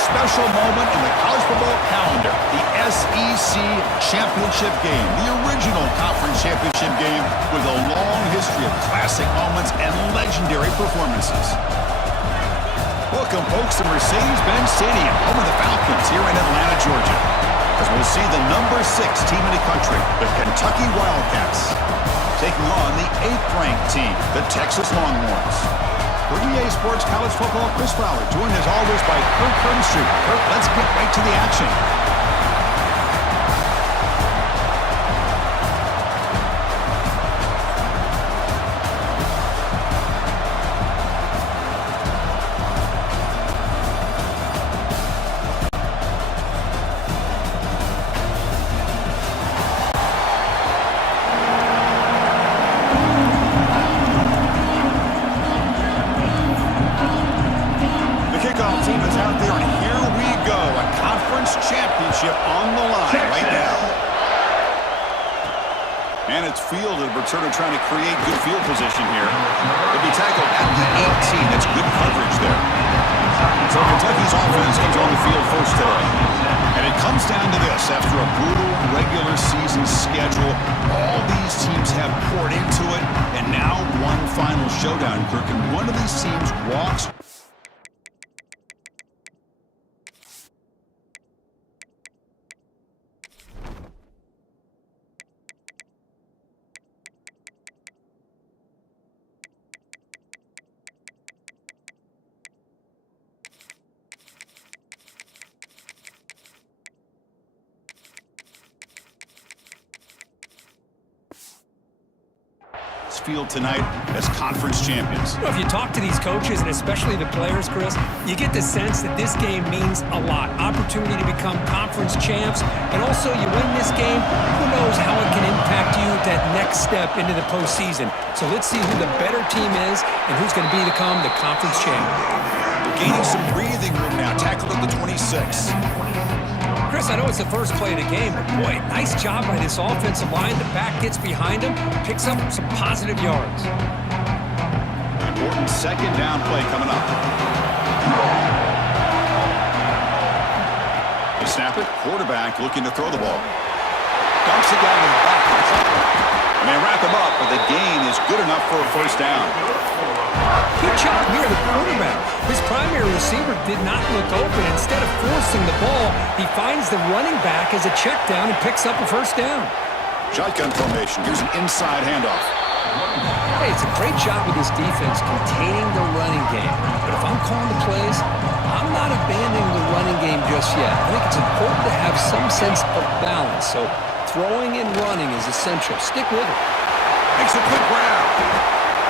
special moment in the college football calendar, the SEC Championship game, the original conference championship game with a long history of classic moments and legendary performances. Welcome, folks, to Mercedes-Benz Stadium, home of the Falcons here in Atlanta, Georgia, as we'll see the number 6 team in the country, the Kentucky Wildcats, taking on the 8th-ranked team, the Texas Longhorns. For EA Sports College Football, Chris Fowler, joined as always by Kirk Herbstreit. Kirk, let's get right to the action. Championship on the line right now. And it's fielded. Returner trying to create good field position here. It'll be tackled at the 18. That's good coverage there. So Kentucky's offense comes on the field first today. And it comes down to this. After a brutal regular season schedule, all these teams have poured into it. And now one final showdown, Kirk. And one of these teams walks. Field tonight as conference champions. Well, if you talk to these coaches, and especially the players, Chris, you get the sense that this game means a lot. Opportunity to become conference champs, and also you win this game, who knows how it can impact you that next step into the postseason. So let's see who the better team is and who's going to become the conference champ. Gaining some breathing room now, tackled at the 26. Chris, I know it's the first play of the game, but boy, nice job by this offensive line. The back gets behind him, picks up some positive yards. Important second down play coming up. They snap it, quarterback looking to throw the ball. Dumps it down to the back. And they wrap him up, but the gain is good enough for a first down. Good job here, the quarterback. His primary receiver did not look open. Instead of forcing the ball, he finds the running back as a check down and picks up a first down. Shotgun formation. Here's an inside handoff. Hey, it's a great job with this defense containing the running game. But if I'm calling the plays, I'm not abandoning the running game just yet. I think it's important to have some sense of balance. So throwing and running is essential. Stick with it. Makes a quick grab.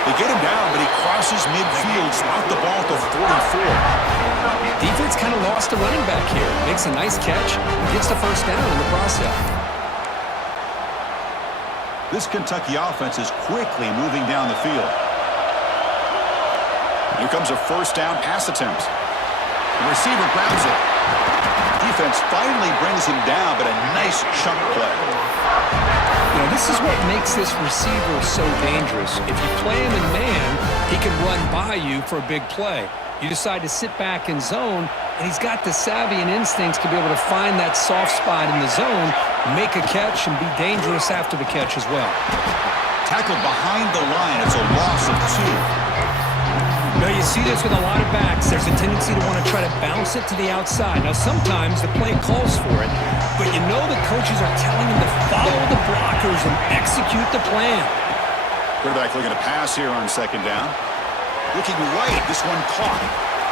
They get him down, but he crosses midfield, spot the ball to 44. Defense kind of lost the running back here. Makes a nice catch, gets the first down in the process. This Kentucky offense is quickly moving down the field. Here comes a first down pass attempt. The receiver grabs it. Defense finally brings him down, but a nice chunk play. You know, this is what makes this receiver so dangerous. If you play him in man, he can run by you for a big play. You decide to sit back in zone, and he's got the savvy and instincts to be able to find that soft spot in the zone, make a catch, and be dangerous after the catch as well. Tackled behind the line. It's a loss of 2. Now, you see this with a lot of backs. There's a tendency to want to try to bounce it to the outside. Now, sometimes the play calls for it, but you know the coaches are telling him to follow the blockers and execute the plan. Quarterback looking to pass here on second down. Looking right, this one caught.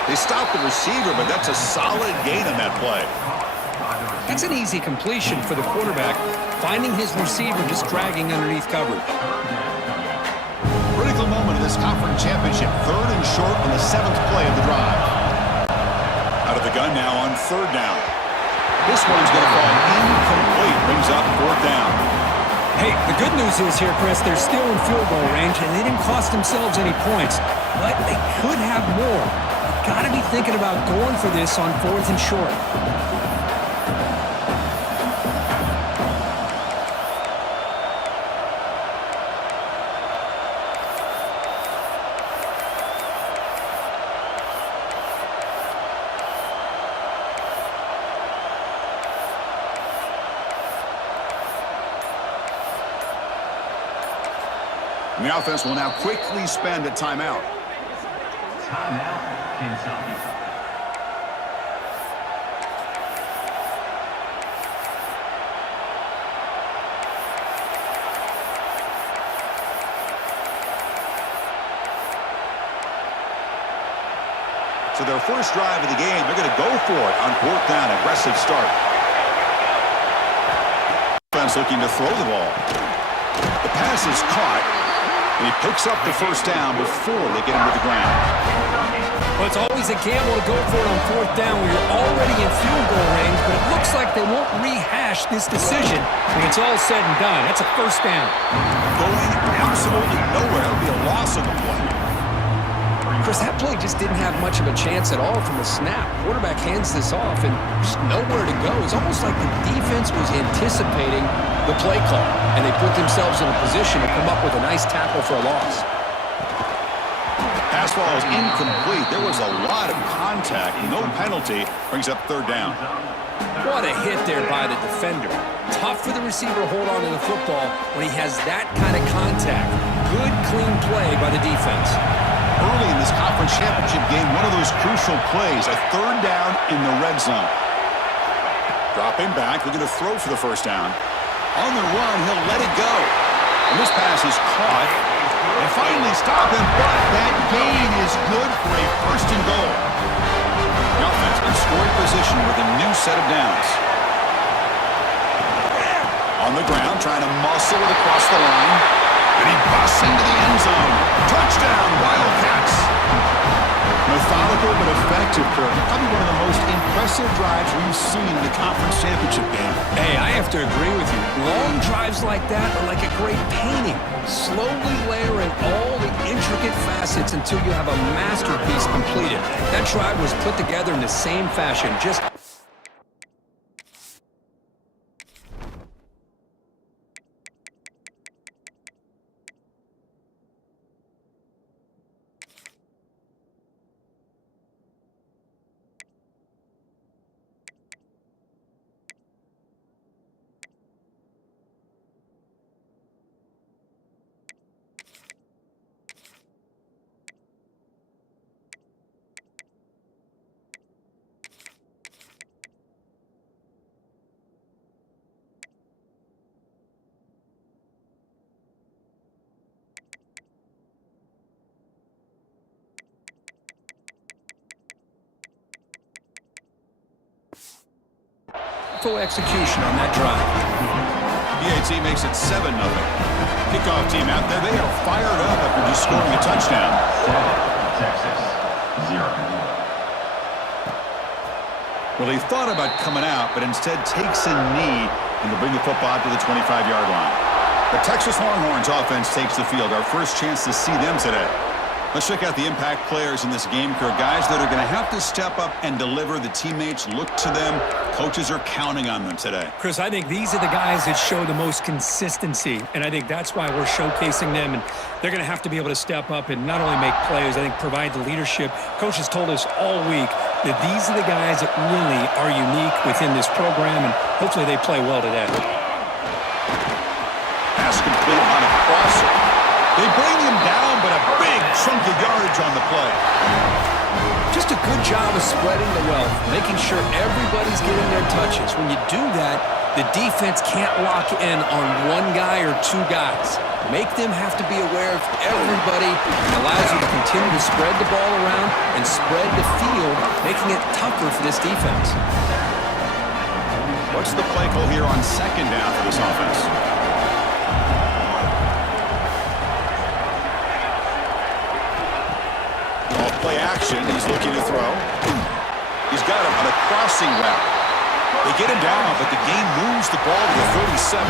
They stopped the receiver, but that's a solid gain on that play. That's an easy completion for the quarterback, finding his receiver just dragging underneath coverage. Critical moment of this conference championship. 3rd and short on the 7th play of the drive. Out of the gun now on 3rd down. This one's going to fall incomplete. Brings up 4th down. Hey, the good news is here, Chris, they're still in field goal range, and they didn't cost themselves any points. But they could have more. Got to be thinking about going for this on 4th and short. And the offense will now quickly spend a timeout. Timeout, Kentucky. So their first drive of the game, they're going to go for it on 4th down. Aggressive start. Defense looking to throw the ball. The pass is caught, and he picks up the first down before they get him to the ground. Well, it's always a gamble to go for it on 4th down when you're already in field goal range, but it looks like they won't rehash this decision when it's all said and done. That's a first down. Going absolutely nowhere. It'll be a loss of the play. Chris, that play just didn't have much of a chance at all from the snap. Quarterback hands this off and just nowhere to go. It's almost like the defense was anticipating the play call, and they put themselves in a position to come up with a nice tackle for a loss. Pass ball is incomplete. There was a lot of contact. No penalty. Brings up 3rd down. What a hit there by the defender. Tough for the receiver to hold on to the football when he has that kind of contact. Good, clean play by the defense. Early in this conference championship game, one of those crucial plays, a 3rd down in the red zone. Dropping back, looking to throw for the first down. On the run, he'll let it go. And this pass is caught. And finally stop him, but that gain is good for a 1st and goal. The offense in scoring position with a new set of downs. On the ground, trying to muscle it across the line. And he busts into the end zone. Touchdown, Wildcats. Methodical but effective, Kirk. Probably one of the most impressive drives we've seen in a conference championship game. Hey, I have to agree with you. Long drives like that are like a great painting. Slowly layering all the intricate facets until you have a masterpiece completed. That drive was put together in the same fashion. Just full execution on that drive. PAT makes it 7-0. Kickoff team out there. They are fired up after just scoring a touchdown. Texas, 0. Well, he thought about coming out, but instead takes a knee and will bring the football to the 25-yard line. The Texas Longhorns offense takes the field. Our first chance to see them today. Let's check out the impact players in this game, Kirk. Guys that are going to have to step up and deliver. The teammates look to them. Coaches are counting on them today. Chris, I think these are the guys that show the most consistency, and I think that's why we're showcasing them, and they're going to have to be able to step up and not only make plays, I think provide the leadership. Coach has told us all week that these are the guys that really are unique within this program, and hopefully they play well today. Pass complete on a crosser. They bring him down, but a big chunk of yardage on the play. Just a good job of spreading the wealth, making sure everybody's getting their touches. When you do that, the defense can't lock in on one guy or two guys. Make them have to be aware of everybody. It allows you to continue to spread the ball around and spread the field, making it tougher for this defense. What's the play call here on 2nd down for this offense? Play action. He's looking to throw. He's got him on a crossing route. They get him down, but the game moves the ball to the 37.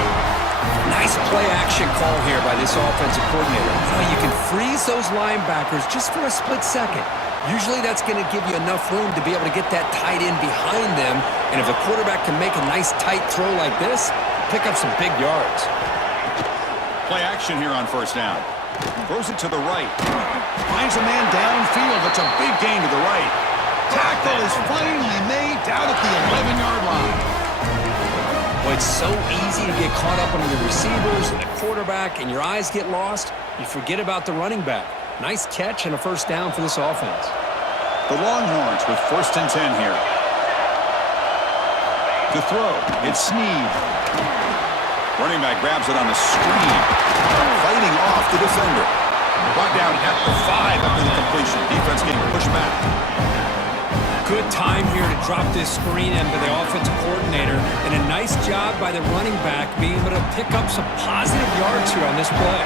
Nice play action call here by this offensive coordinator. You know, you can freeze those linebackers just for a split second. Usually that's going to give you enough room to be able to get that tight end behind them. And if the quarterback can make a nice tight throw like this, pick up some big yards. Play action here on 1st down. Throws it to the right. Finds a man downfield. That's a big gain to the right. Tackle is finally made down at the 11-yard line. Well, it's so easy to get caught up under the receivers and the quarterback, and your eyes get lost. You forget about the running back. Nice catch and a first down for this offense. The Longhorns with 1st and 10 here. To throw, it's Snead. Running back grabs it on the screen. Fighting off the defender. Brought down at the 5 after the completion. Defense getting pushed back. Good time here to drop this screen into the offensive coordinator, and a nice job by the running back being able to pick up some positive yards here on this play.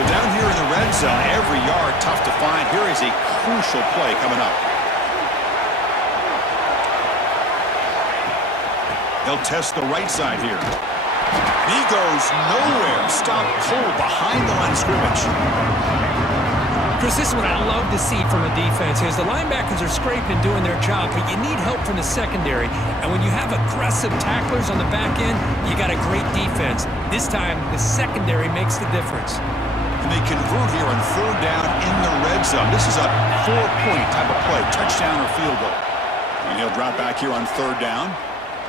So down here in the red zone, every yard tough to find. Here is a crucial play coming up. They'll test the right side here. And he goes nowhere. Stop cold behind the line of scrimmage. Chris, this is what I love to see from a defense is the linebackers are scraping doing their job, but you need help from the secondary. And when you have aggressive tacklers on the back end, you got a great defense. This time, the secondary makes the difference. And they convert here on 3rd down in the red zone. This is a 4-point type of play, touchdown or field goal. And he'll drop back here on 3rd down.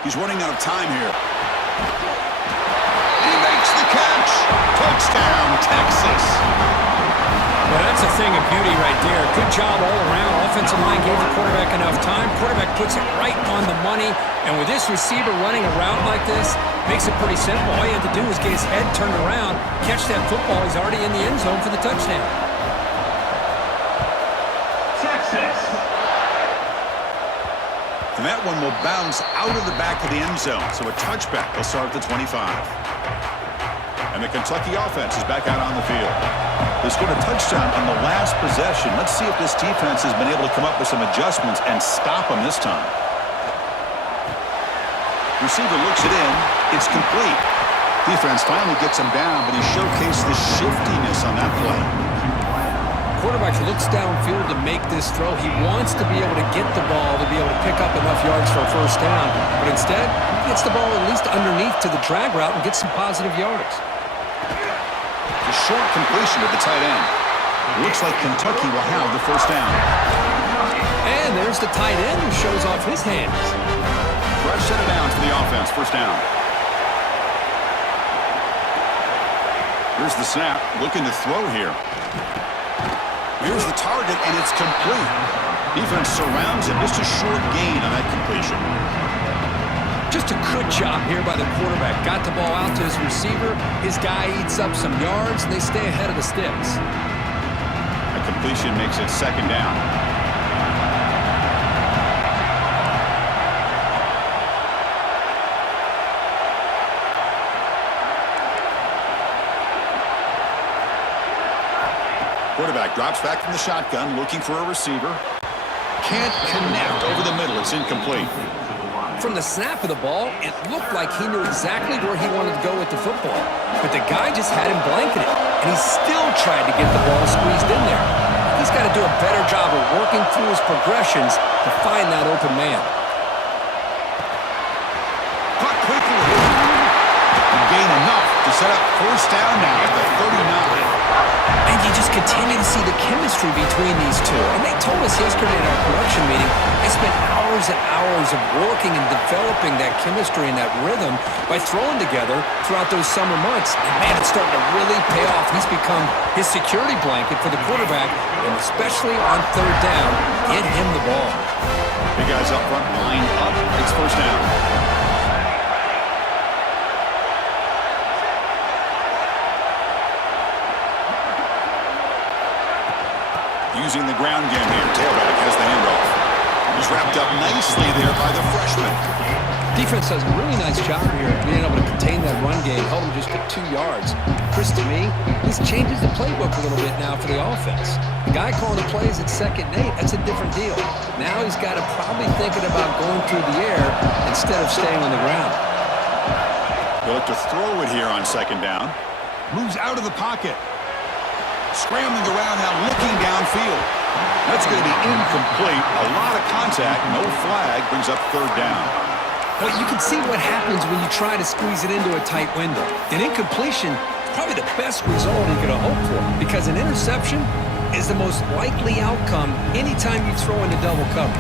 He's running out of time here. He makes the catch. Touchdown, Texas. Well, that's a thing of beauty right there. Good job all around. Offensive line gave the quarterback enough time. Quarterback puts it right on the money. And with this receiver running a route like this, makes it pretty simple. All you have to do is get his head turned around, catch that football. He's already in the end zone for the touchdown. Texas. And that one will bounce out of the back of the end zone. So a touchback. They'll start at the 25. And the Kentucky offense is back out on the field. They scored a touchdown on the last possession. Let's see if this defense has been able to come up with some adjustments and stop them this time. Receiver looks it in. It's complete. Defense finally gets him down, but he showcased the shiftiness on that play. Quarterback looks downfield to make this throw. He wants to be able to get the ball to be able to pick up enough yards for a first down. But instead, he gets the ball at least underneath to the drag route and gets some positive yards. A short completion to the tight end. Looks like Kentucky will have the first down. And there's the tight end who shows off his hands. Fresh set of downs for the offense. First down. Here's the snap. Looking to throw here. Here's the target, and it's complete. Defense surrounds him. Just a short gain on that completion. Just a good job here by the quarterback. Got the ball out to his receiver. His guy eats up some yards, and they stay ahead of the sticks. A completion makes it 2nd down. Quarterback drops back from the shotgun, looking for a receiver. Can't connect over the middle. It's incomplete. From the snap of the ball, it looked like he knew exactly where he wanted to go with the football. But the guy just had him blanketed, and he still tried to get the ball squeezed in there. He's got to do a better job of working through his progressions to find that open man. Caught quickly. And gain enough to set up first down now at the 39. And you just continue to see the chemistry between these two. And they told us yesterday in our production meeting, they spent hours and hours of working and developing that chemistry and that rhythm by throwing together throughout those summer months. And man, it's starting to really pay off. He's become his security blanket for the quarterback, and especially on 3rd down, get him the ball. Big guys up front, line up. It's first down. Using the ground game here. Tailback has the handoff. He's wrapped up nicely there by the freshman. Defense does a really nice job here of being able to contain that run game, held him just at 2 yards. Chris, to me, this changes the playbook a little bit now for the offense. The guy calling the plays at 2nd and 8, that's a different deal. Now he's got to probably thinking about going through the air instead of staying on the ground. They'll look to throw it here on 2nd down. Moves out of the pocket. Scrambling around now, looking downfield. That's going to be incomplete. A lot of contact, no flag, brings up 3rd down. Well, you can see what happens when you try to squeeze it into a tight window. An incompletion is probably the best result you could have hoped for, because an interception is the most likely outcome anytime you throw into double cover.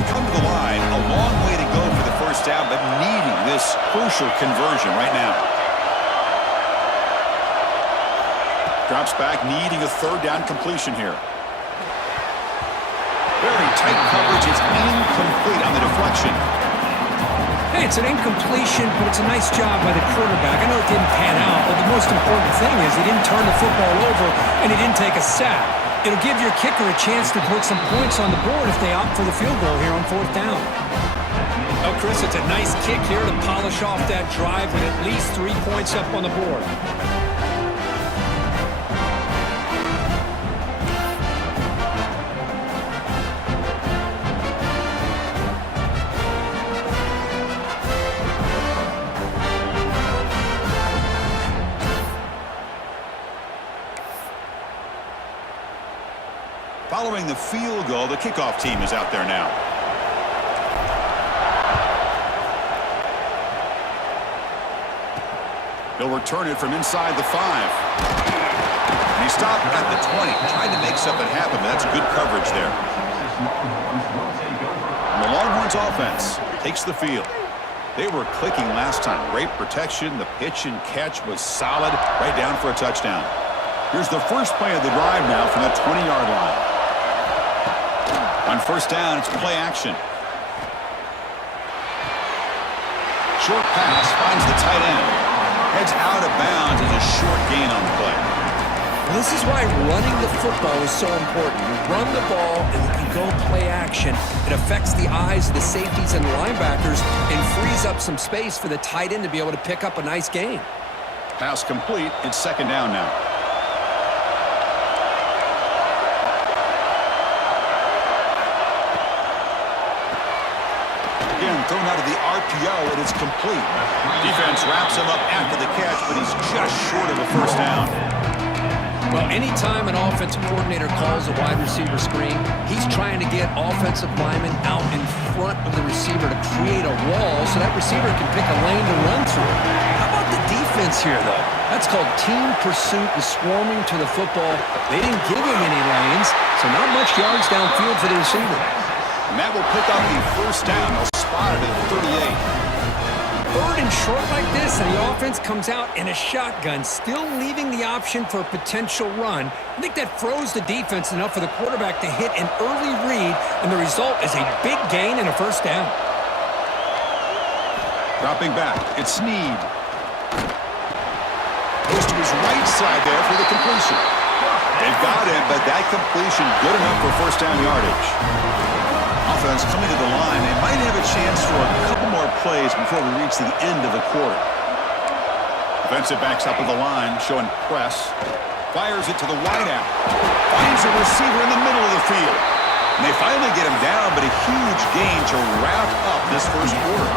They come to the line, a long way to go for the first down, but needing this crucial conversion right now. Drops back, needing a third down completion here. Very tight coverage. It's incomplete on the deflection. Hey, it's an incompletion, but it's a nice job by the quarterback. I know it didn't pan out, but the most important thing is he didn't turn the football over and he didn't take a sack. It'll give your kicker a chance to put some points on the board if they opt for the field goal here on 4th down. Oh, Chris, it's a nice kick here to polish off that drive with at least 3 points up on the board. Following the field goal, the kickoff team is out there now. He'll return it from inside the 5. And he stopped at the 20, trying to make something happen, but that's good coverage there. And the Longhorns offense takes the field. They were clicking last time. Great protection. The pitch and catch was solid, right down for a touchdown. Here's the first play of the drive now from the 20-yard line. On 1st down, it's play action. Short pass finds the tight end. Heads out of bounds as a short gain on the play. Well, this is why running the football is so important. You run the ball and you go play action. It affects the eyes of the safeties and the linebackers and frees up some space for the tight end to be able to pick up a nice gain. Pass complete. It's 2nd down now. Thrown out of the RPO, and it's complete. Defense wraps him up after the catch, but he's just short of a 1st down. Well, anytime an offensive coordinator calls a wide receiver screen, he's trying to get offensive linemen out in front of the receiver to create a wall so that receiver can pick a lane to run through. How about the defense here, though? That's called team pursuit and swarming to the football. They didn't give him any lanes, so not much yards downfield for the receiver. And that will pick up the 1st down. They'll spot it at 38. 3rd and short like this, and the offense comes out in a shotgun, still leaving the option for a potential run. I think that froze the defense enough for the quarterback to hit an early read, and the result is a big gain and a 1st down. Dropping back, it's Snead. Goes to his right side there for the completion. They've got him, but that completion good enough for 1st down yardage. Offense coming to the line. They might have a chance for a couple more plays before we reach the end of the quarter. Defensive backs up with the line, showing press. Fires it to the wideout. Finds a receiver in the middle of the field. And they finally get him down, but a huge gain to wrap up this 1st quarter.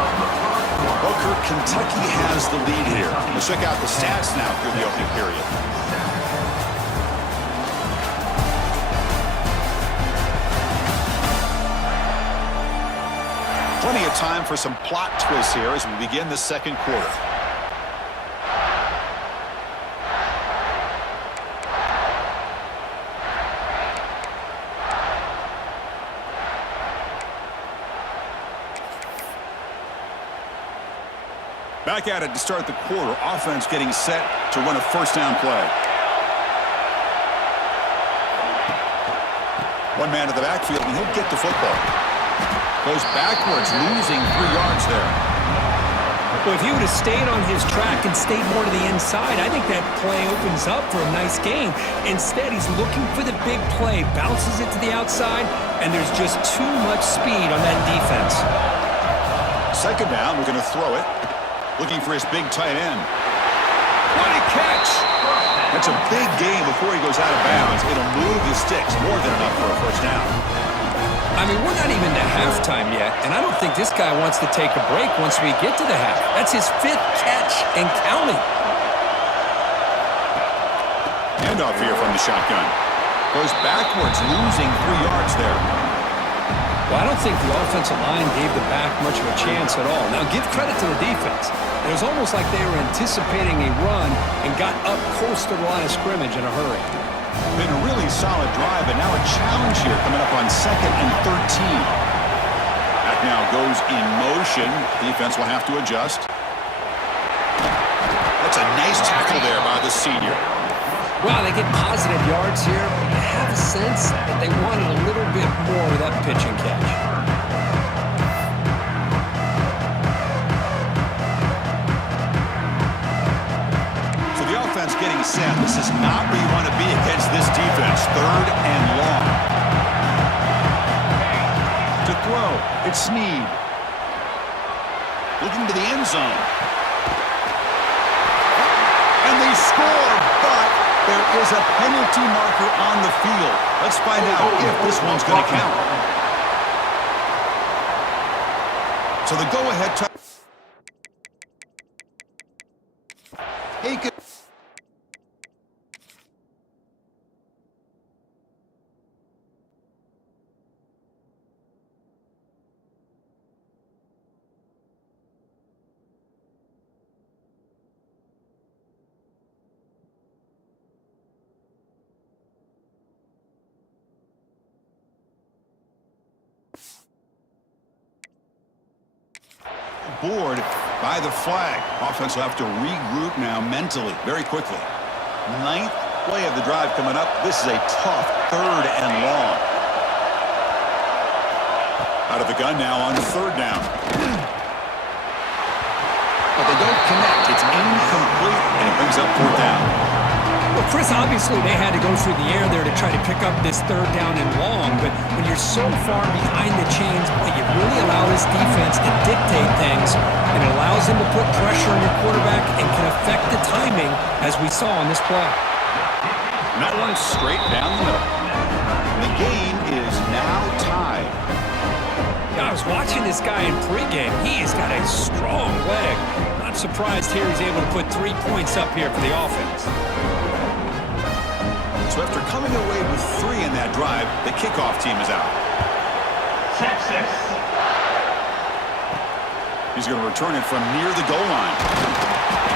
Booker, Kentucky has the lead here. Let's check out the stats now through the opening period. Plenty of time for some plot twists here as we begin the 2nd quarter. Back at it to start the quarter. Offense getting set to run a 1st down play. One man in the backfield, and he'll get the football. Goes backwards, losing 3 yards there. Well, if he would have stayed on his track and stayed more to the inside, I think that play opens up for a nice gain. Instead, he's looking for the big play, bounces it to the outside, and there's just too much speed on that defense. 2nd down, we're going to throw it. Looking for his big tight end. What a catch! That's a big gain before he goes out of bounds. It'll move the sticks, more than enough for a 1st down. I mean, we're not even to halftime yet, and I don't think this guy wants to take a break once we get to the half. That's his 5th catch and counting. Handoff here from the shotgun. Goes backwards, losing 3 yards there. Well, I don't think the offensive line gave the back much of a chance at all. Now, give credit to the defense. It was almost like they were anticipating a run and got up close to the line of scrimmage in a hurry. Been a really solid drive, but now a challenge here coming up on 2nd and 13. Back now goes goes in motion. Defense will have to adjust. That's a nice tackle there by the senior. Well, they get positive yards here. I have a sense that they wanted a little bit more with that pitch and catch. So the offense getting set. This is not where you want to be against this defense. 3rd and long. To throw, it's Snead. Looking to the end zone. And they scored, but there is a penalty marker on the field. Let's find out if this one's going to count. So the go-ahead touch. Aiken. Board by the flag. Offense will have to regroup now mentally, very quickly. 9th play of the drive coming up. This is a tough 3rd and long. Out of the gun now on 3rd down. But they don't connect. It's incomplete, and it brings up 4th down. Well, Chris, obviously they had to go through the air there to try to pick up this 3rd down and long, but when you're so far behind the chains, you really allow this defense to dictate things, and it allows them to put pressure on your quarterback and can affect the timing, as we saw on this play. That one straight down the middle. The game is now tied. Yeah, I was watching this guy in pregame. He has got a strong leg. Not surprised here he's able to put 3 points up here for the offense. So after coming away with 3 in that drive, the kickoff team is out. Texas. He's going to return it from near the goal line.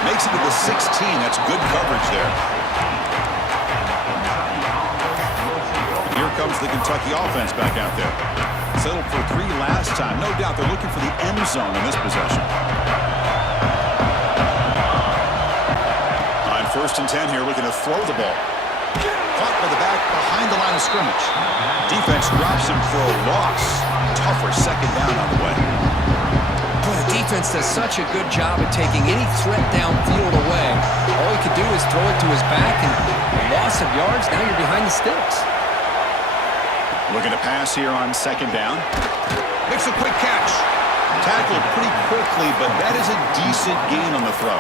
Makes it to the 16. That's good coverage there. Here comes the Kentucky offense back out there. Settled for 3 last time. No doubt they're looking for the end zone in this possession. On 1st and 10 here, looking to throw the ball. Caught by the back behind the line of scrimmage. Defense drops him for a loss. Tougher 2nd down on the way. Well, the defense does such a good job at taking any threat downfield away. All he could do is throw it to his back, and a loss of yards, now you're behind the sticks. Looking to pass here on 2nd down. Makes a quick catch. Tackled pretty quickly, but that is a decent gain on the throw.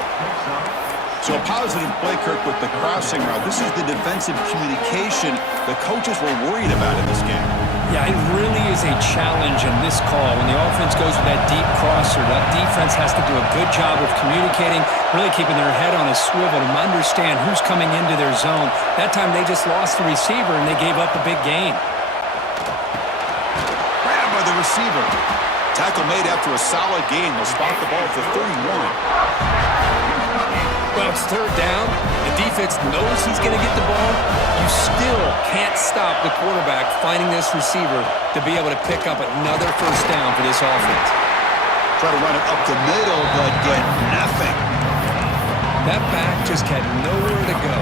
So a positive play, Kirk, with the crossing route. This is the defensive communication the coaches were worried about in this game. Yeah, it really is a challenge in this call. When the offense goes with that deep crosser, that defense has to do a good job of communicating, really keeping their head on a swivel to understand who's coming into their zone. That time they just lost the receiver and they gave up a big gain. Grabbed by the receiver. Tackle made after a solid gain. They'll spot the ball at the 31. Well, it's 3rd down. The defense knows he's going to get the ball. You still can't stop the quarterback finding this receiver to be able to pick up another 1st down for this offense. Try to run it up the middle, but get nothing. That back just had nowhere to go.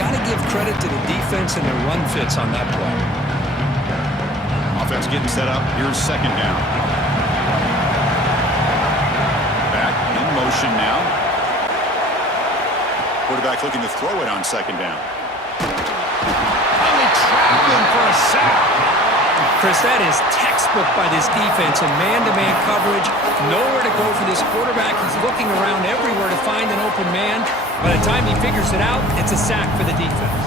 Got to give credit to the defense and their run fits on that play. Offense getting set up. Here's 2nd down. Back in motion now. Quarterback looking to throw it on 2nd down. Finally trapped him for a sack. Chris, that is textbook by this defense in man-to-man coverage. Nowhere to go for this quarterback. He's looking around everywhere to find an open man. By the time he figures it out, it's a sack for the defense.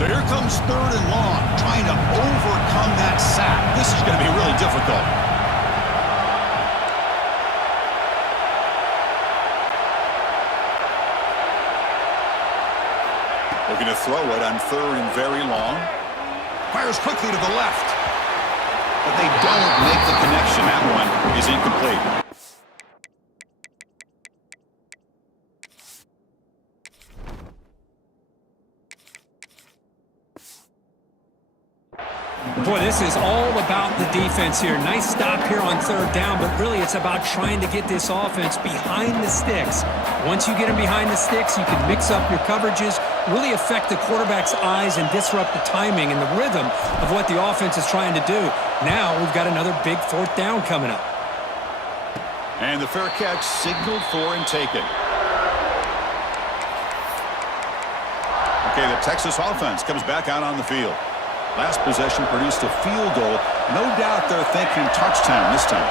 So here comes 3rd and long, trying to overcome that sack. This is going to be really difficult. Looking to throw it on 3rd and very long. Fires quickly to the left. But they don't make the connection. That one is incomplete. Boy, this is all about the defense here. Nice stop here on third down, but really it's about trying to get this offense behind the sticks. Once you get them behind the sticks, you can mix up your coverages, really affect the quarterback's eyes and disrupt the timing and the rhythm of what the offense is trying to do. Now we've got another big fourth down coming up. And the fair catch signaled for and taken. Okay, the Texas offense comes back out on the field. Last possession produced a field goal. No doubt they're thinking touchdown this time.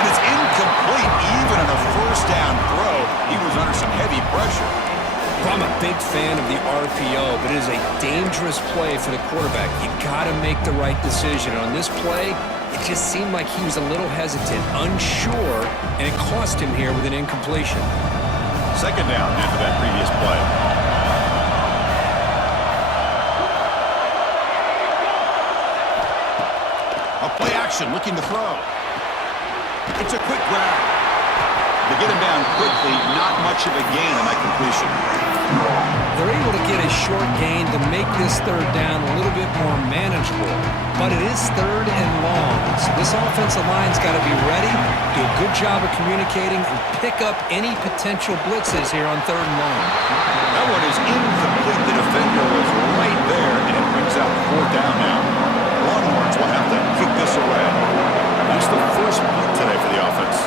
And it's incomplete. Even on a first down throw, he was under some heavy pressure. I'm a big fan of the RPO, but it is a dangerous play for the quarterback. You got to make the right decision. On this play, it just seemed like he was a little hesitant, unsure, and it cost him here with an incompletion. Second down after that previous play. A play action looking to throw. It's a quick grab. They get him down quickly, not much of a gain on that completion. They're able to get a short gain to make this third down a little bit more manageable, but it is third and long. So this offensive line's got to be ready, do a good job of communicating, and pick up any potential blitzes here on third and long. That one is incomplete. The defender was right there, and it brings out fourth down now. Longhorns will have to kick this away. That's the first punt today for the offense.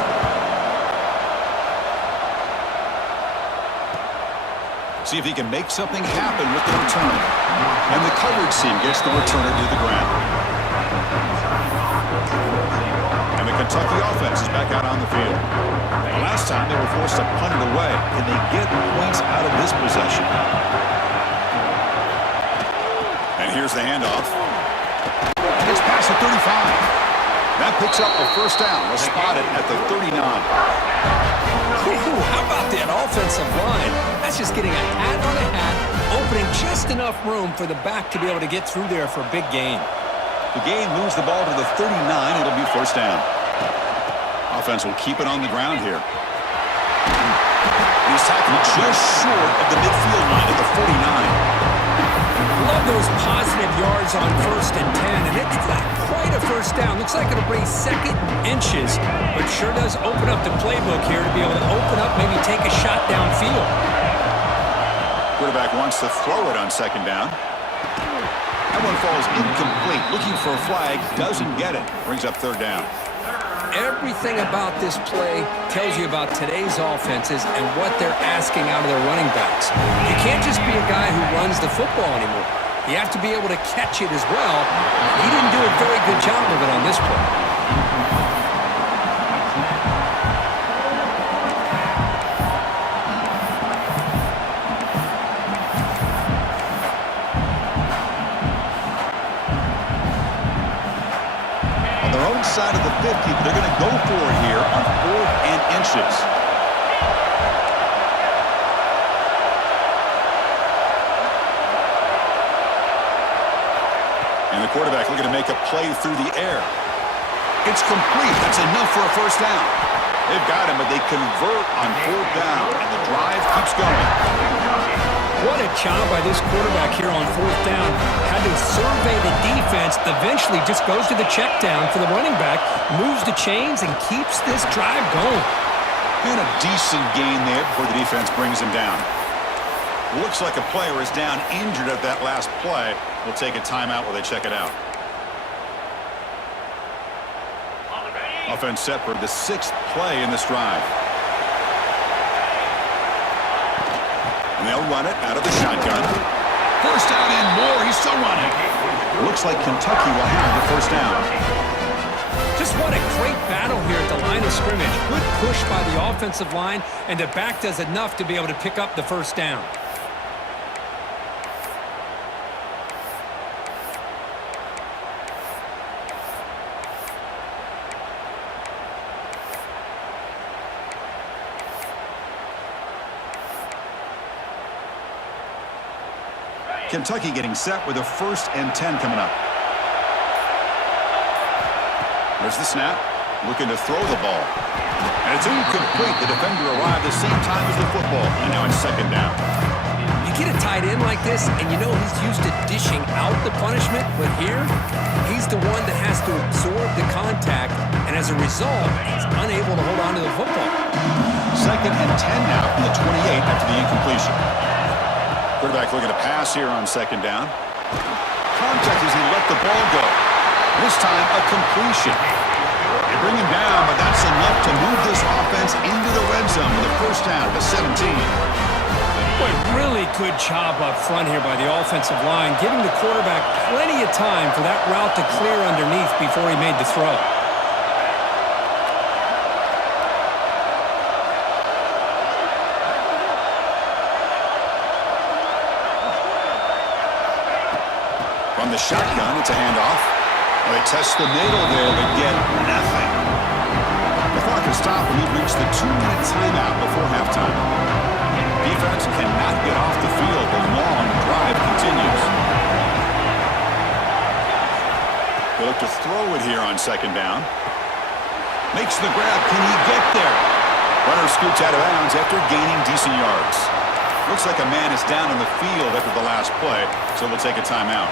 See if he can make something happen with the return. And the coverage team gets the returner to the ground. And the Kentucky offense is back out on the field. Last time they were forced to punt it away. Can they get points out of this possession? And here's the handoff. It's past the 35. That picks up a first down. They'll spot it at the 39. Ooh, how about that offensive line? That's just getting a hat on a hat, opening just enough room for the back to be able to get through there for a big gain. The gain moves the ball to the 39. It'll be first down. Offense will keep it on the ground here. He's tackled just short of the midfield line at the 49. Love those positive yards on 1st and 10, and it's not quite a first down. Looks like it'll bring second inches, but sure does open up the playbook here to be able to open up, maybe take a shot downfield. Quarterback wants to throw it on second down. That one falls incomplete. Looking for a flag, doesn't get it. Brings up third down. Everything about this play tells you about today's offenses and what they're asking out of their running backs. You can't just be a guy who runs the football anymore. You have to be able to catch it as well. He didn't do a very good job of it on this play. Side of the 50, they're going to go for it here on 4th and inches. And the quarterback looking to make a play through the air. It's complete. That's enough for a first down. They've got him, but they convert on 4th down, and the drive keeps going. What a job by this quarterback here on 4th down. Had to survey the defense, eventually just goes to the check down for the running back, moves the chains, and keeps this drive going. And a decent gain there before the defense brings him down. Looks like a player is down injured at that last play. We'll take a timeout while they check it out. Offense set for the 6th play in this drive. And they'll run it out of the shotgun. First down and more. He's still running. Looks like Kentucky will have the first down. Just what a great battle here at the line of scrimmage. Good push by the offensive line, and the back does enough to be able to pick up the first down. Kentucky getting set with a 1st and 10 coming up. There's the snap. Looking to throw the ball. And it's incomplete. The defender arrived the same time as the football. And now it's second down. You get a tight end like this, and you know he's used to dishing out the punishment, but here, he's the one that has to absorb the contact, and as a result, he's unable to hold on to the football. 2nd and 10 now from the 28 after the incompletion. Quarterback looking to pass here on 2nd down. Contact as he let the ball go. This time, a completion. They bring him down, but that's enough to move this offense into the red zone with a first down to 17. Boy, really good job up front here by the offensive line, giving the quarterback plenty of time for that route to clear underneath before he made the throw. From the shotgun, it's a handoff. Well, they test the middle there, but get nothing. The clock has stopped, and we've reached the 2-minute timeout before halftime. Defense cannot get off the field. The long drive continues. They look to throw it here on 2nd down. Makes the grab. Can he get there? Runner scoots out of bounds after gaining decent yards. Looks like a man is down on the field after the last play, so we'll take a timeout.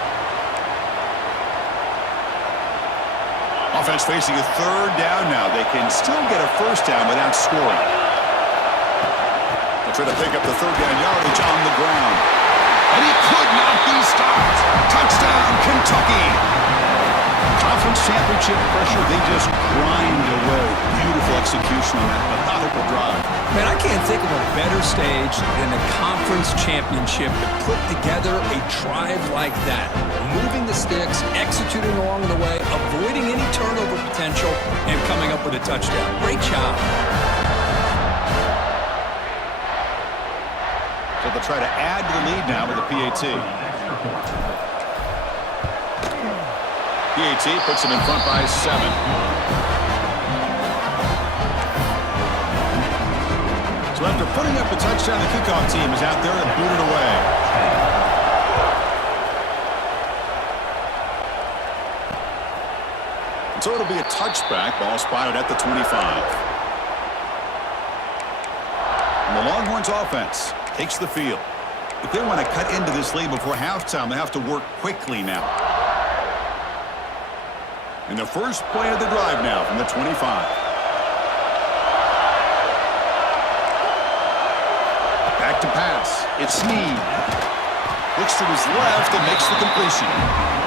Offense facing a 3rd down now. They can still get a first down without scoring. They'll try to pick up the 3rd down yardage on the ground. And he could not be stopped. Touchdown, Kentucky. Conference championship pressure, they just grind away. Beautiful execution on that methodical drive. Man, I can't think of a better stage than the conference championship to put together a drive like that. Moving the sticks, executing along the way, avoiding any turnover potential, and coming up with a touchdown. Great job. So they'll try to add to the lead now with a PAT. PAT puts them in front by 7. So after putting up a touchdown, the kickoff team is out there and boot it away. And so it'll be a touchback. Ball spotted at the 25. And the Longhorns offense takes the field. If they want to cut into this lead before halftime, they have to work quickly now. And the first play of the drive now from the 25. Back to pass. It's Snead. Looks to his left and makes the completion.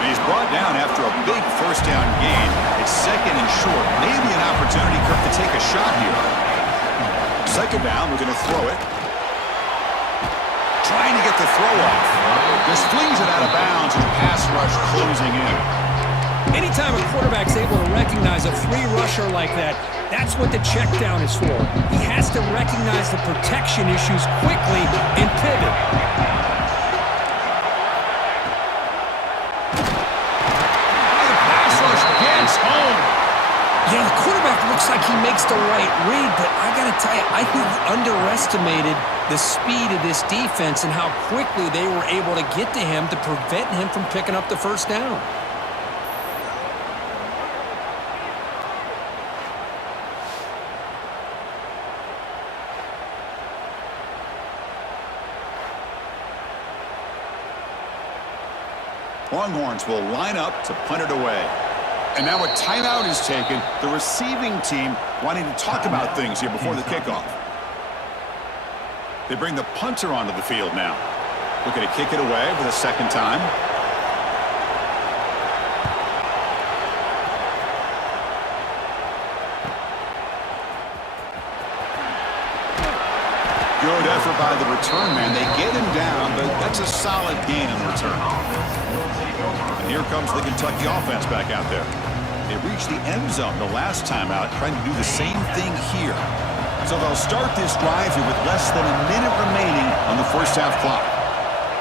And he's brought down after a big first down gain. It's 2nd and short. Maybe an opportunity, Kirk, to take a shot here. 2nd down, we're going to throw it. Trying to get the throw off. Just flings it out of bounds and pass rush closing in. Anytime a quarterback's able to recognize a free rusher like that, that's what the check down is for. He has to recognize the protection issues quickly and pivot. The pass rush gets home. Yeah, the quarterback looks like he makes the right read, but I got to tell you, I think he underestimated the speed of this defense and how quickly they were able to get to him to prevent him from picking up the first down. Longhorns will line up to punt it away. And now a timeout is taken. The receiving team wanting to talk about things here before the kickoff. They bring the punter onto the field now. Looking to kick it away for the 2nd time. Good effort by the return man. They get him down, but that's a solid gain in the return. And here comes the Kentucky offense back out there. They reached the end zone the last time out, trying to do the same thing here. So they'll start this drive here with less than a minute remaining on the first half clock.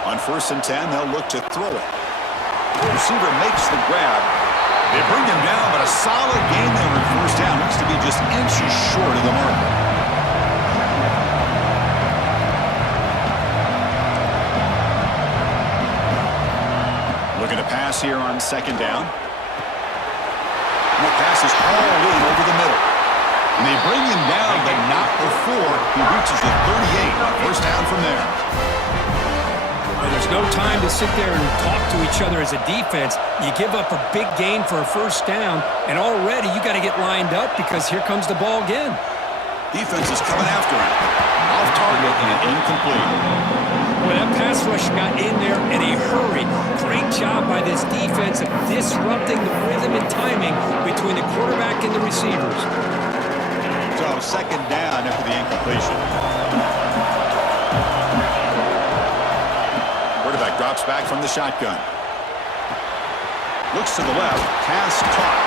On 1st and 10, they'll look to throw it. The receiver makes the grab. They bring him down, but a solid gain there on 1st down. Looks to be just inches short of the marker. Looking to pass here on 2nd down. And the pass is all in over the middle. And they bring him down, but not before he reaches the 38. First down from there. There's no time to sit there and talk to each other as a defense. You give up a big gain for a first down, and already you got to get lined up because here comes the ball again. Defense is coming after him. Off target and incomplete. Well, that pass rush got in there in a hurry. Great job by this defense of disrupting the rhythm and timing between the quarterback and the receivers. So second down after the incompletion. Quarterback drops back from the shotgun. Looks to the left. Pass caught.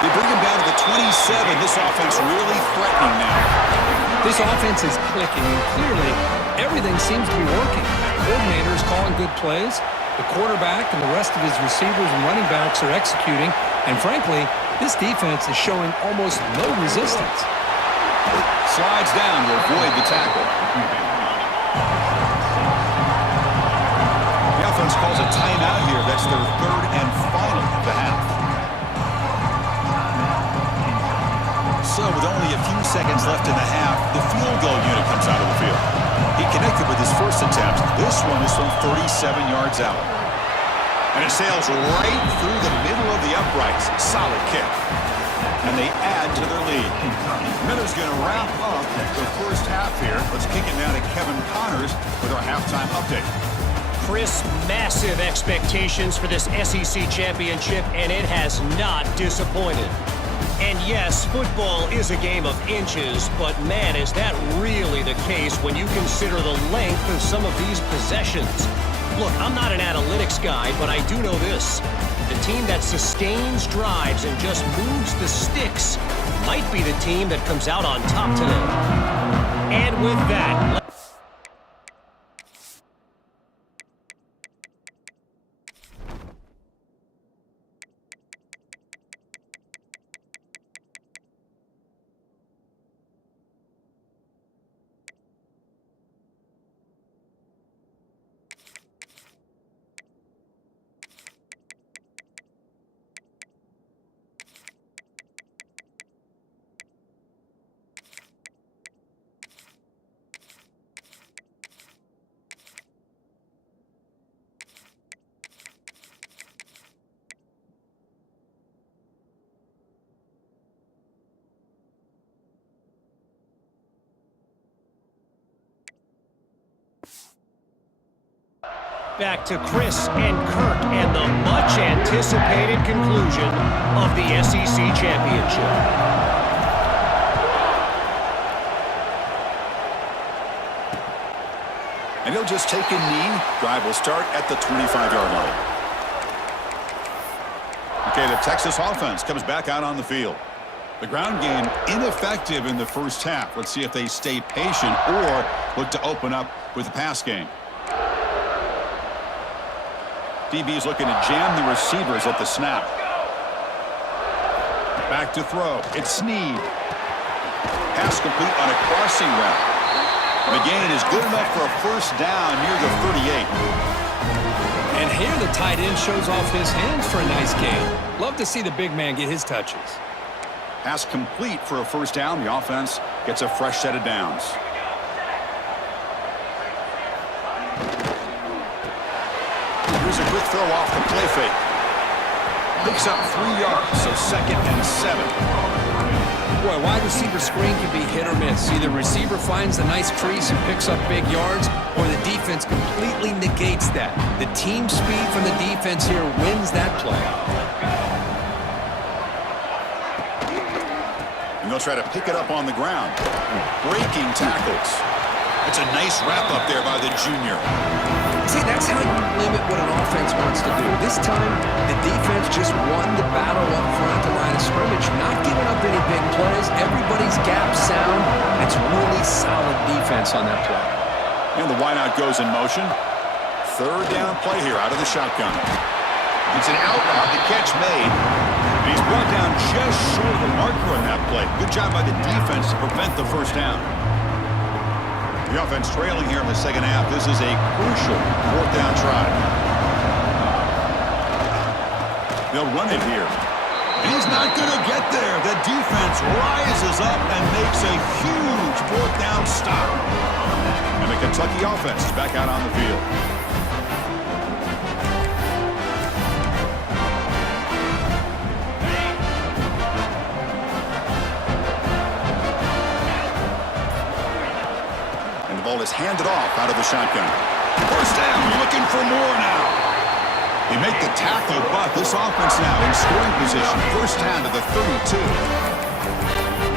They bring him down to the 27. This offense really threatening now. This offense is clicking, and clearly everything seems to be working. The coordinator is calling good plays. The quarterback and the rest of his receivers and running backs are executing. And frankly, this defense is showing almost no resistance. Slides down to avoid the tackle. The offense calls a timeout here. That's their third and final of the half. So with only a few seconds left in the half, the field goal unit comes out of the field. He connected with his first attempt. This one is from 37 yards out. And it sails right through the middle of the uprights. Solid kick. And they add to their lead. Miller's going to wrap up the first half here. Let's kick it now to Kevin Connors with our halftime update. Chris, massive expectations for this SEC championship, and it has not disappointed. And yes, football is a game of inches, but man, is that really the case when you consider the length of some of these possessions. Look, I'm not an analytics guy, but I do know this. The team that sustains drives and just moves the sticks might be the team that comes out on top today. And with that, back to Chris and Kirk and the much-anticipated conclusion of the SEC Championship. And he'll just take a knee. Drive will start at the 25-yard line. Okay, the Texas offense comes back out on the field. The ground game ineffective in the first half. Let's see if they stay patient or look to open up with the pass game. DB's looking to jam the receivers at the snap. Back to throw. It's Snead. Pass complete on a crossing route. The gain is good enough for a first down near the 38. And here the tight end shows off his hands for a nice gain. Love to see the big man get his touches. Pass complete for a first down. The offense gets a fresh set of downs. Here's a quick throw off the play fake. Picks up 3 yards, so 2nd and 7. Boy, wide receiver screen can be hit or miss. Either receiver finds a nice crease and picks up big yards, or the defense completely negates that. The team speed from the defense here wins that play. And they'll try to pick it up on the ground. Breaking tackles. It's a nice wrap-up there by the junior. See, that's how you limit what an offense wants to do. This time, the defense just won the battle up front at the line of scrimmage, not giving up any big plays. Everybody's gap sound. It's really solid defense on that play. And the wideout goes in motion. Third down play here out of the shotgun. It's an out route. The catch made. And he's brought down just short of the marker on that play. Good job by the defense to prevent the first down. The offense trailing here in the second half. This is a crucial 4th down try. They'll run it here. And he's not going to get there. The defense rises up and makes a huge 4th down stop. And the Kentucky offense is back out on the field. is handed off out of the shotgun. First down, looking for more now. They make the tackle, but this offense now in scoring position. First down to the 32.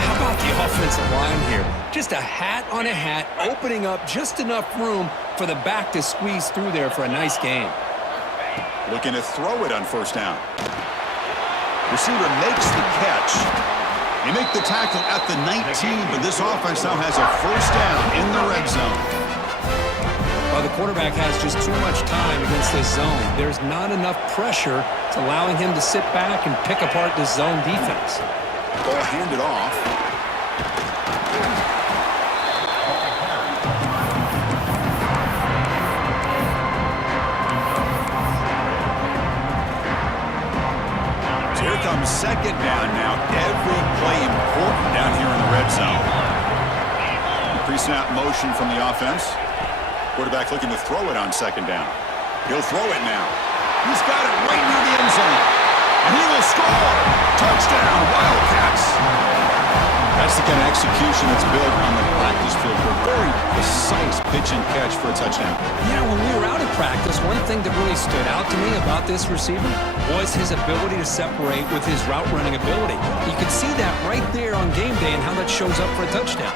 How about the offensive line here? Just a hat on a hat, opening up just enough room for the back to squeeze through there for a nice gain. Looking to throw it on first down. Receiver makes the catch. They make the tackle at the 19, but this offense now has a first down in the red zone. Well, the quarterback has just too much time against this zone. There's not enough pressure. It's allowing him to sit back and pick apart this zone defense. Ball handed off. So here comes second down now. Every play important down here in the red zone. Pre-snap motion from the offense. Quarterback looking to throw it on second down. He'll throw it now. He's got it right near the end zone. And he will score. Touchdown, Wildcats. That's the kind of execution that's built on the practice field for a very precise pitch and catch for a touchdown. Yeah, when we were out of practice, one thing that really stood out to me about this receiver was his ability to separate with his route running ability. You can see that right there on game day and how that shows up for a touchdown.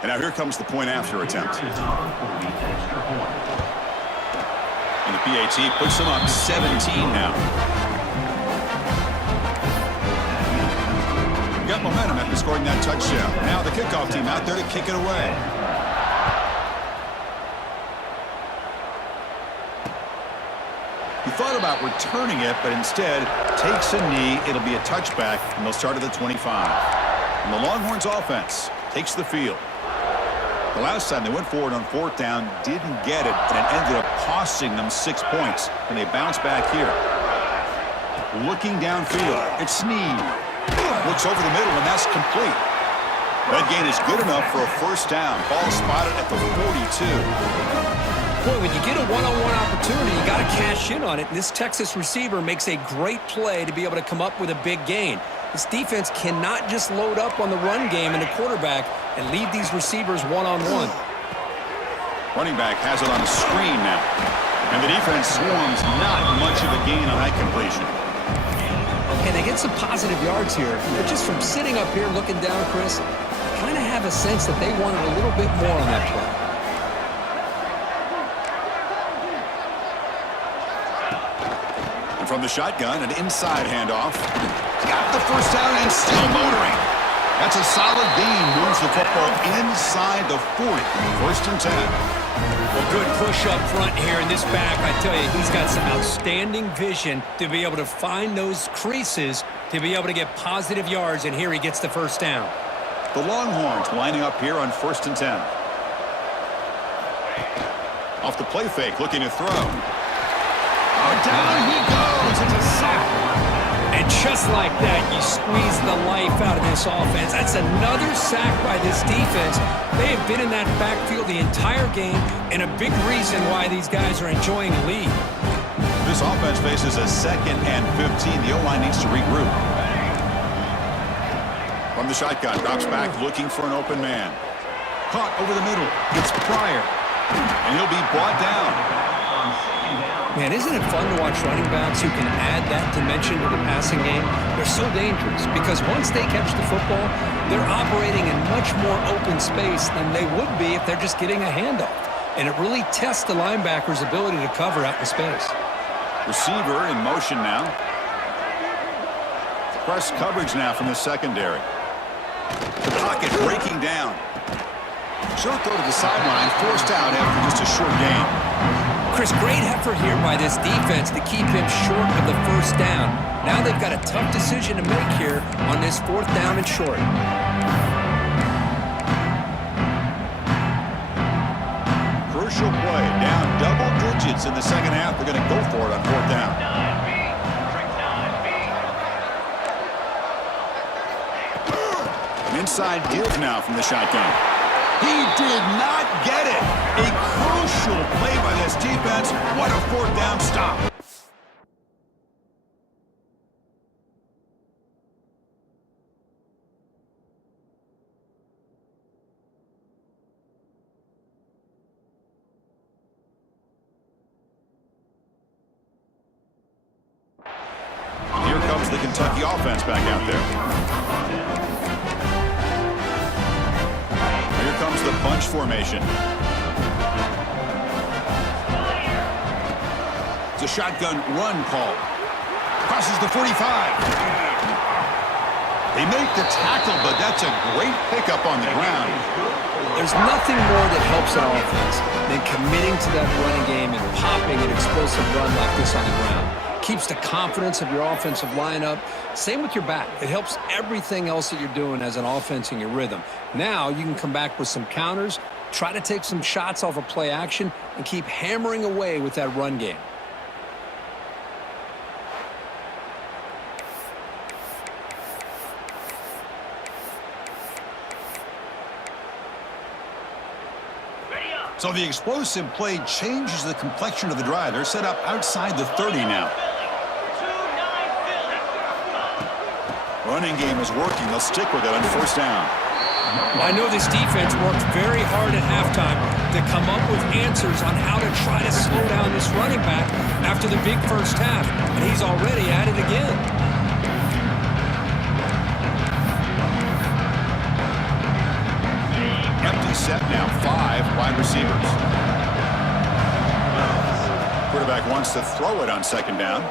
And now here comes the point after attempt. And the PAT puts them up 17 now. Got momentum after scoring that touchdown. Now the kickoff team out there to kick it away. He thought about returning it, but instead takes a knee. It'll be a touchback, and they'll start at the 25. And the Longhorns offense takes the field. The last time they went forward on fourth down, didn't get it, and it ended up costing them 6 points. And they bounce back here. Looking downfield, it's Sneed. Looks over the middle, and that's complete. That gain is good enough for a first down. Ball spotted at the 42. Boy, when you get a one-on-one opportunity, you got to cash in on it. And this Texas receiver makes a great play to be able to come up with a big gain. This defense cannot just load up on the run game and the quarterback and leave these receivers one-on-one. Running back has it on the screen now. And the defense swarms, not much of a gain on that completion. And they get some positive yards here. But just from sitting up here looking down, Chris, I kind of have a sense that they wanted a little bit more on that play. From the shotgun, an inside handoff. Got the first down and still motoring. That's a solid gain. Moves the football inside the 40. First and 10. Well, good push up front here in this back. I tell you, he's got some outstanding vision to be able to find those creases, to be able to get positive yards, and here he gets the first down. The Longhorns lining up here on first and 10. Off the play fake, looking to throw. Oh, down he goes. It's a sack. And just like that, you squeeze the life out of this offense. That's another sack by this defense. They have been in that backfield the entire game, and a big reason why these guys are enjoying a lead. This offense faces a 2nd and 15. The O-line needs to regroup. From the shotgun, drops back looking for an open man. Caught over the middle. It's Pryor. And he'll be brought down. Man, isn't it fun to watch running backs who can add that dimension to the passing game? They're so dangerous because once they catch the football, they're operating in much more open space than they would be if they're just getting a handoff. And it really tests the linebacker's ability to cover out in space. Receiver in motion now. Press coverage now from the secondary. The pocket breaking down. Short throw to the sideline, forced out after just a short gain. Chris, great effort here by this defense to keep him short of the first down. Now they've got a tough decision to make here on this 4th down and short. Crucial play, down double digits in the second half. They're going to go for it on 4th down. An inside give now from the shotgun. He did not get it. A crucial play by this defense. What a 4th down stop. Kentucky offense back out there. Here comes the bunch formation. It's a shotgun run call. Crosses the 45. They make the tackle, but that's a great pickup on the ground. There's nothing more that helps an offense than committing to that running game and popping an explosive run like this on the ground. Keeps the confidence of your offensive lineup. Same with your back. It helps everything else that you're doing as an offense in your rhythm. Now you can come back with some counters, try to take some shots off of play action, and keep hammering away with that run game. So the explosive play changes the complexion of the drive. They're set up outside the 30 now. Running game is working. They'll stick with it on first down. I know this defense worked very hard at halftime to come up with answers on how to try to slow down this running back after the big first half, and he's already at it again. Empty set now, 5 wide receivers. Quarterback wants to throw it on second down.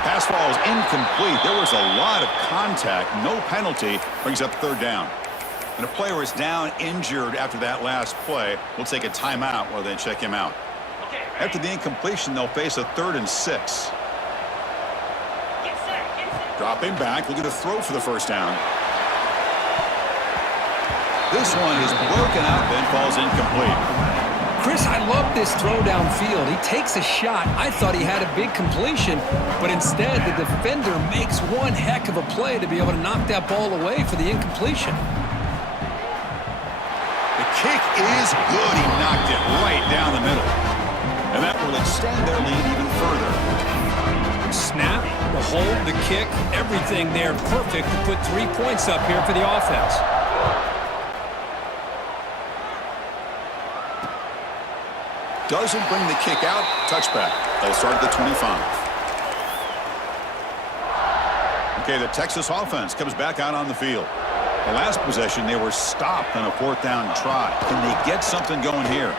Pass ball is incomplete. There was a lot of contact. No penalty. Brings up third down. And a player is down injured after that last play. We'll take a timeout while they check him out. After the incompletion, they'll face a 3rd and 6. Dropping back, looking to throw for the first down. This one is broken out, then falls incomplete. Chris, I love this throw downfield. He takes a shot. I thought he had a big completion, but instead the defender makes one heck of a play to be able to knock that ball away for the incompletion. The kick is good. He knocked it right down the middle. And that will extend their lead even further. Snap, the hold, the kick, everything there perfect to put 3 points up here for the offense. Doesn't bring the kick out. Touchback. They'll start at the 25. Okay, the Texas offense comes back out on the field. The last possession, they were stopped on a 4th down try. Can they get something going here?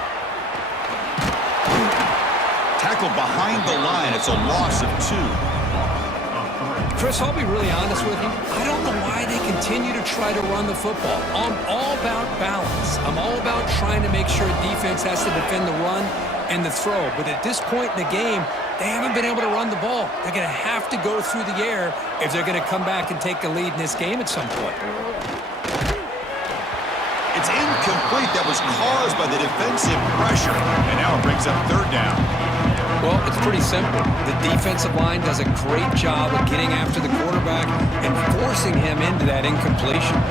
Tackled behind the line. It's a loss of 2. Chris, I'll be really honest with you. I don't know why they continue to try to run the football. I'm all about balance. I'm all about trying to make sure defense has to defend the run and the throw. But at this point in the game, they haven't been able to run the ball. They're going to have to go through the air if they're going to come back and take the lead in this game at some point. It's incomplete. That was caused by the defensive pressure. And now it brings up 3rd down. Well, it's pretty simple. The defensive line does a great job of getting after the quarterback and forcing him into that incompletion.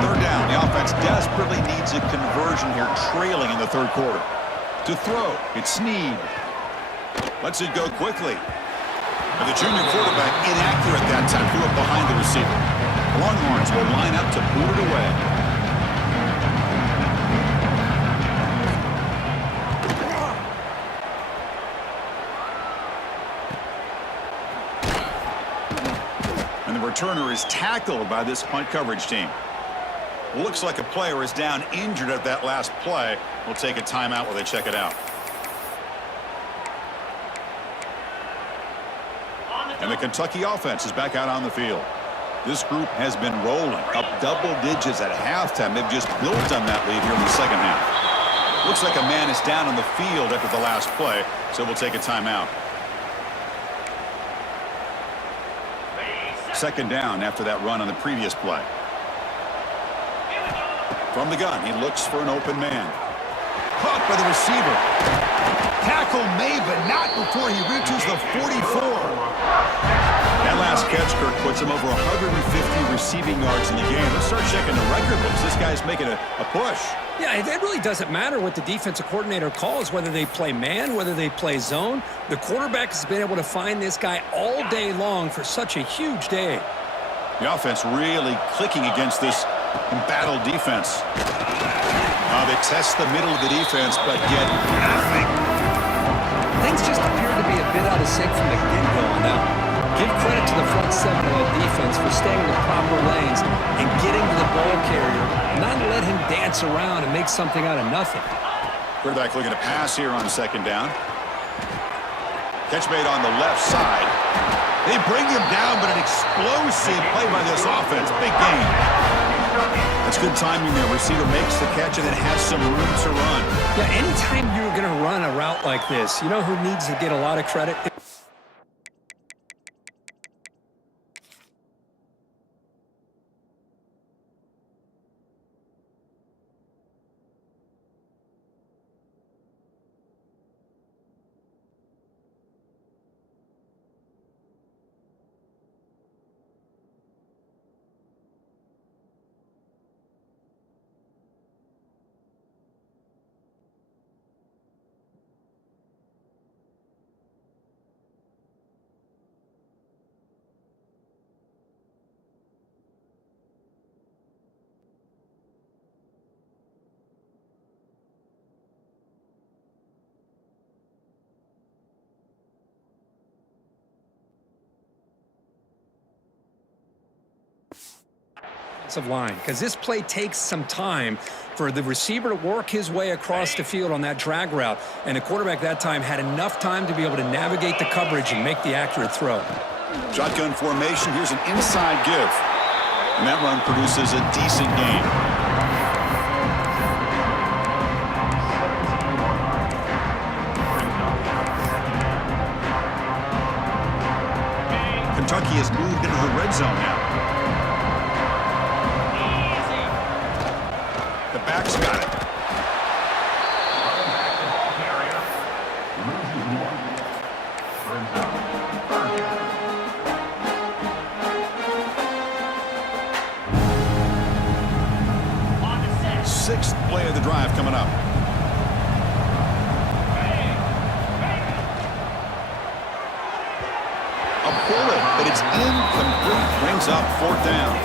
3rd down. The offense desperately needs a conversion here, trailing in the 3rd quarter. To throw, it's Snead. Lets it go quickly. And the junior quarterback inaccurate that time. Threw it behind the receiver. Longhorns will line up to boot it away. Returner is tackled by this punt coverage team. Looks like a player is down injured at that last play. We'll take a timeout while they check it out. And the Kentucky offense is back out on the field. This group has been rolling up double digits at halftime. They've just built on that lead here in the second half. Looks like a man is down on the field after the last play, so we'll take a timeout. Second down after that run on the previous play. From the gun, he looks for an open man. Caught by the receiver. Tackle made, but not before he reaches the 44. That last catch, Kirk, puts him over 150 receiving yards in the game. Let's start checking the record books. This guy's making a push. Yeah, it really doesn't matter what the defensive coordinator calls, whether they play man, whether they play zone. The quarterback has been able to find this guy all day long for such a huge day. The offense really clicking against this embattled defense. They test the middle of the defense, but get nothing. Things just appear to be a bit out of sync from the get-go on that one. Give credit to the front seven of the defense for staying in the proper lanes and getting to the ball carrier, not let him dance around and make something out of nothing. Quarterback looking to pass here on second down. Catch made on the left side. They bring him down, but an explosive play by this offense. Big gain. That's good timing there. Receiver makes the catch and then has some room to run. Yeah, anytime you're going to run a route like this, you know who needs to get a lot of credit? Line, because this play takes some time for the receiver to work his way across the field on that drag route, and the quarterback that time had enough time to be able to navigate the coverage and make the accurate throw. Shotgun formation. Here's an inside give, and that run produces a decent gain. Kentucky has moved into the red zone now. The back's got it. Sixth play of the drive coming up. A bullet, but it's incomplete. Brings up fourth down.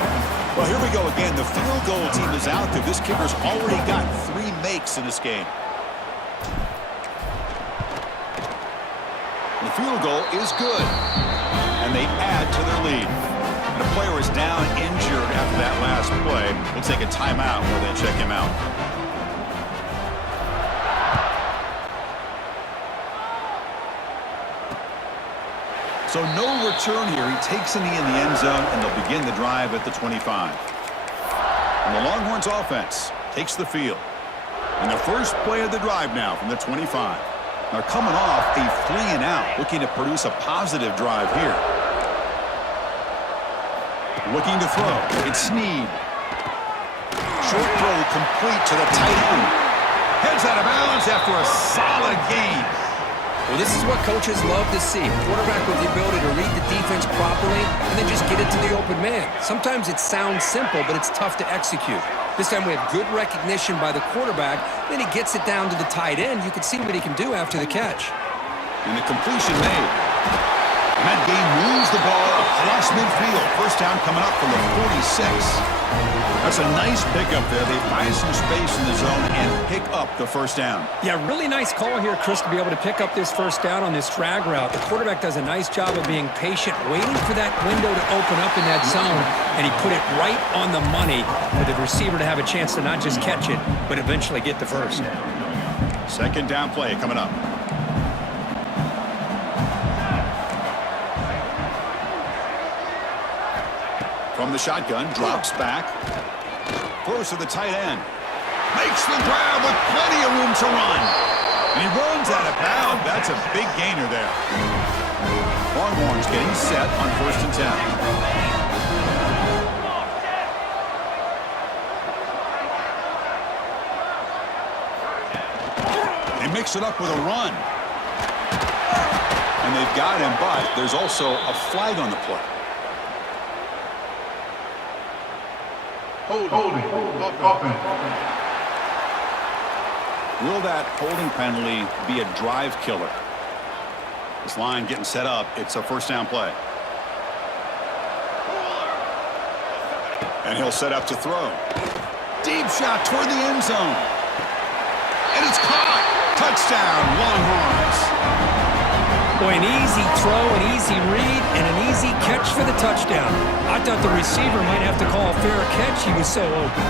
Well, here we go again. The field goal team is out there. This kicker's already got 3 makes in this game. The field goal is good. And they add to their lead. And a player is down injured after that last play. We'll take a timeout while they check him out. So no return here. He takes a knee in the end zone, and they'll begin the drive at the 25. And the Longhorns offense takes the field. And the first play of the drive now from the 25. They're coming off a 3-and-out, looking to produce a positive drive here. Looking to throw. It's Snead. Short throw complete to the tight end. Heads out of bounds after a solid gain. Well, this is what coaches love to see. A quarterback with the ability to read the defense properly and then just get it to the open man. Sometimes it sounds simple, but it's tough to execute. This time we have good recognition by the quarterback. Then he gets it down to the tight end. You can see what he can do after the catch. And the completion made. And that game moves the ball across midfield. First down coming up from the 46. That's a nice pickup there. They find some space in the zone and pick up the first down. Yeah, really nice call here, Chris, to be able to pick up this first down on this drag route. The quarterback does a nice job of being patient, waiting for that window to open up in that zone, and he put it right on the money for the receiver to have a chance to not just catch it, but eventually get the first. Second down play coming up. From the shotgun, drops back. Throws to the tight end. Makes the grab with plenty of room to run. And he runs out of bounds. That's a big gainer there. Longhorns getting set on 1st and 10. They mix it up with a run. And they've got him, but there's also a flag on the play. Holding. Will that holding penalty be a drive killer? This line getting set up. It's a first down play. And he'll set up to throw. Deep shot toward the end zone. And it's caught. Touchdown, Longhorns. Boy, an easy throw, an easy read, and an easy catch for the touchdown. I thought the receiver might have to call a fair catch. He was so open.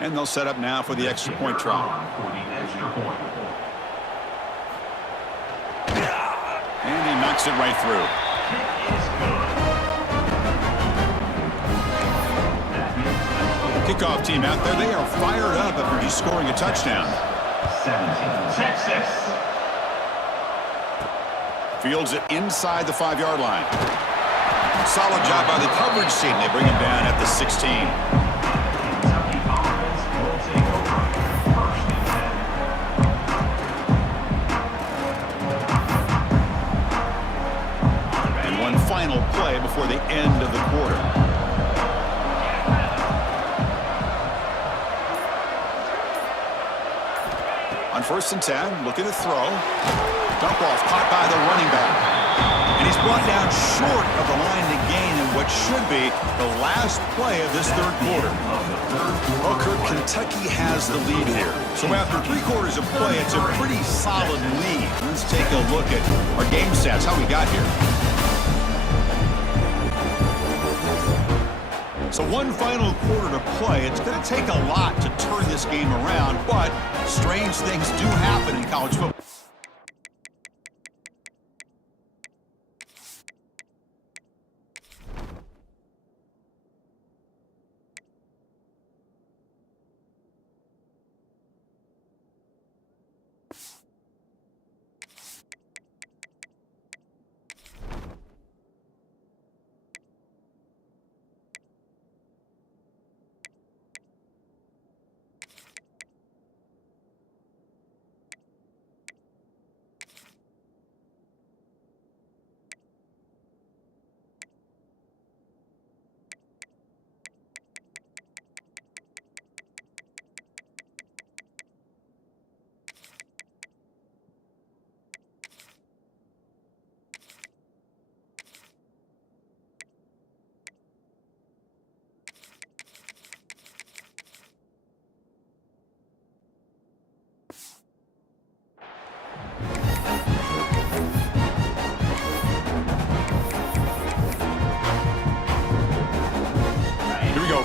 And they'll set up now for the extra point try. And he knocks it right through. Kickoff team out there. They are fired up after just scoring a touchdown. 17-6. Fields it inside the 5-yard line. Solid job by the coverage team. They bring him down at the 16. Final play before the end of the quarter. On 1st and 10, looking to throw. Dump off caught by the running back. And he's brought down short of the line to gain in what should be the last play of this third quarter. Well, Kirk, Kentucky has the lead here. So after 3 quarters of play, it's a pretty solid lead. Let's take a look at our game stats, how we got here. So one final quarter to play. It's going to take a lot to turn this game around, but strange things do happen in college football.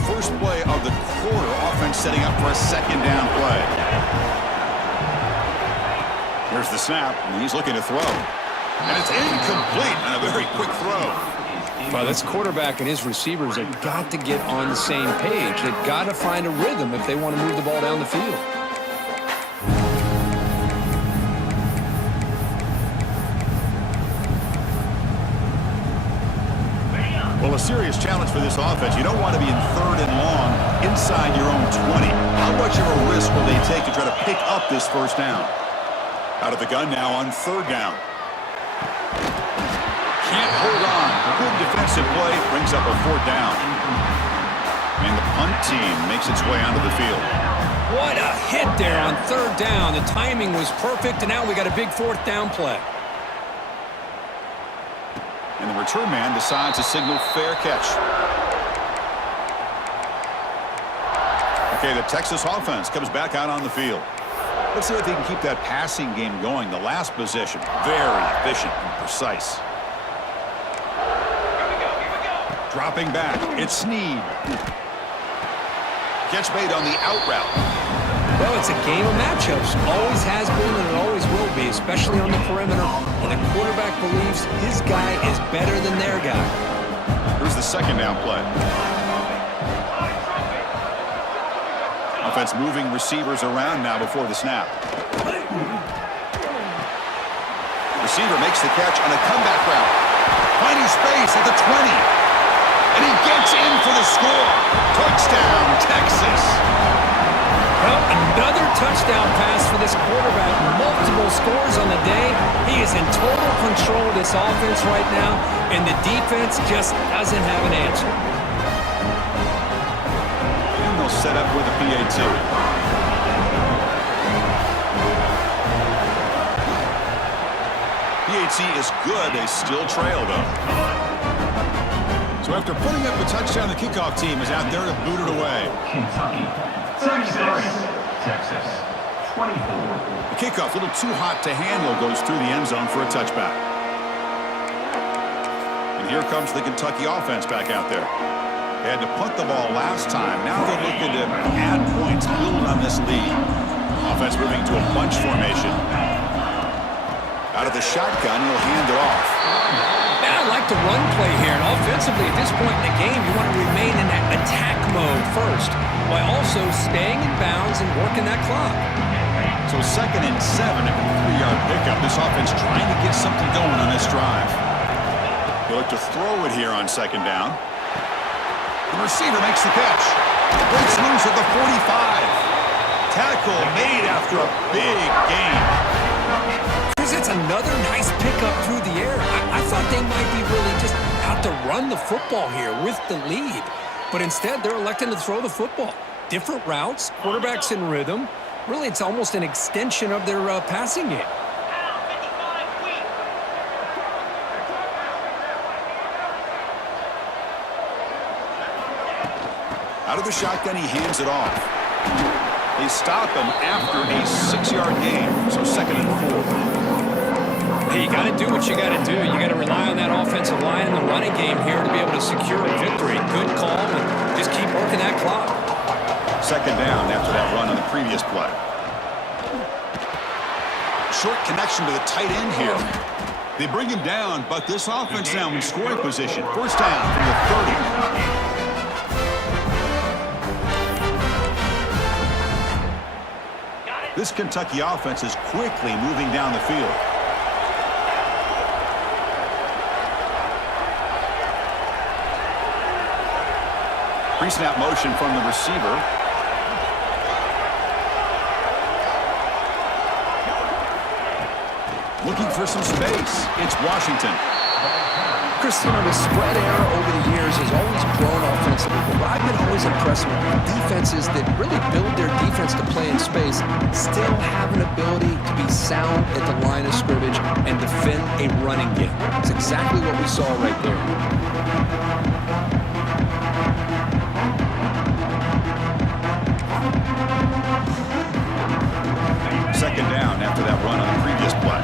First play of the quarter, offense setting up for a 2nd down play. Here's the snap, and he's looking to throw. And it's incomplete on a very quick throw. Well, this quarterback and his receivers have got to get on the same page. They've got to find a rhythm if they want to move the ball down the field. Well, a serious challenge for this offense. You don't want to be in 3rd and long inside your own 20. How much of a risk will they take to try to pick up this 1st down? Out of the gun now on 3rd down. Can't hold on. Good defensive play brings up a 4th down. And the punt team makes its way onto the field. What a hit there on 3rd down. The timing was perfect, and now we got a big 4th down play. And the return man decides to signal fair catch. Okay, the Texas offense comes back out on the field. Let's see if they can keep that passing game going. The last possession, very efficient and precise. Dropping back, it's Snead. Catch made on the out route. Well, it's a game of matchups. Always has been and it always will be, especially on the perimeter. And the quarterback believes his guy is better than their guy. Here's the 2nd down play. Offense moving receivers around now before the snap. Receiver makes the catch on a comeback route. Finding space at the 20. And he gets in for the score. Touchdown, Texas. Well, another touchdown pass for this quarterback. Multiple scores on the day. He is in total control of this offense right now, and the defense just doesn't have an answer. And they'll set up with a PAT. efficiency is good. They still trail, though. So after putting up a touchdown, the kickoff team is out there to boot it away. Kentucky. 36. Texas. 24. The kickoff, a little too hot to handle, goes through the end zone for a touchback. And here comes the Kentucky offense back out there. They had to punt the ball last time. Now they're looking to add points, build on this lead. Offense moving to a bunch formation. Out of the shotgun, he'll hand it off. Man, I like the run play here. And offensively, at this point in the game, you want to remain in that attack mode first, while also staying in bounds and working that clock. So 2nd and 7 after the 3-yard pickup. This offense trying to get something going on this drive. They look to throw it here on 2nd down. The receiver makes the catch. Breaks loose at the 45. Tackle made after a big gain. Chris, it's another nice pickup through the air. I thought they might be really just out to run the football here with the lead. But instead, they're electing to throw the football. Different routes, quarterbacks in rhythm. Really, it's almost an extension of their passing game. Out of the shotgun, he hands it off. They stop him after a 6-yard gain, so 2nd and 4. Hey, you got to do what you got to do. You got to rely on that offensive line and the running game here to be able to secure a victory. Good call, and just keep working that clock. 2nd down after that run on the previous play. Short connection to the tight end here. They bring him down, but this offense now in scoring position. 1st down from the 30. This Kentucky offense is quickly moving down the field. Pre-snap motion from the receiver. Looking for some space. It's Washington. Chris, the spread era over the years has always grown offensively, but what I've been always impressed with defenses that really build their defense to play in space still have an ability to be sound at the line of scrimmage and defend a running game. It's exactly what we saw right there. 2nd down after that run on the previous play.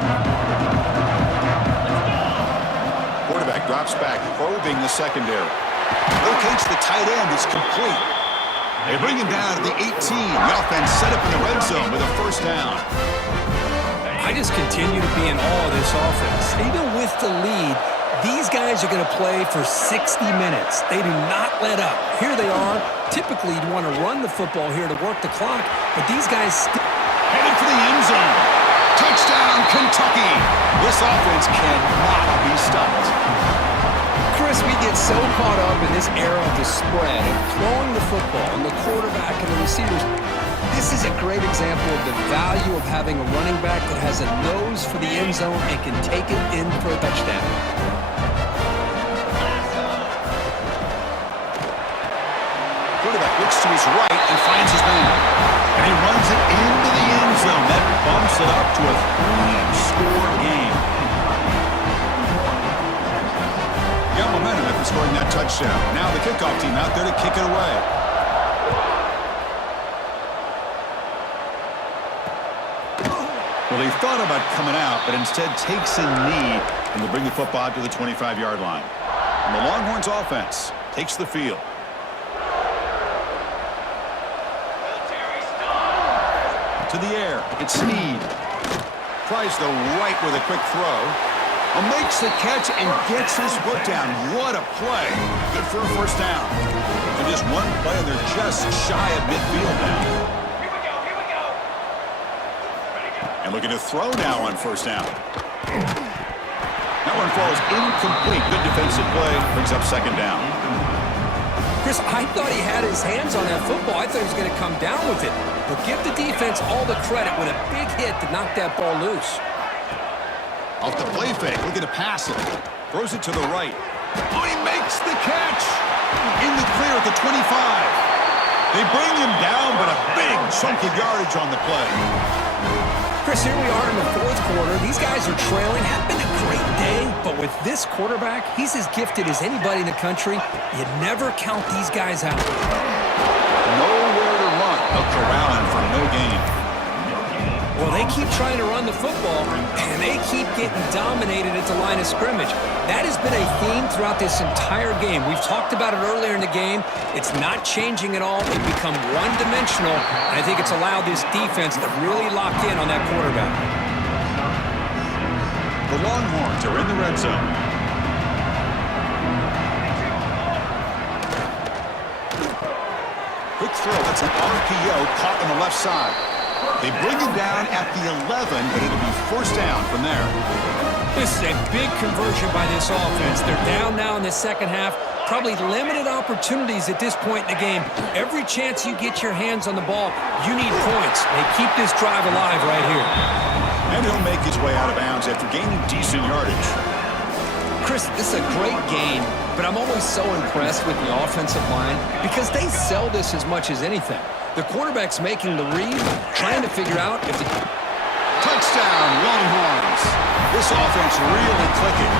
Quarterback drops back, probing the secondary. Locates the tight end. It's complete. They bring him down to the 18. The offense set up in the red zone with a 1st down. I just continue to be in awe of this offense. Even with the lead, these guys are going to play for 60 minutes. They do not let up. Here they are. Typically, you'd want to run the football here to work the clock, but these guys headed for the end zone. Touchdown, Kentucky. This offense cannot be stopped. Chris, we get so caught up in this era of the spread, of throwing the football, and the quarterback and the receivers. This is a great example of the value of having a running back that has a nose for the end zone and can take it in for a touchdown. Quarterback looks to his right and finds his man. And he runs it into the end zone. That bumps it up to a 3-score game. Got momentum after scoring that touchdown. Now the kickoff team out there to kick it away. Well, they thought about coming out, but instead takes a knee, and they'll bring the football to the 25-yard line. And the Longhorns offense takes the field. To the air, it's Snead. Tries the right with a quick throw. Makes the catch and gets his foot down. What a play. Good for a 1st down. And just one play, and they're just shy of midfield now. Here we go. And looking to throw now on 1st down. That one falls incomplete. Good defensive play. Brings up 2nd down. Chris, I thought he had his hands on that football. I thought he was going to come down with it. But give the defense all the credit with a big hit to knock that ball loose. Off the play fake, looking to pass it. Throws it to the right. Oh, he makes the catch. In the clear at the 25. They bring him down, but a big chunk of yardage on the play. Chris, here we are in the fourth quarter. These guys are trailing. Had been a great day, but with this quarterback, he's as gifted as anybody in the country. You never count these guys out. Nowhere to run. A corralling for no gain. Well, they keep trying to run the football, and they keep getting dominated at the line of scrimmage. That has been a theme throughout this entire game. We've talked about it earlier in the game. It's not changing at all. They've become one-dimensional, and I think it's allowed this defense to really lock in on that quarterback. The Longhorns are in the red zone. Quick throw. That's an RPO caught on the left side. They bring him down at the 11, but it'll be first down from there. This is a big conversion by this offense. They're down now in the second half. Probably limited opportunities at this point in the game. Every chance you get your hands on the ball, you need points. They keep this drive alive right here. And he'll make his way out of bounds after gaining decent yardage. Chris, this is a great game, but I'm always so impressed with the offensive line because they sell this as much as anything. The quarterback's making the read, trying to figure out if the... Touchdown, Longhorns. This offense really clicking.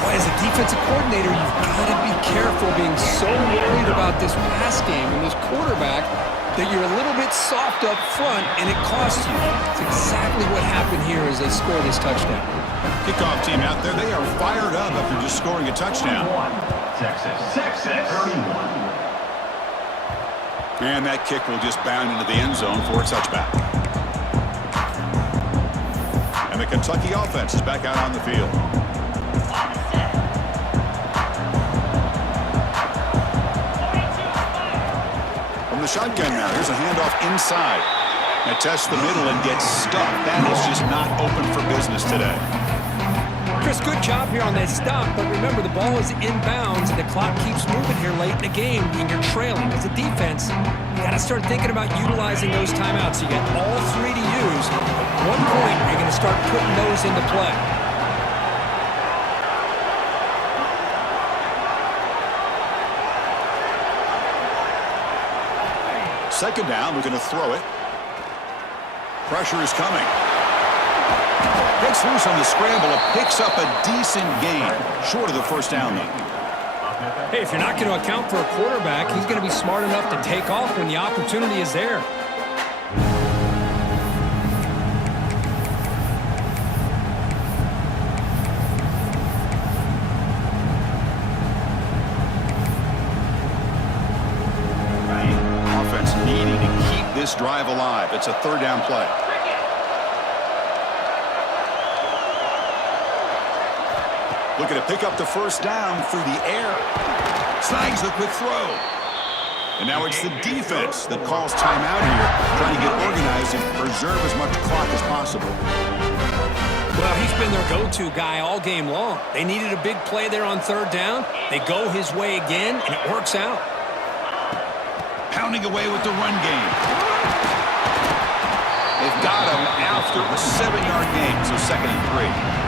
Boy, as a defensive coordinator, you've got to be careful being so worried about this pass game and this quarterback that you're a little bit soft up front, and it costs you. It's exactly what happened here as they score this touchdown. Kickoff team out there, they are fired up after just scoring a touchdown. Texas 31. And that kick will just bound into the end zone for a touchback. And the Kentucky offense is back out on the field. From the shotgun now, here's a handoff inside. They test the middle and gets stuck. That is just not open for business today. Chris, good job here on that stop, but remember the ball is inbounds and the clock keeps moving here late in the game and you're trailing. As a defense, you got to start thinking about utilizing those timeouts. You got all three to use. At one point, you're going to start putting those into play. Second down, we're going to throw it. Pressure is coming. Gets loose on the scramble. It picks up a decent gain. Short of the first down, though. Hey, if you're not going to account for a quarterback, he's going to be smart enough to take off when the opportunity is there. Offense needing to keep this drive alive. It's a third down play. Looking to pick up the first down through the air. Snags the quick throw. And now it's the defense that calls timeout here, trying to get organized and preserve as much clock as possible. Well, he's been their go-to guy all game long. They needed a big play there on third down. They go his way again, and it works out. Pounding away with the run game. They've got him after a 7-yard gain, so 2nd and 3.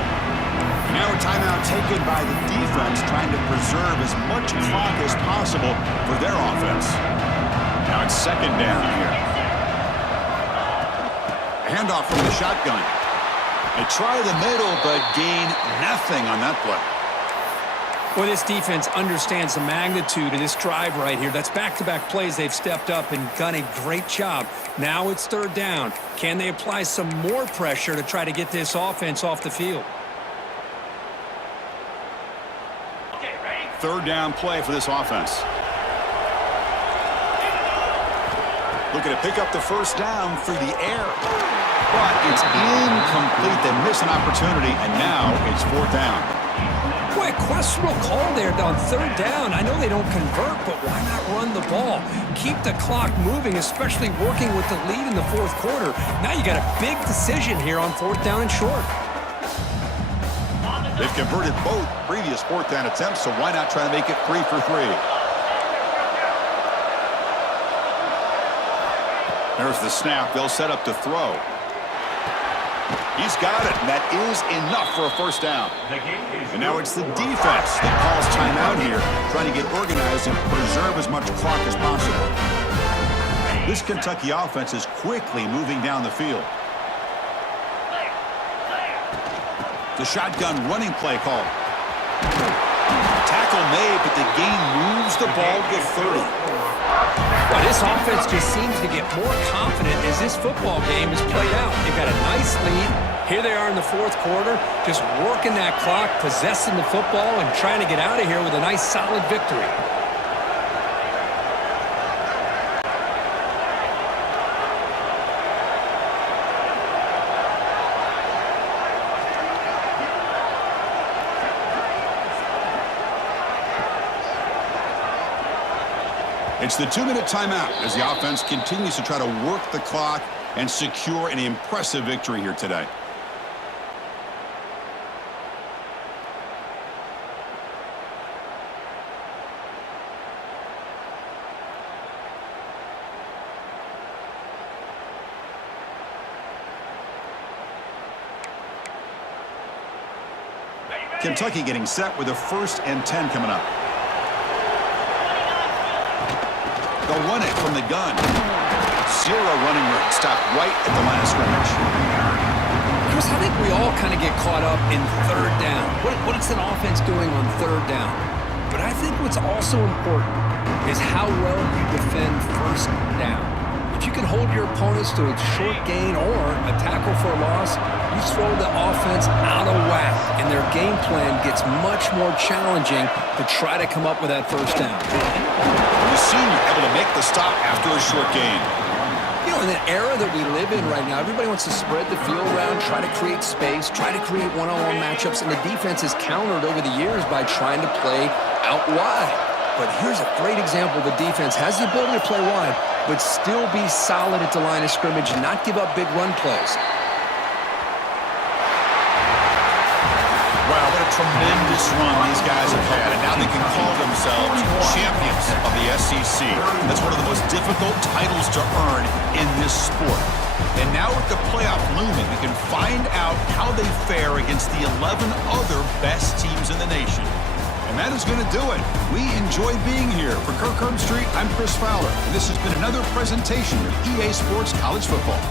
Now a timeout taken by the defense, trying to preserve as much clock as possible for their offense. Now it's second down here. Handoff from the shotgun. They try the middle, but gain nothing on that play. Well, this defense understands the magnitude of this drive right here. That's back-to-back plays. They've stepped up and done a great job. Now it's third down. Can they apply some more pressure to try to get this offense off the field? Third down play for this offense. Looking to pick up the first down through the air. But it's incomplete. They miss an opportunity, and now it's fourth down. Boy, questionable call there on third down. I know they don't convert, but why not run the ball? Keep the clock moving, especially working with the lead in the fourth quarter. Now you got a big decision here on fourth down and short. They've converted both previous fourth down attempts, so why not try to make it 3 for 3? There's the snap. They'll set up to throw. He's got it, and that is enough for a first down. And now it's the defense that calls timeout here, trying to get organized and preserve as much clock as possible. This Kentucky offense is quickly moving down the field. The shotgun running play call. Tackle made, but the gain moves the ball to 30. Well, this offense just seems to get more confident as this football game is played out. They've got a nice lead. Here they are in the fourth quarter, just working that clock, possessing the football, and trying to get out of here with a nice, solid victory. It's the 2-minute timeout as the offense continues to try to work the clock and secure an impressive victory here today. Kentucky getting set with a 1st and 10 coming up. They'll run it from the gun. Zero running room. Stopped right at the line of scrimmage. Chris, I think we all kind of get caught up in third down. What is an offense doing on third down? But I think what's also important is how well you defend first down. If you can hold your opponents to a short gain or a tackle for a loss, you throw the offense out of whack, and their game plan gets much more challenging to try to come up with that first down. The senior able to make the stop after a short gain. You know, in the era that we live in right now, everybody wants to spread the field around, try to create space, try to create one-on-one matchups, and the defense has countered over the years by trying to play out wide. But here's a great example. The defense has the ability to play wide, but still be solid at the line of scrimmage and not give up big run plays. Wow, what a tremendous run these guys have had, and now they can call themselves champions of the SEC. That's one of the most difficult titles to earn in this sport. And now with the playoff looming, we can find out how they fare against the 11 other best teams in the nation. And that is going to do it. We enjoyed being here. For Kirk Herbstreit, I'm Chris Fowler, and this has been another presentation of EA Sports College Football.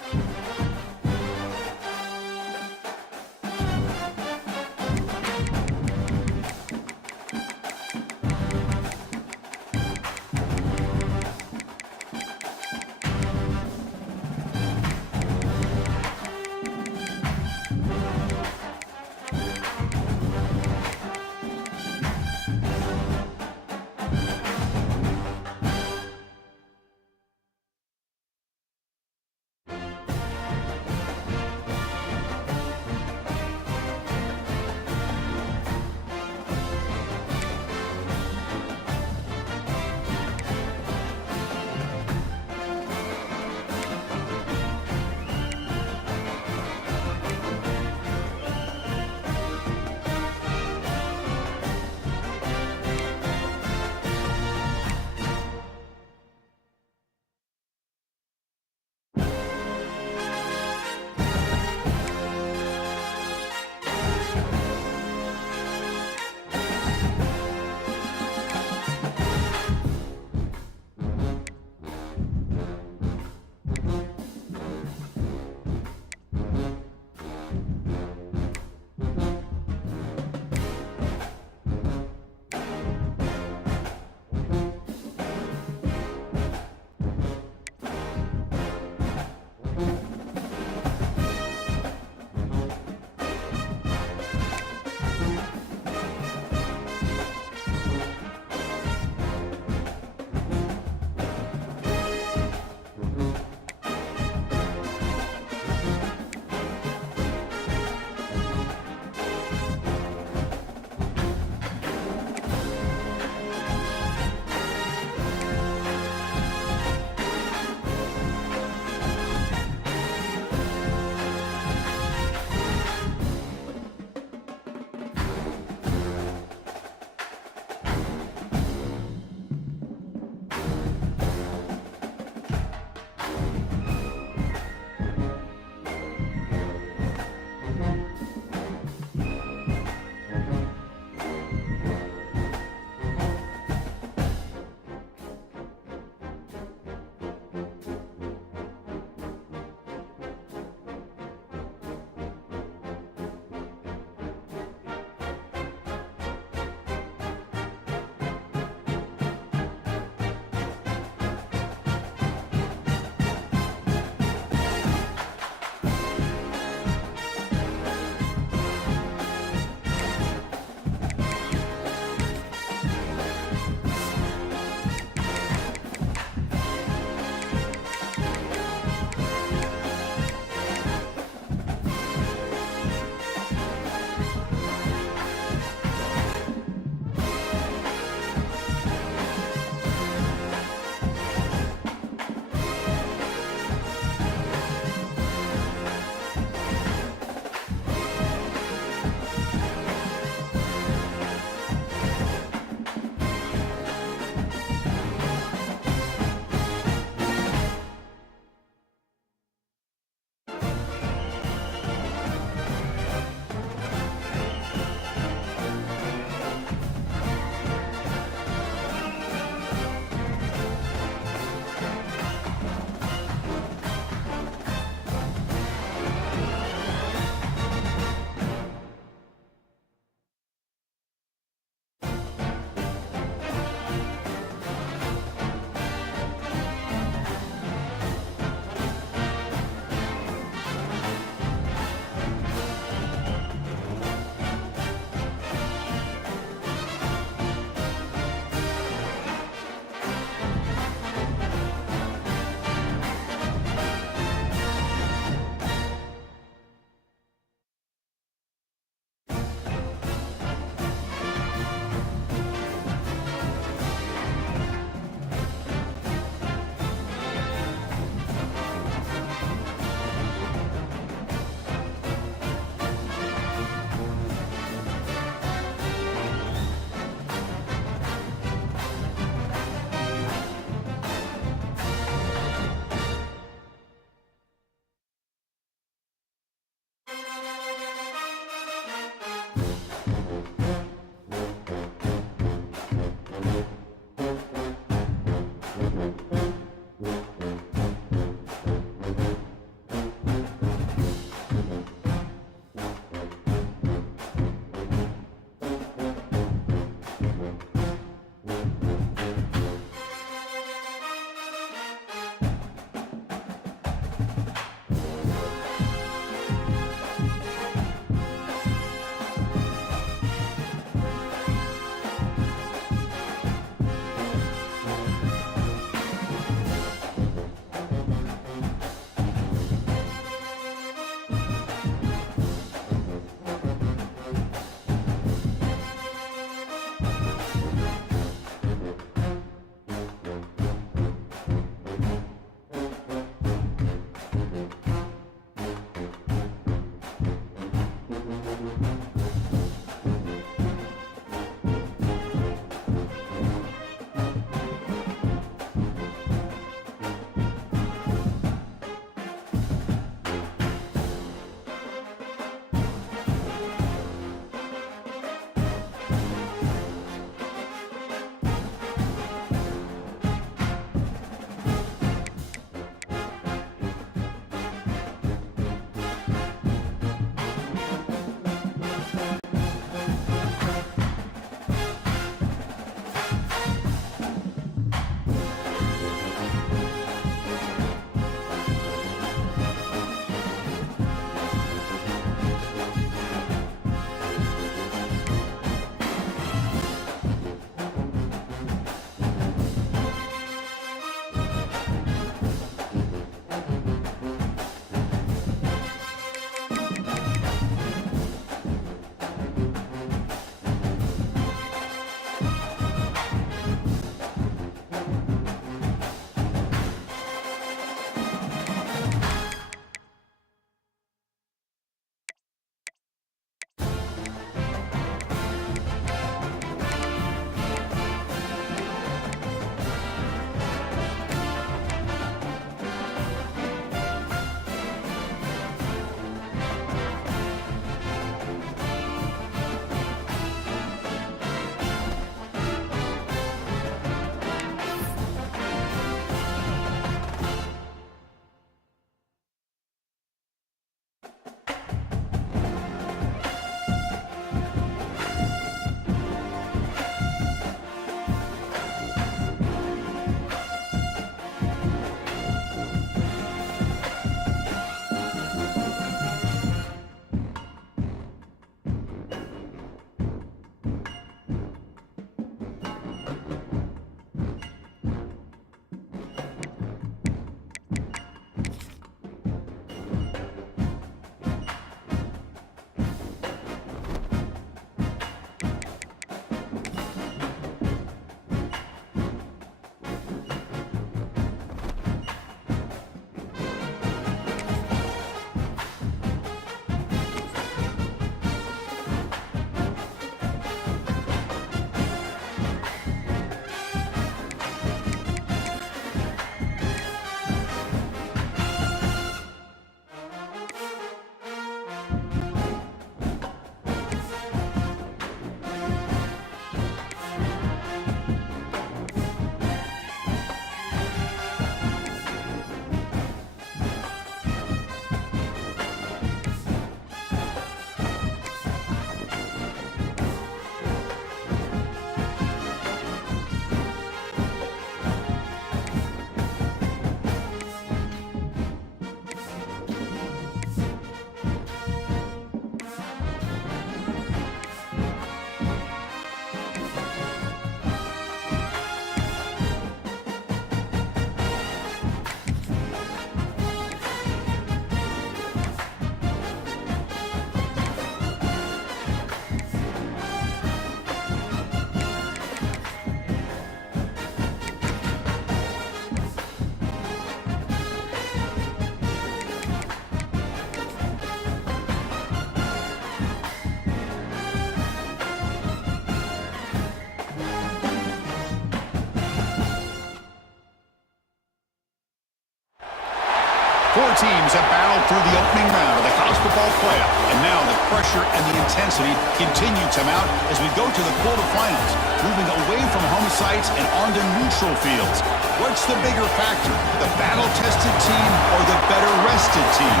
Four teams have battled through the opening round of the college football playoff, and now the pressure and the intensity continue to mount as we go to the quarterfinals, moving away from home sites and onto neutral fields. What's the bigger factor, the battle-tested team or the better-rested team?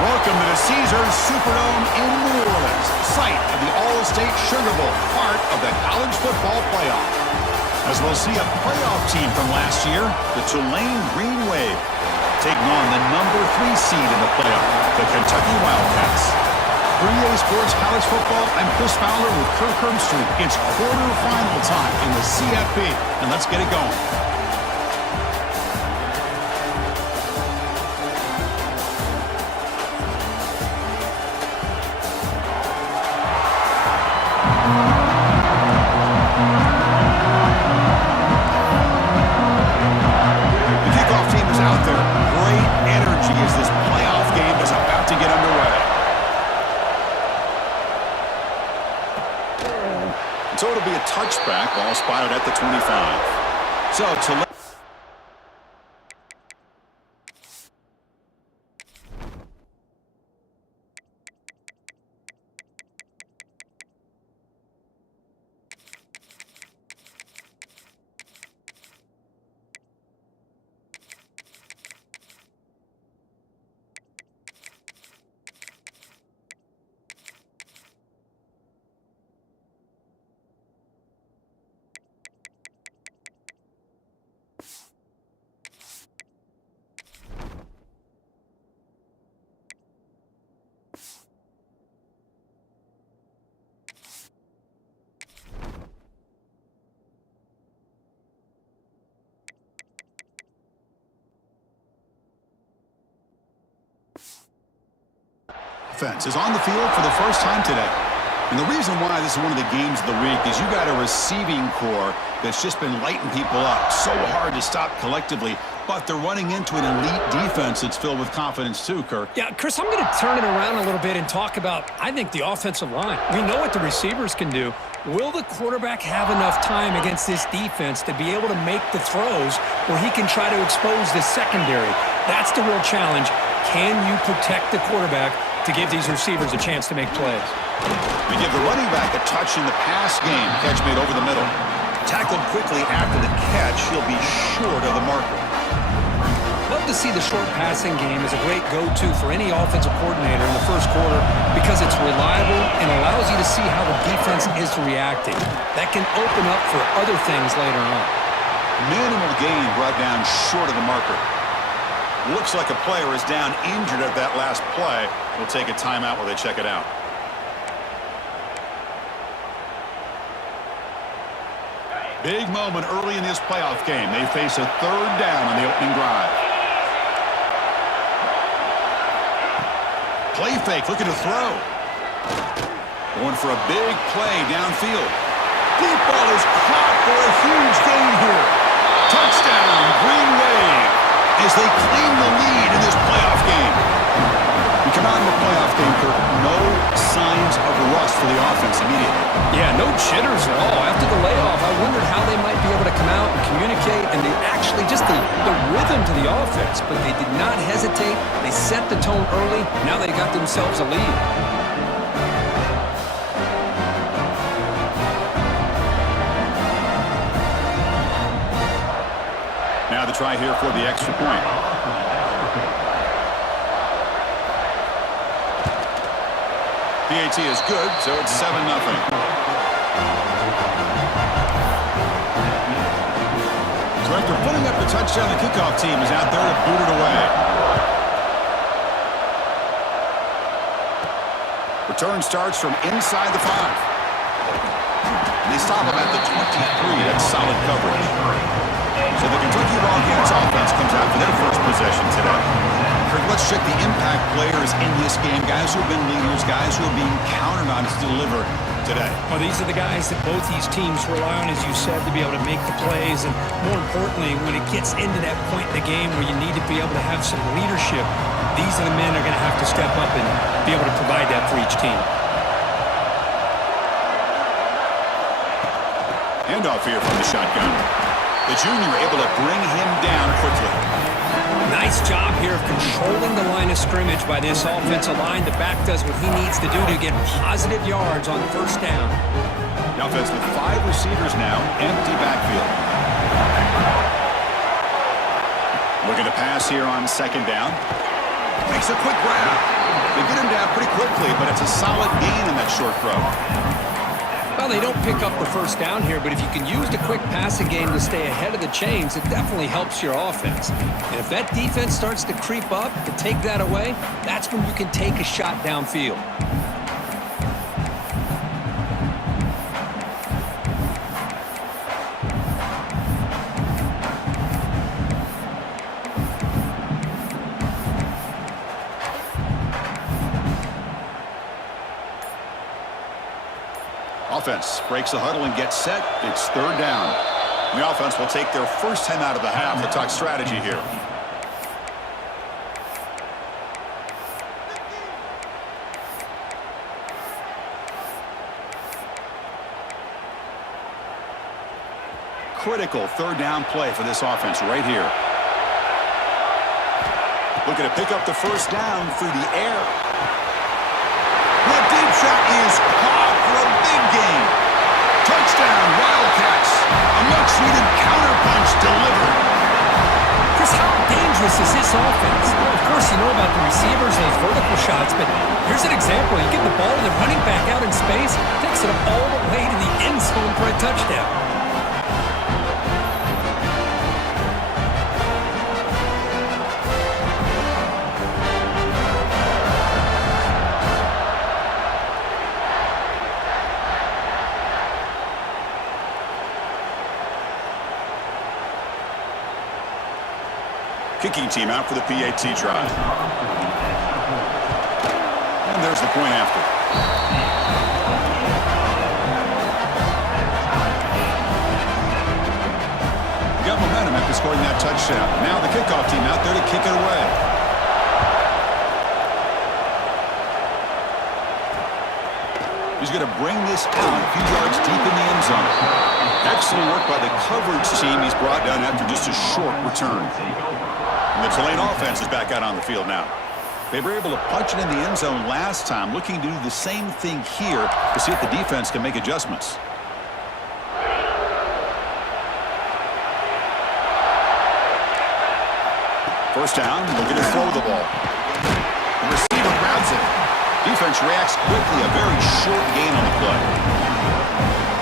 Welcome to the Caesars Superdome in New Orleans, site of the All-State Sugar Bowl, part of the college football playoff. As we'll see a playoff team from last year, the Tulane Green Wave, taking on the number 3 seed in the playoff, the Kentucky Wildcats. For EA Sports College Football, I'm Chris Fowler with Kirk Herbstreit. It's quarterfinal time in the CFB, and let's get it going. So it'll be a touchback, ball spotted at the 25. So to offense is on the field for the first time today. And the reason why this is one of the games of the week is you got a receiving core that's just been lighting people up. So hard to stop collectively, but they're running into an elite defense that's filled with confidence too, Kirk. Yeah, Chris, I'm going to turn it around a little bit and talk about, I think, the offensive line. We know what the receivers can do. Will the quarterback have enough time against this defense to be able to make the throws where he can try to expose the secondary? That's the real challenge. Can you protect the quarterback to give these receivers a chance to make plays? We give the running back a touch in the pass game. Catch made over the middle. Tackled quickly after the catch. He'll be short of the marker. Love to see the short passing game as a great go-to for any offensive coordinator in the first quarter because it's reliable and allows you to see how the defense is reacting. That can open up for other things later on. Minimal gain brought down short of the marker. Looks like a player is down injured at that last play. We'll take a timeout while they check it out. Big moment early in this playoff game. They face a third down on the opening drive. Play fake, looking to throw. Going for a big play downfield. Deep ball is caught for a huge gain here. Touchdown, Green Wave, as they claim the lead in this playoff game. We come out in the playoff game, Kirk. No signs of rust for the offense immediately. Yeah, no jitters at all. After the layoff, I wondered how they might be able to come out and communicate, and they actually just the rhythm to the offense, but they did not hesitate. They set the tone early. Now they got themselves a lead. Now the try here for the extra point. PAT is good, so it's 7-0. So after putting up the touchdown, the kickoff team is out there to boot it away. Return starts from inside the 5. And they stop him at the 23. That's solid coverage. So the Kentucky Wildcats offense comes out for their first possession today. Kirk, let's check the impact players in this game, guys who have been leaders, guys who are being counted on to deliver today. Well, these are the guys that both these teams rely on, as you said, to be able to make the plays. And more importantly, when it gets into that point in the game where you need to be able to have some leadership, these are the men that are going to have to step up and be able to provide that for each team. Handoff here from the shotgun. The junior able to bring him down quickly. Nice job here of controlling the line of scrimmage by this offensive line. The back does what he needs to do to get positive yards on first down. The offense with 5 receivers now, empty backfield. Looking to pass here on second down. Makes a quick grab. They get him down pretty quickly, but it's a solid gain in that short throw. Well, they don't pick up the first down here, but if you can use the quick passing game to stay ahead of the chains, it definitely helps your offense. And if that defense starts to creep up to take that away, that's when you can take a shot downfield. Offense breaks the huddle and gets set. It's third down. The offense will take their first 10 out of the half. We'll talk strategy here. Critical third down play for this offense right here. Looking to pick up the first down through the air. The deep shot is caught for a big gain. Touchdown, Wildcats. A much-needed counterpunch delivered. Chris, how dangerous is this offense? Well, of course, you know about the receivers and those vertical shots, but here's an example. You give the ball to the running back out in space, takes it all the way to the end zone for a touchdown. Kicking team out for the PAT try. And there's the point after. Got momentum after scoring that touchdown. Now the kickoff team out there to kick it away. He's going to bring this out a few yards deep in the end zone. Excellent work by the coverage team he's brought down after just a short return. And the Tre9MB offense is back out on the field now. They were able to punch it in the end zone last time, looking to do the same thing here to see if the defense can make adjustments. First down, looking to throw the ball. The receiver grabs it. Defense reacts quickly, a very short gain on the play.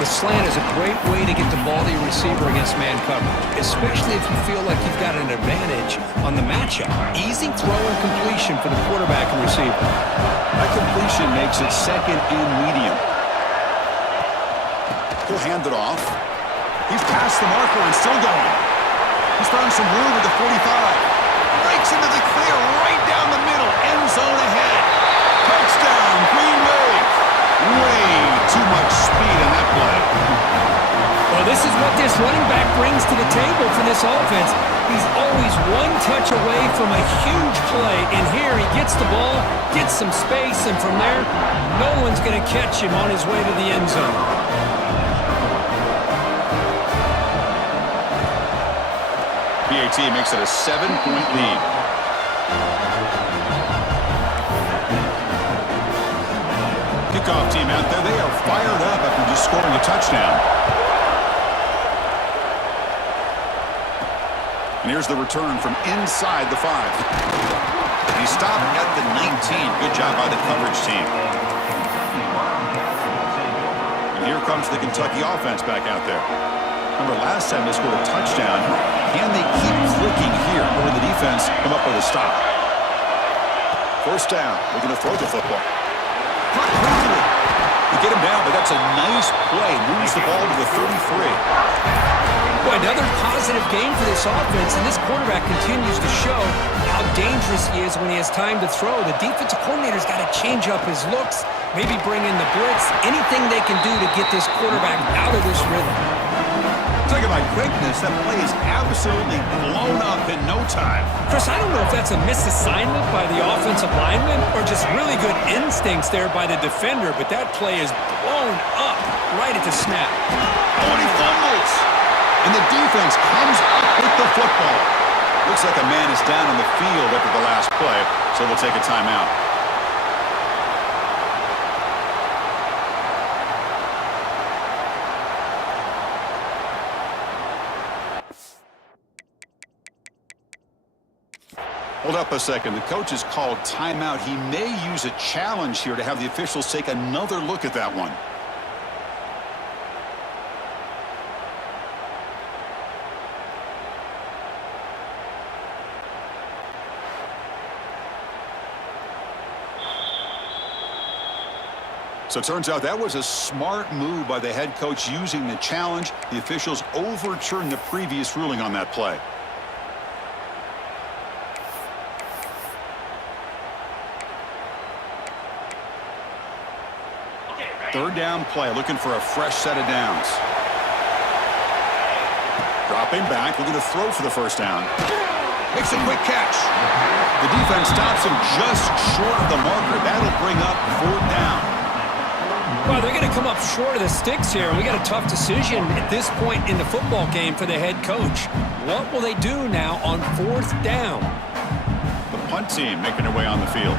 The slant is a great way to get the ball to your receiver against man coverage, especially if you feel like you've got an advantage on the matchup. Easy throw and completion for the quarterback and receiver. That completion makes it second and medium. He'll hand it off. He's past the marker and still going. He's found some room at the 45. Breaks into the clear right down the middle. End zone ahead. Touchdown, Green Bay. Way too much speed in that play. Well, this is what this running back brings to the table for this offense. He's always one touch away from a huge play, and here he gets the ball, gets some space, and from there, no one's going to catch him on his way to the end zone. PAT makes it a 7-point lead. Kickoff team out there, they are fired up after just scoring a touchdown. And here's the return from inside the 5. He stopped at the 19. Good job by the coverage team. And here comes the Kentucky offense back out there. Remember, last time they scored a touchdown. Can they keep clicking here, or will the defense come up with a stop? First down, we're going to throw the football. You get him down, but that's a nice play. Moves the ball to the 33. Boy, another positive game for this offense, and this quarterback continues to show how dangerous he is when he has time to throw. The defensive coordinator's got to change up his looks, maybe bring in the blitz, anything they can do to get this quarterback out of this rhythm. Talking about quickness, that play is absolutely blown up in no time. Chris, I don't know if that's a misassignment by the offensive lineman or just really good instincts there by the defender, but that play is blown up right at the snap. Oh, and he fumbles. And the defense comes up with the football. Looks like a man is down on the field after the last play, so they'll take a timeout. Hold up a second. The coach has called timeout. He may use a challenge here to have the officials take another look at that one. So it turns out that was a smart move by the head coach using the challenge. The officials overturned the previous ruling on that play. Third down play, looking for a fresh set of downs. Dropping back, looking to throw for the first down. Makes a quick catch. The defense stops him just short of the marker. That'll bring up fourth down. Well, they're going to come up short of the sticks here, and we got a tough decision at this point in the football game for the head coach. What will they do now on fourth down? The punt team making their way on the field.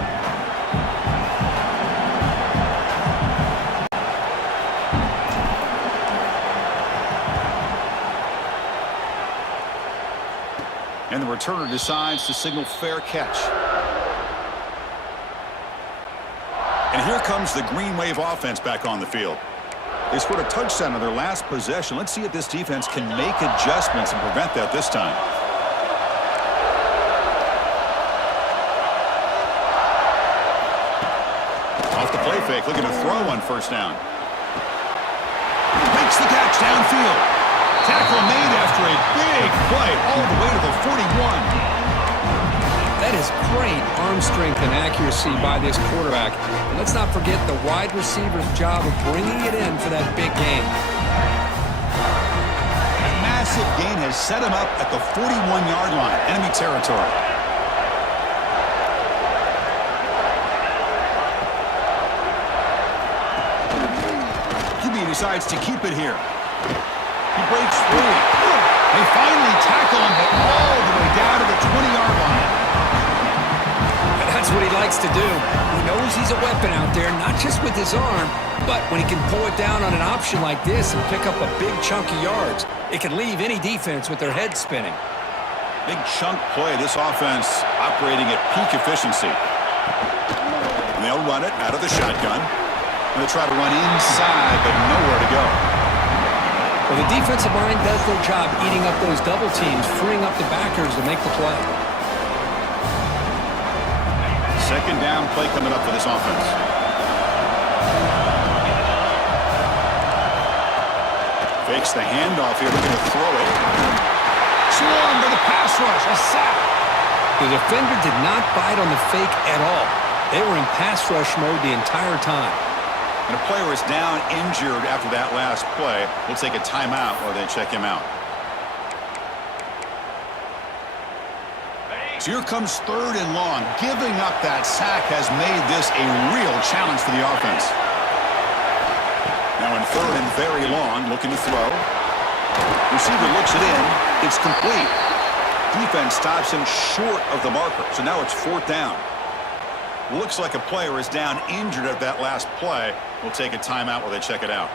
And the returner decides to signal fair catch. And here comes the Green Wave offense back on the field. They scored a touchdown on their last possession. Let's see if this defense can make adjustments and prevent that this time. Off the play fake, looking to throw on first down. Makes the catch downfield. Tackle made after a big play all the way to the 41. That is great arm strength and accuracy by this quarterback. And let's not forget the wide receiver's job of bringing it in for that big game. A massive gain has set him up at the 41-yard line, enemy territory. QB decides to keep it here. He breaks free. They finally tackle him, but all the way down to the 20-yard line. That's what he likes to do. He knows he's a weapon out there, not just with his arm, but when he can pull it down on an option like this and pick up a big chunk of yards, it can leave any defense with their head spinning. Big chunk play. This offense operating at peak efficiency. And they'll run it out of the shotgun. And they'll try to run inside, but nowhere to go. Well, the defensive line does their job eating up those double teams, freeing up the backers to make the play. Second down play coming up for this offense. Fakes the handoff here, looking to throw it. Swarmed by the pass rush, a sack. The defender did not bite on the fake at all. They were in pass rush mode the entire time. And a player is down injured after that last play. We'll take a timeout or they check him out. So here comes third and long. Giving up that sack has made this a real challenge for the offense. Now in third and very long, looking to throw. Receiver looks it in. It's complete. Defense stops him short of the marker. So now it's fourth down. Looks like a player is down injured at that last play. We'll take a timeout while they check it out.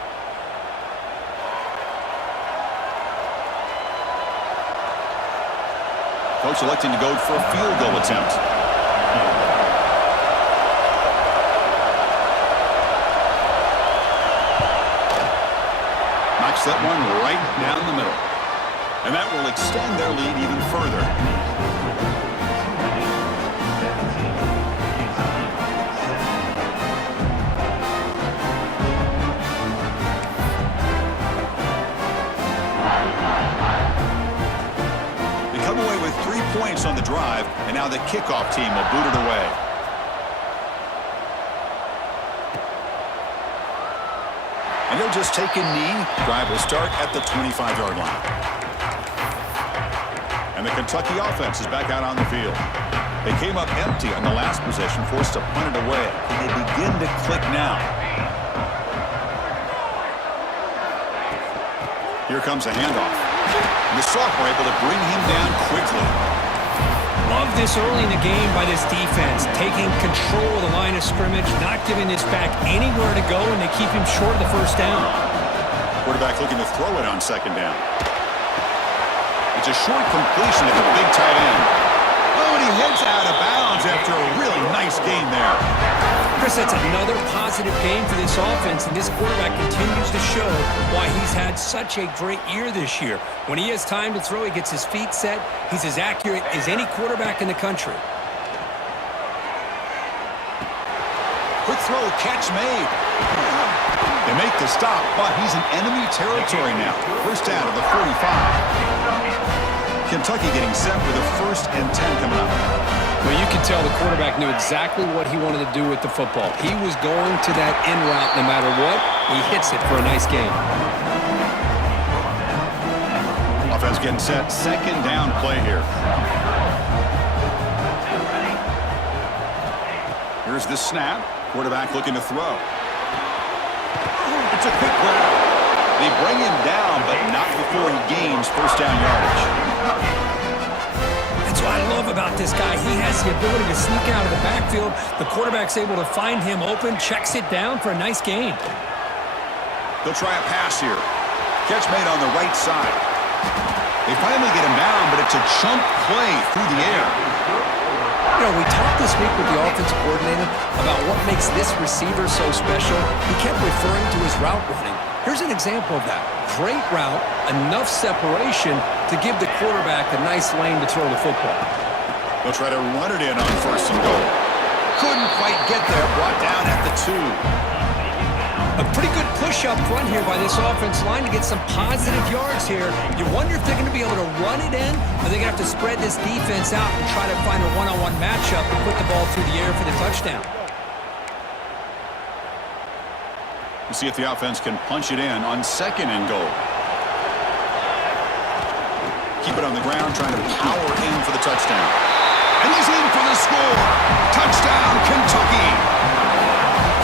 Coach electing to go for a field goal attempt. Knocks that one right down the middle. And that will extend their lead even further. Points on the drive, and now the kickoff team will boot it away. And they'll just take a knee. Drive will start at the 25-yard line. And the Kentucky offense is back out on the field. They came up empty on the last possession, forced to punt it away. And they begin to click now. Here comes a handoff. And the sophomore able to bring him down quickly. Love this early in the game by this defense, taking control of the line of scrimmage, not giving this back anywhere to go, and they keep him short of the first down. Quarterback looking to throw it on second down. It's a short completion at the big tight end. Oh, and he heads out of bounds after a really nice gain there. Chris, that's another positive game for this offense, and this quarterback continues to show why he's had such a great year this year. When he has time to throw, he gets his feet set. He's as accurate as any quarterback in the country. Quick throw, catch made. They make the stop, but he's in enemy territory now. First down to the 45. Kentucky getting set with a 1st and 10 coming up. Well, you can tell the quarterback knew exactly what he wanted to do with the football. He was going to that in route no matter what. He hits it for a nice gain. Offense getting set. Second down play here. Here's the snap. Quarterback looking to throw. It's a quick grab. They bring him down, but not before he gains first down yardage. That's what I love about this guy. He has the ability to sneak out of the backfield. The quarterback's able to find him open, checks it down for a nice gain. They'll try a pass here. Catch made on the right side. They finally get him down, but it's a chunk play through the air. You know, we talked this week with the offensive coordinator about what makes this receiver so special. He kept referring to his route running. Here's an example of that. Great route, enough separation to give the quarterback a nice lane to throw the football. They'll try to run it in on 1st and goal. Couldn't quite get there, brought down at the 2. A pretty good push up front here by this offense line to get some positive yards here. You wonder if they're going to be able to run it in, or they're going to have to spread this defense out and try to find a one-on-one matchup and put the ball through the air for the touchdown. We'll see if the offense can punch it in on 2nd and goal. Keep it on the ground, trying to power in for the touchdown. And he's in for the score. Touchdown, Kentucky.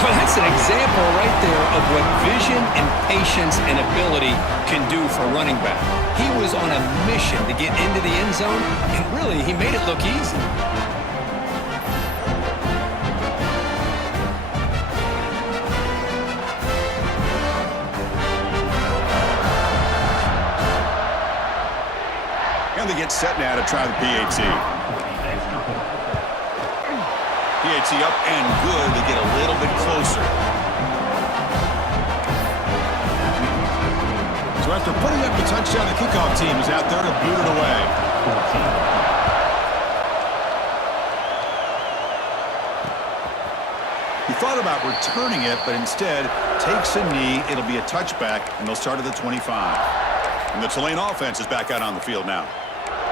Well, that's an example right there of what vision and patience and ability can do for a running back. He was on a mission to get into the end zone, and really, he made it look easy. And they get set now to try the PAT. PAT up and good. They get a little bit closer. So after putting up the touchdown, the kickoff team is out there to boot it away. He thought about returning it, but instead takes a knee. It'll be a touchback, and they'll start at the 25. And the Tulane offense is back out on the field now.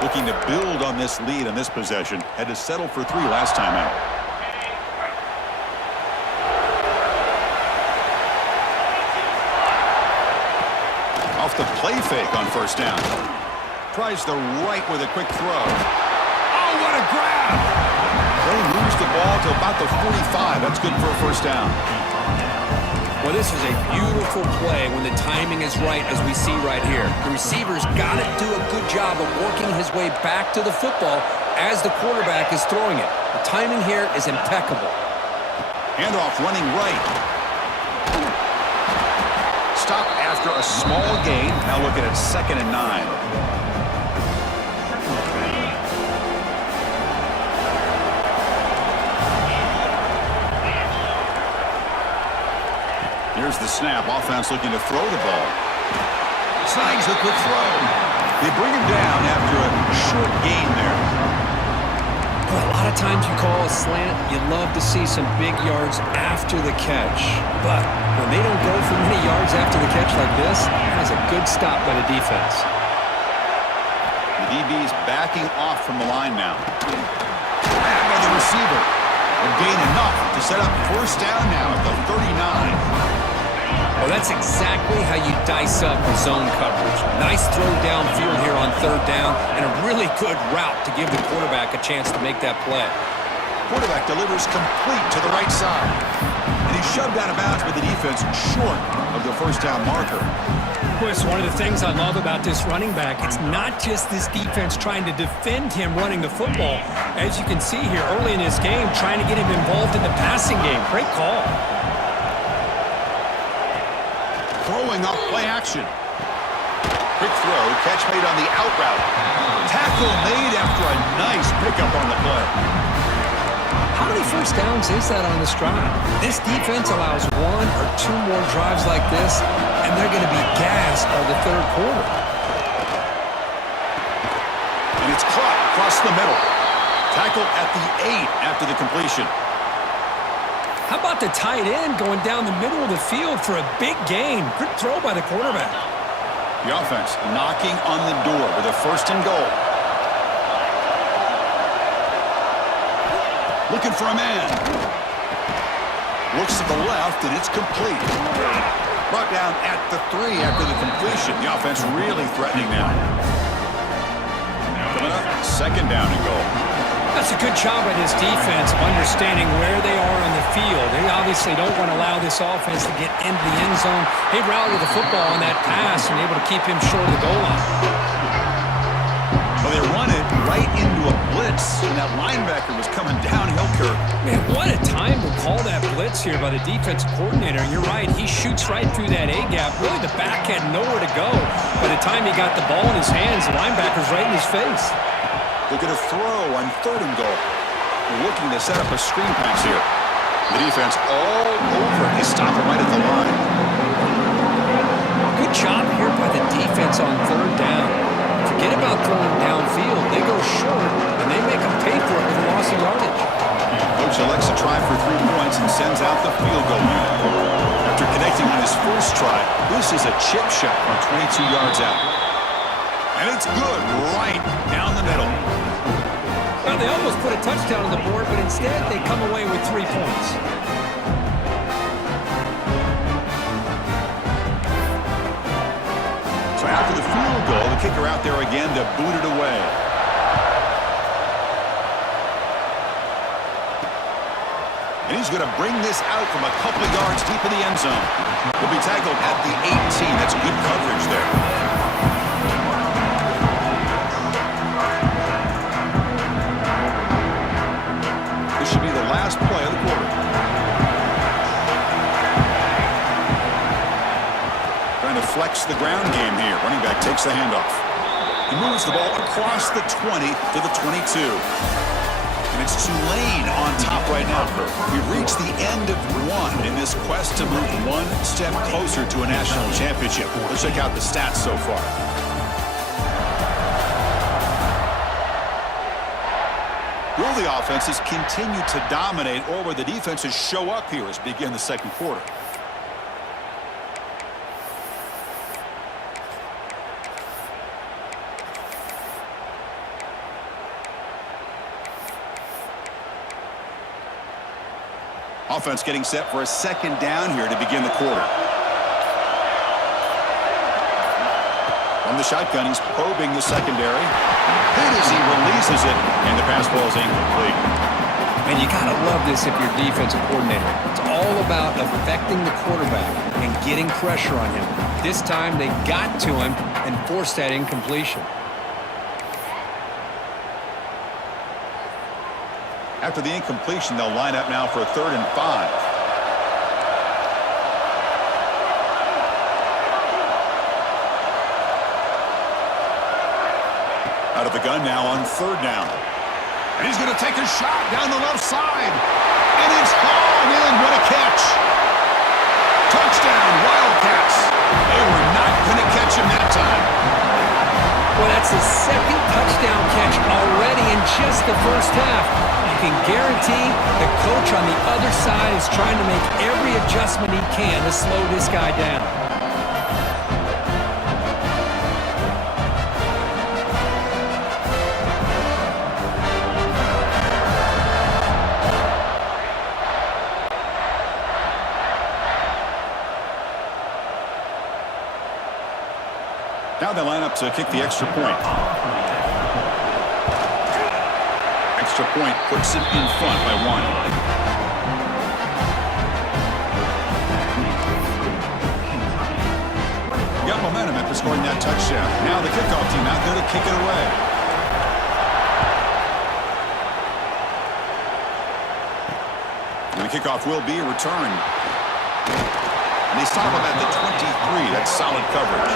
Looking to build on this lead on this possession. Had to settle for 3 last time out. Off the play fake on 1st down. Tries the right with a quick throw. Oh, what a grab! They moves the ball to about the 45. That's good for a 1st down. Well, this is a beautiful play when the timing is right, as we see right here. The receiver's got to do a good job of working his way back to the football as the quarterback is throwing it. The timing here is impeccable. Handoff running right. Stop after a small gain. Now looking at 2nd and 9. Here's the snap. Offense looking to throw the ball. Snags a quick throw. They bring him down after a short gain there. Well, a lot of times you call a slant, you love to see some big yards after the catch. But when they don't go for many yards after the catch like this, that's a good stop by the defense. The DB's backing off from the line now. And by the receiver. They'll gain enough to set up 1st down now at the 39. Well, that's exactly how you dice up zone coverage. Nice throw downfield here on 3rd down, and a really good route to give the quarterback a chance to make that play. Quarterback delivers complete to the right side. And he's shoved out of bounds by the defense short of the first down marker. Chris, one of the things I love about this running back, it's not just this defense trying to defend him running the football. As you can see here early in this game, trying to get him involved in the passing game. Great call. Throwing up play action. Quick throw, catch made on the out route. Tackle made after a nice pickup on the play. How many first downs is that on this drive? This defense allows 1 or 2 more drives like this, and they're going to be gassed by the third quarter. And it's caught across the middle. Tackled at the 8 after the completion. How about the tight end going down the middle of the field for a big gain? Good throw by the quarterback. The offense knocking on the door with a first and goal. Looking for a man. Looks to the left, and it's complete. Brought down at the 3 after the completion. The offense really threatening now. Coming up, second down and goal. That's a good job by this defense of understanding where they are on the field. They obviously don't want to allow this offense to get into the end zone. They rallied the football on that pass and able to keep him short of the goal line. Well, they run it right into a blitz, and that linebacker was coming downhill, Kurt. Man, what a time to call that blitz here by the defensive coordinator. You're right, he shoots right through that A-gap. Really, the back had nowhere to go. By the time he got the ball in his hands, the linebacker's right in his face. Looking to throw on third and goal. Looking to set up a screen pass here. The defense all over it. They stop it right at the line. Good job here by the defense on third down. Forget about throwing downfield. They go short, and they make them pay for it with a loss of yardage. Coach elects to try for 3 points and sends out the field goal unit. After connecting on his first try, this is a chip shot from 22 yards out. And it's good right down the middle. Well, they almost put a touchdown on the board, but instead they come away with 3 points. So after the field goal, the kicker out there again to boot it away. And he's going to bring this out from a couple of yards deep in the end zone. He'll be tackled at the 18. That's good coverage there. Should be the last play of the quarter. Trying to flex the ground game here. Running back takes the handoff. He moves the ball across the 20 to the 22. And it's Tulane on top right now. We've reached the end of 1 in this quest to move 1 step closer to a national championship. Let's check out the stats so far. Will the offenses continue to dominate, or will the defenses show up here as we begin the second quarter? Offense getting set for a second down here to begin the quarter. From the shotgun, he's probing the secondary. Hit as he releases it, and the pass ball is incomplete. And you got to love this if you're defensive coordinator. It's all about affecting the quarterback and getting pressure on him. This time they got to him and forced that incompletion. After the incompletion, they'll line up now for a 3rd and 5. Out of the gun now on 3rd down. And he's going to take a shot down the left side. And it's hauled in. What a catch. Touchdown, Wildcats. They were not going to catch him that time. Well, that's his 2nd touchdown catch already in just the first half. You can guarantee the coach on the other side is trying to make every adjustment he can to slow this guy down. Now they line up to kick the extra point. Extra point puts it in front by 1. him. Now the kickoff team out there to kick it away. And the kickoff will be a return. And they stop him at the 23. That's solid coverage.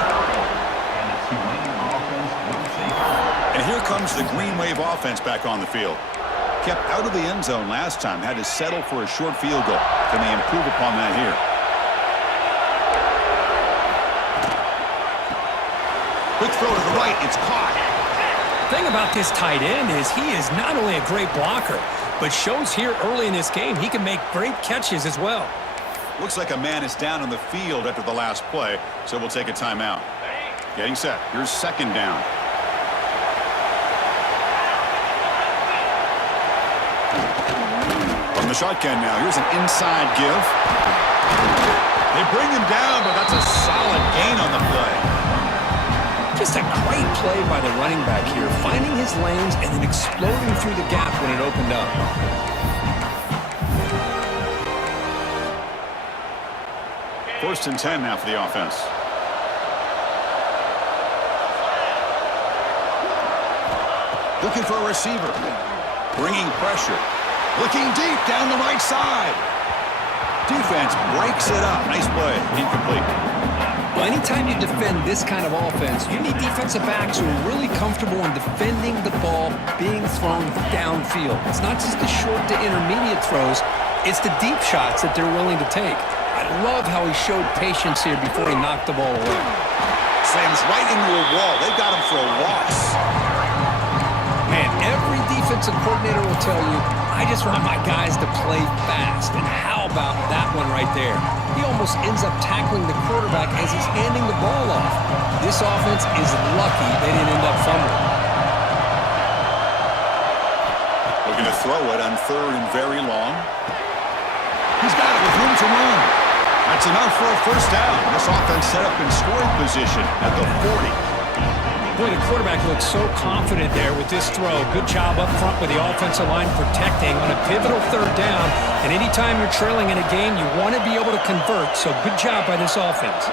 And here comes the Green Wave offense back on the field. Kept out of the end zone last time. Had to settle for a short field goal. Can they improve upon that here? Quick throw to the right. It's caught. The thing about this tight end is he is not only a great blocker, but shows here early in this game he can make great catches as well. Looks like a man is down on the field after the last play, so we'll take a timeout. Getting set. Here's second down. From the shotgun now. Here's an inside give. They bring him down, but that's a solid gain on the play. Just a great play by the running back here, finding his lanes and then exploding through the gap when it opened up. First and 10 now for the offense. Looking for a receiver. Bringing pressure. Looking deep down the right side. Defense breaks it up. Nice play. Incomplete. Well, anytime you defend this kind of offense, you need defensive backs who are really comfortable in defending the ball being thrown downfield. It's not just the short to intermediate throws, it's the deep shots that they're willing to take. I love how he showed patience here before he knocked the ball away. Slams right into a wall. They've got him for a loss. Man, every defensive coordinator will tell you, I just want my guys to play fast. And how about that one right there? He almost ends up tackling the quarterback as he's handing the ball off. This offense is lucky they didn't end up fumbling. Looking to throw it on third and very long. He's got it with room to run. That's enough for a first down. This offense set up in scoring position at the 40. Boy, the quarterback looks so confident there with this throw. Good job up front with the offensive line protecting on a pivotal third down. And anytime you're trailing in a game, you want to be able to convert. So good job by this offense.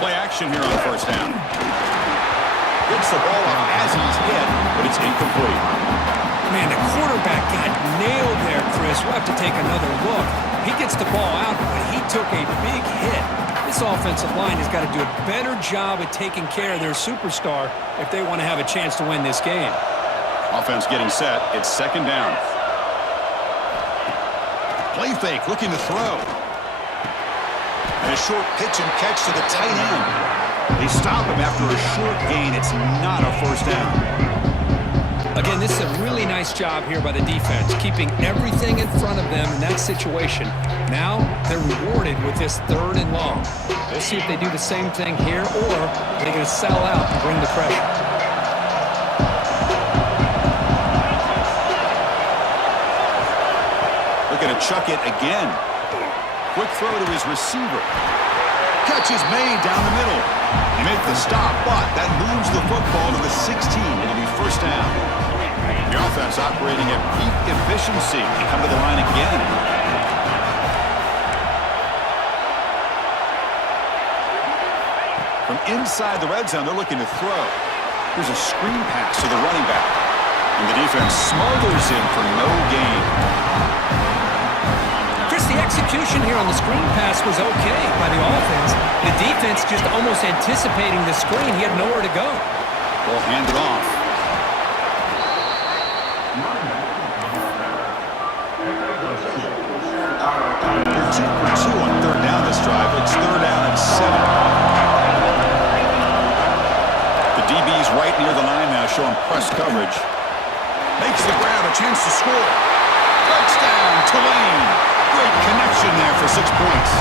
Play action here on first down. Gets the ball off as he's hit, but it's incomplete. Man, the quarterback got nailed there, Chris. We'll have to take another look. He gets the ball out, but he took a big hit. This offensive line has got to do a better job at taking care of their superstar if they want to have a chance to win this game. Offense getting set. It's second down. Play fake, looking to throw. And a short pitch and catch to the tight end. They stop him after a short gain. It's not a first down. Again, this is a really nice job here by the defense, keeping everything in front of them in that situation. Now they're rewarded with this third and long. We'll see if they do the same thing here, or they're going to sell out and bring the pressure. Looking to chuck it again. Quick throw to his receiver. Catch is made down the middle. They make the stop, but that moves the football to the 16. It'll be first down. The offense operating at peak efficiency. They come to the line again. From inside the red zone, they're looking to throw. Here's a screen pass to the running back. And the defense smothers him for no gain. Chris, the execution here on the screen pass was okay by the offense. The defense just almost anticipating the screen. He had nowhere to go. Ball handed off. They're 2 for 2 on third down this drive. It's third down and 7. The DB's right near the line now, showing press coverage. Makes the grab, a chance to score. Touchdown, Tulane. Great connection there for 6 points.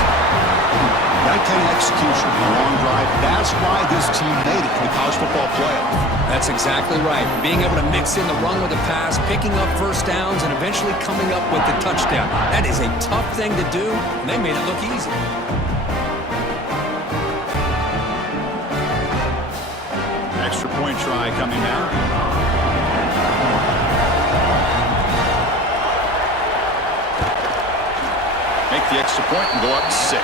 That kind of execution on a long drive, that's why this team made it to the college football playoff. That's exactly right. Being able to mix in the run with the pass, picking up first downs, and eventually coming up with the touchdown. That is a tough thing to do, and they made it look easy. Extra point try coming now. Make the extra point and go up 6.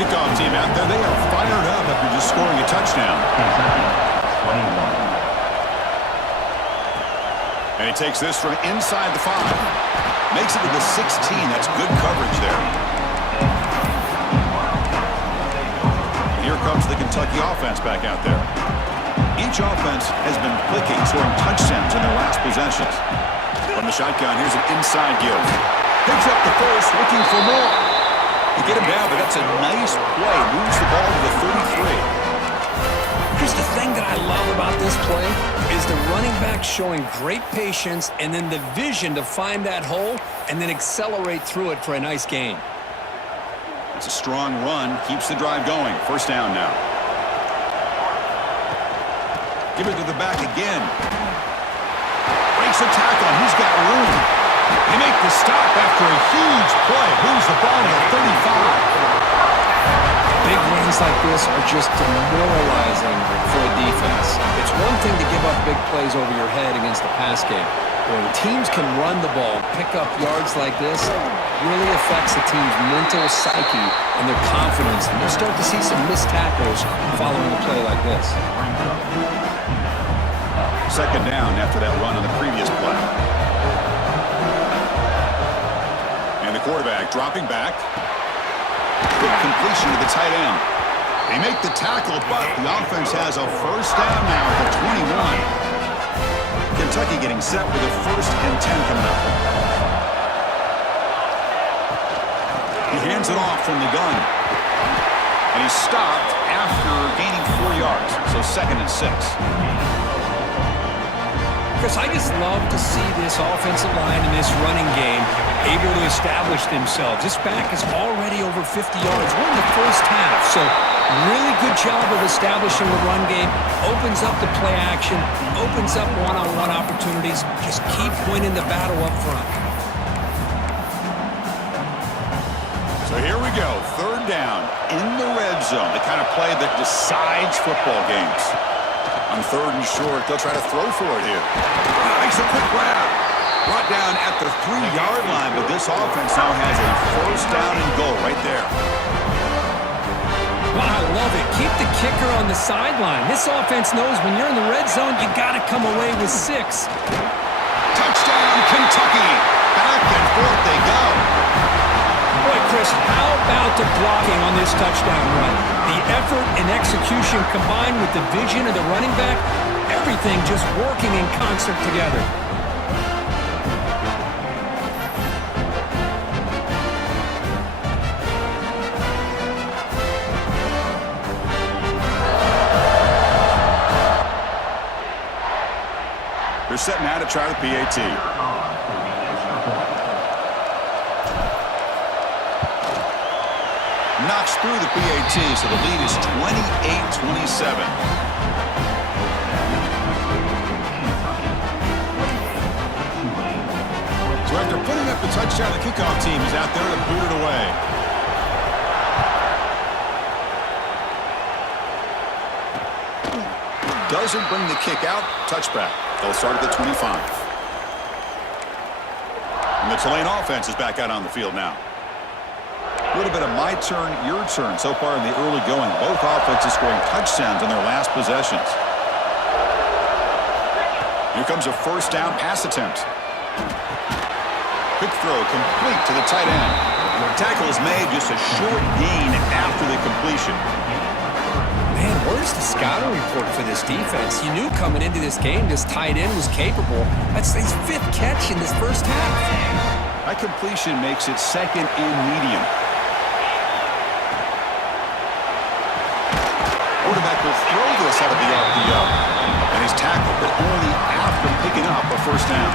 Kickoff team out there, they are fired up after just scoring a touchdown. Kentucky, 21. And he takes this from inside the 5. Makes it to the 16. That's good coverage there. Here comes the Kentucky offense back out there. Each offense has been clicking, scoring touchdowns in their last possessions. From the shotgun, here's an inside give. Picks up the first, looking for more. You get him down, but that's a nice play. Moves the ball to the 33. Here's the thing that I love about this play is the running back showing great patience and then the vision to find that hole and then accelerate through it for a nice gain. It's a strong run, keeps the drive going. First down now. Give it to the back again. Breaks a tackle, and he's got room. They make the stop after a huge play. Moves the ball to the 35. Big runs like this are just demoralizing for a defense. It's one thing to give up big plays over your head against the pass game. When teams can run the ball, pick up yards like this, really affects the team's mental psyche and their confidence. And you'll start to see some missed tackles following a play like this. Second down after that run on the previous play. And the quarterback dropping back. Quick completion to the tight end. They make the tackle, but the offense has a first down now at the 21. Kentucky getting set with a 1st and 10 coming up. He hands it off from the gun. And he's stopped after gaining 4 yards. So 2nd and 6. Chris, I just love to see this offensive line in this running game able to establish themselves. This back is already over 50 yards. We're in the first half, so really good job of establishing the run game. Opens up the play action, opens up one-on-one opportunities. Just keep winning the battle up front. So here we go, 3rd down in the red zone, the kind of play that decides football games. On 3rd and short, they'll try to throw for it here. Makes a quick grab. Brought down at the 3-yard line, but this offense now has a 1st down and goal right there. Wow, I love it. Keep the kicker on the sideline. This offense knows when you're in the red zone, you got to come away with 6. Touchdown, Kentucky. Back and forth they go. Boy, Chris, how about the blocking on this touchdown run? The effort and execution combined with the vision of the running back, everything just working in concert together. They're set now to try the PAT. Knocks through the PAT, so the lead is 28-27. So after putting up the touchdown, the kickoff team is out there to boot it away. Doesn't bring the kick out. Touchback. They'll start at the 25. And the Tulane offense is back out on the field now. A little bit of my turn, your turn so far in the early going. Both offenses scoring touchdowns on their last possessions. Here comes a 1st down pass attempt. Quick throw complete to the tight end. Tackle is made, just a short gain after the completion. Man, where's the scouting report for this defense? You knew coming into this game this tight end was capable. That's his 5th catch in this first half. That completion makes it 2nd and medium. Quarterback will throw this out of the RPO. And he's tackled, but only after picking up a 1st down.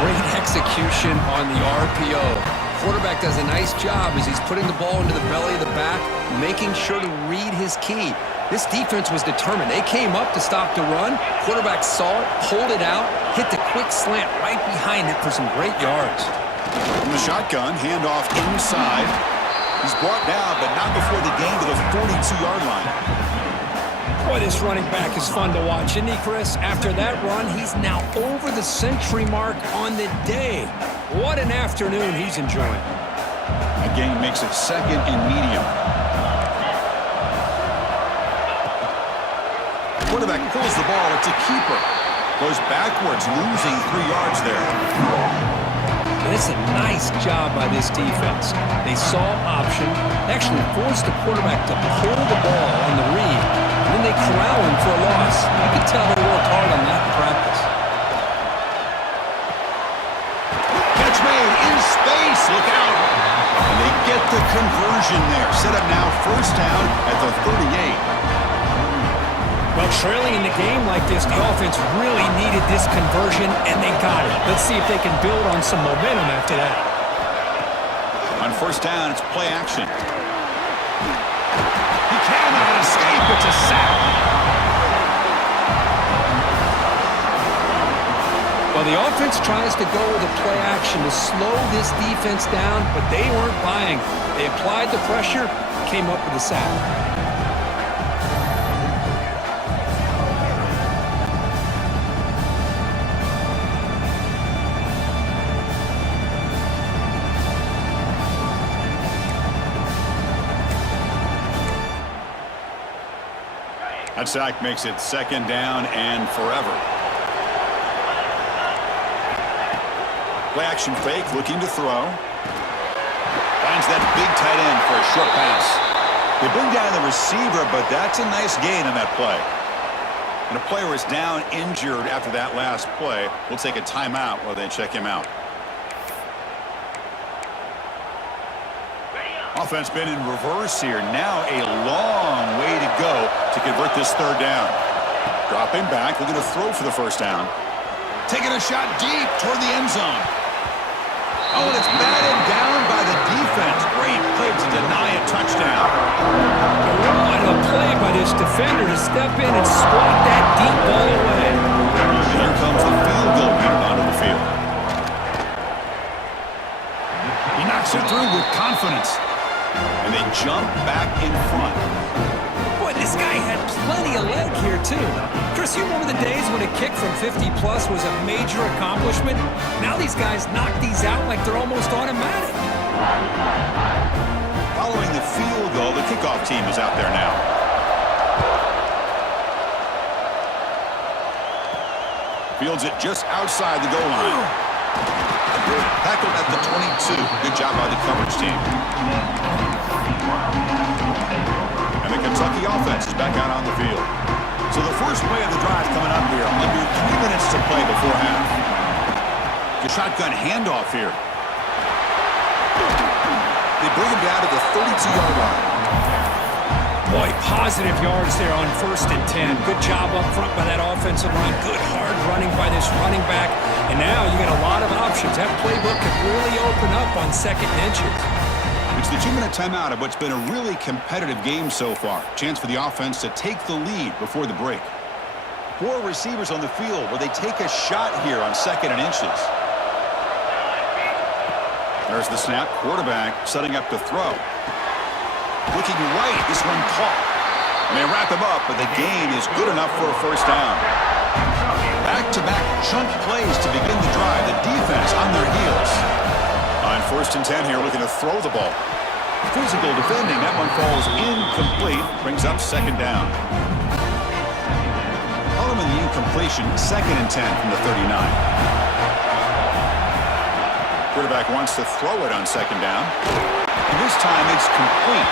Great execution on the RPO. Quarterback does a nice job as he's putting the ball into the belly of the back, making sure to read his key. This defense was determined. They came up to stop the run. Quarterback saw it, pulled it out, hit the quick slant right behind it for some great yards. From the shotgun, handoff inside. He's brought down, but not before the gain to the 42-yard line. Boy, this running back is fun to watch, isn't he, Chris? After that run, he's now over the century mark on the day. What an afternoon he's enjoying. A gain makes it second and medium. Quarterback pulls the ball. It's a keeper. Goes backwards, losing 3 yards there. And it's a nice job by this defense. They saw option, actually forced the quarterback to pull the ball on the read, and then they corral him for a loss. You can tell they worked hard on that in practice. Catch made in space. Look out. And they get the conversion there. Set up now first down at the 38. Well, trailing in the game like this, the offense really needed this conversion, and they got it. Let's see if they can build on some momentum after that. On first down, it's play action. He cannot escape. It's a sack. Well, the offense tries to go with a play action to slow this defense down, but they weren't buying. They applied the pressure, came up with a sack. That sack makes it second down and forever. Play action fake, looking to throw. Finds that big tight end for a short pass. They bring down the receiver, but that's a nice gain on that play. And a player is down injured after that last play. We'll take a timeout while they check him out. Offense been in reverse here. Now a long way to go to convert this third down. Dropping back, looking to throw for the first down. Taking a shot deep toward the end zone. Oh, and it's batted down by the defense. Great play to deny a touchdown. What a play by this defender to step in and swat that deep ball away. And here comes the field goal unit onto the field. He knocks it through with confidence. And they jump back in front. Boy, this guy had plenty of leg here, too. Chris, you remember the days when a kick from 50-plus was a major accomplishment? Now these guys knock these out like they're almost automatic. Following the field goal, the kickoff team is out there now. Fields it just outside the goal line. Tackled at the 22. Good job by the coverage team. And the Kentucky offense is back out on the field. So the first play of the drive coming up here. Under 3 minutes to play before half. The shotgun handoff here. They bring him down to the 32-yard line. Boy, positive yards there on 1st and 10. Good job up front by that offensive line. Good hard running by this running back. And now you got a lot of options. That playbook could really open up on 2nd and inches. It's the 2-minute timeout of what's been a really competitive game so far. Chance for the offense to take the lead before the break. 4 receivers on the field. Will they take a shot here on 2nd and inches? There's the snap. Quarterback setting up to throw. Looking right. This one caught. And they wrap him up, but the gain is good enough for a first down. Back-to-back chunk plays to begin the drive. The defense on their heels. On 1st and 10 here, looking to throw the ball. Physical defending. That one falls incomplete. Brings up 2nd down. Following the incompletion, 2nd and 10 from the 39. Quarterback wants to throw it on 2nd down. And this time it's complete.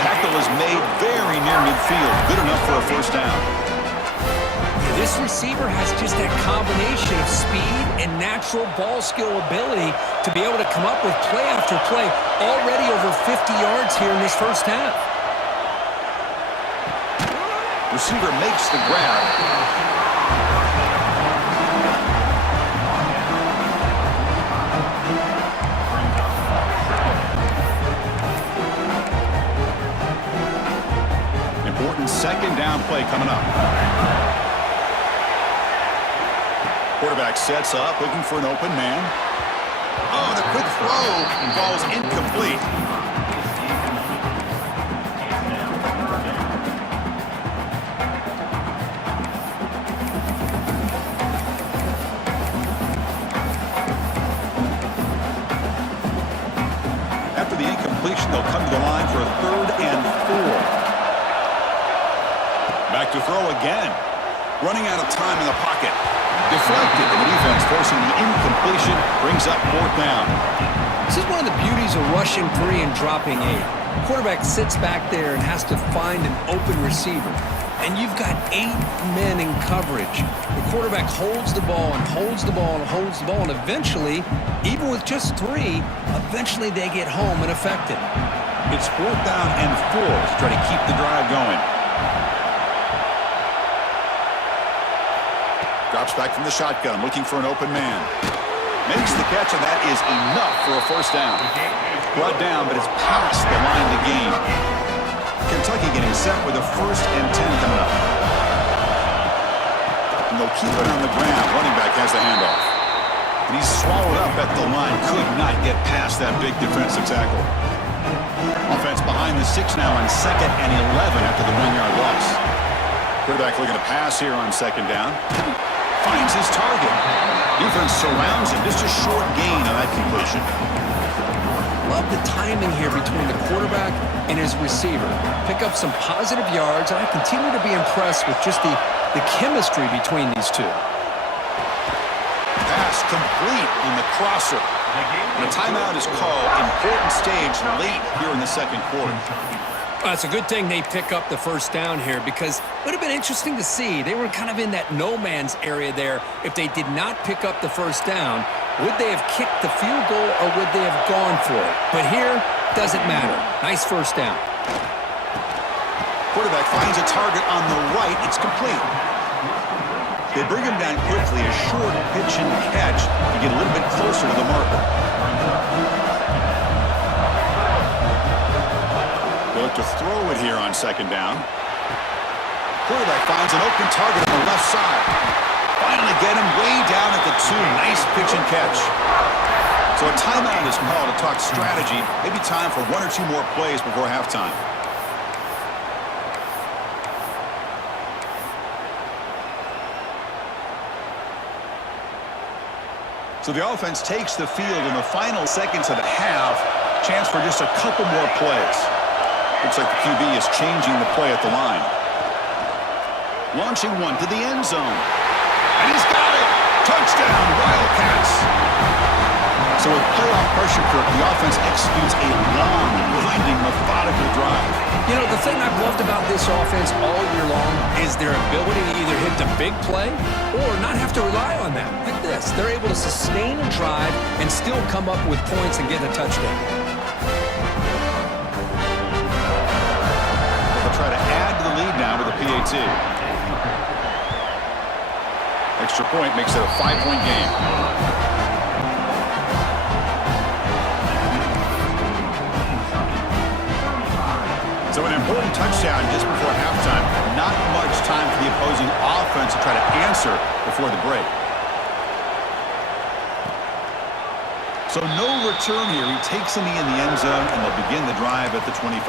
Tackle is made very near midfield. Good enough for a first down. This receiver has just that combination of speed and natural ball skill ability to be able to come up with play after play. Already over 50 yards here in this first half. Receiver makes the grab. Important 2nd down play coming up. Quarterback sets up, looking for an open man. Oh, the quick throw falls incomplete. for 3rd and 4. Back to throw again. Running out of time in the pocket. Deflected, and the defense forcing the incompletion. Brings up 4th down. This is one of the beauties of rushing 3 and dropping 8. The quarterback sits back there and has to find an open receiver. And you've got 8 men in coverage. The quarterback holds the ball and holds the ball and holds the ball. And eventually, even with just 3, eventually they get home and affected. It's 4th down and 4 to try to keep the drive going. Drops back from the shotgun, looking for an open man. Makes the catch, and that is enough for a 1st down. Brought down, but it's past the line to gain. Kentucky getting set with a 1st and 10 coming up. And they'll keep it on the ground. Running back has the handoff. And he's swallowed up at the line. Could not get past that big defensive tackle. Offense behind the 6 now on 2nd and 11 after the 1-yard loss. Quarterback looking to pass here on 2nd down. Finds his target. Defense surrounds him. Just a short gain on that completion. Love the timing here between the quarterback and his receiver. Pick up some positive yards, and I continue to be impressed with just the chemistry between these two. Pass complete on the crosser. And a timeout is called. Important stage late here in the 2nd quarter. Well, it's a good thing they pick up the 1st down here, because it would have been interesting to see. They were kind of in that no-man's area there. If they did not pick up the 1st down, would they have kicked the field goal or would they have gone for it? But here, doesn't matter. Nice 1st down. Quarterback finds a target on the right. It's complete. They bring him down quickly. A short pitch and catch to get a little bit closer to the marker. They look to throw it here on 2nd down. Quarterback finds an open target on the left side. Finally get him way down at the 2. Nice pitch and catch. So a timeout is called to talk strategy. Maybe time for 1 or 2 more plays before halftime. So the offense takes the field in the final seconds of the half. Chance for just a couple more plays. Looks like the QB is changing the play at the line. Launching one to the end zone. And he's got it! Touchdown, Wildcats! So with playoff pressure, the offense executes a long, winding, methodical drive. You know, the thing I've loved about this offense all year long is their ability to either hit the big play or not have to rely on that. Like this. They're able to sustain a drive and still come up with points and get a touchdown. They'll try to add to the lead now with a PAT. Extra point makes it a 5-point game. So an important touchdown just before halftime. Not much time for the opposing offense to try to answer before the break. So no return here. He takes a knee in the end zone, and they'll begin the drive at the 25.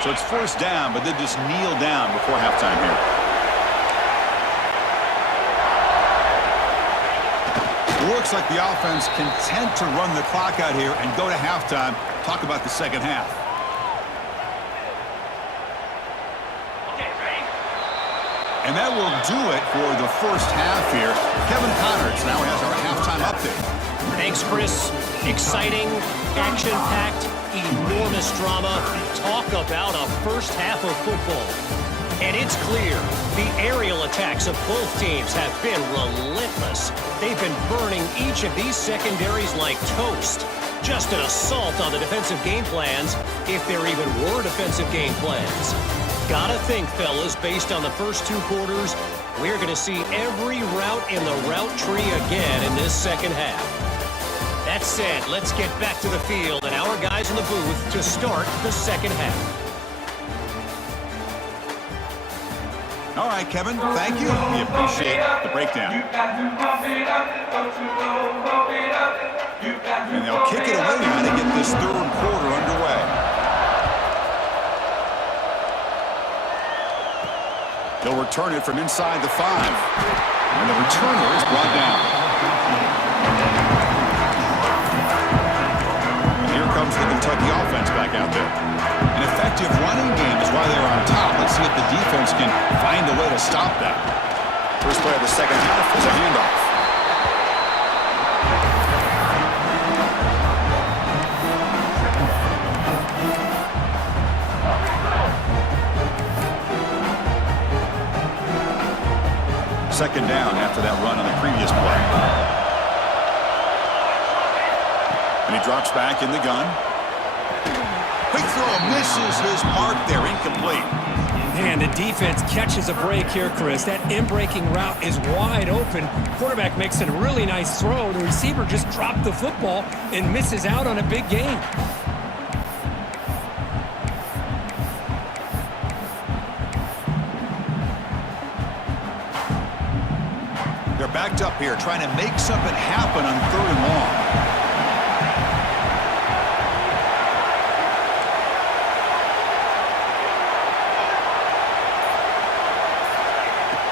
So it's 1st down, but they just kneel down before halftime here. Looks like the offense content to run the clock out here and go to halftime. Talk about the 2nd half. And that will do it for the 1st half here. Kevin Connors now has our halftime update. Thanks, Chris. Exciting, action-packed, enormous drama. Talk about a 1st half of football. And it's clear the aerial attacks of both teams have been relentless. They've been burning each of these secondaries like toast. Just an assault on the defensive game plans, if there even were defensive game plans. Gotta think, fellas, based on the first 2 quarters, we're going to see every route in the route tree again in this 2nd half. That said, let's get back to the field and our guys in the booth to start the 2nd half. All right, Kevin, thank you. We appreciate the breakdown. And they'll kick it away now to get this 3rd quarter underway. They'll return it from inside the 5. And the returner is brought down. And here comes comes the Kentucky offense back out there. An effective running game is why they're on top. Let's see if the defense can find a way to stop that. First play of the second half is a handoff. Second down after that run on the previous play. And he drops back in the gun. Quick throw, misses his mark there, incomplete. Man, the defense catches a break here, Chris. That in-breaking route is wide open. Quarterback makes a really nice throw. The receiver just dropped the football and misses out on a big gain. They're backed up here, trying to make something happen on 3rd and long.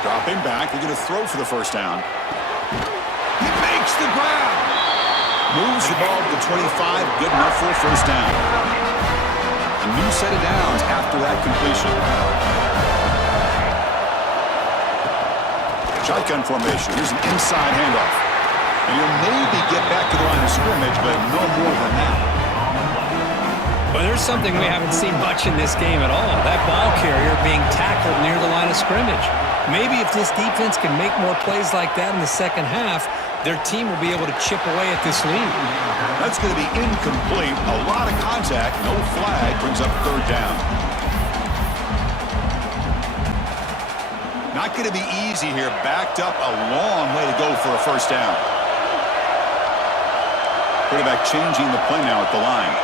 Dropping back, they're going to throw for the first down. He makes the grab. Moves the ball to the 25, good enough for a first down. A new set of downs after that completion. Shotgun formation. Here's an inside handoff. And he'll maybe get back to the line of scrimmage, but no more than that. Well, there's something we haven't seen much in this game at all. That ball carrier being tackled near the line of scrimmage. Maybe if this defense can make more plays like that in the second half, their team will be able to chip away at this lead. That's going to be incomplete. A lot of contact. No flag. Brings up 3rd down. Not going to be easy here. Backed up a long way to go for a first down. Quarterback changing the play now at the line.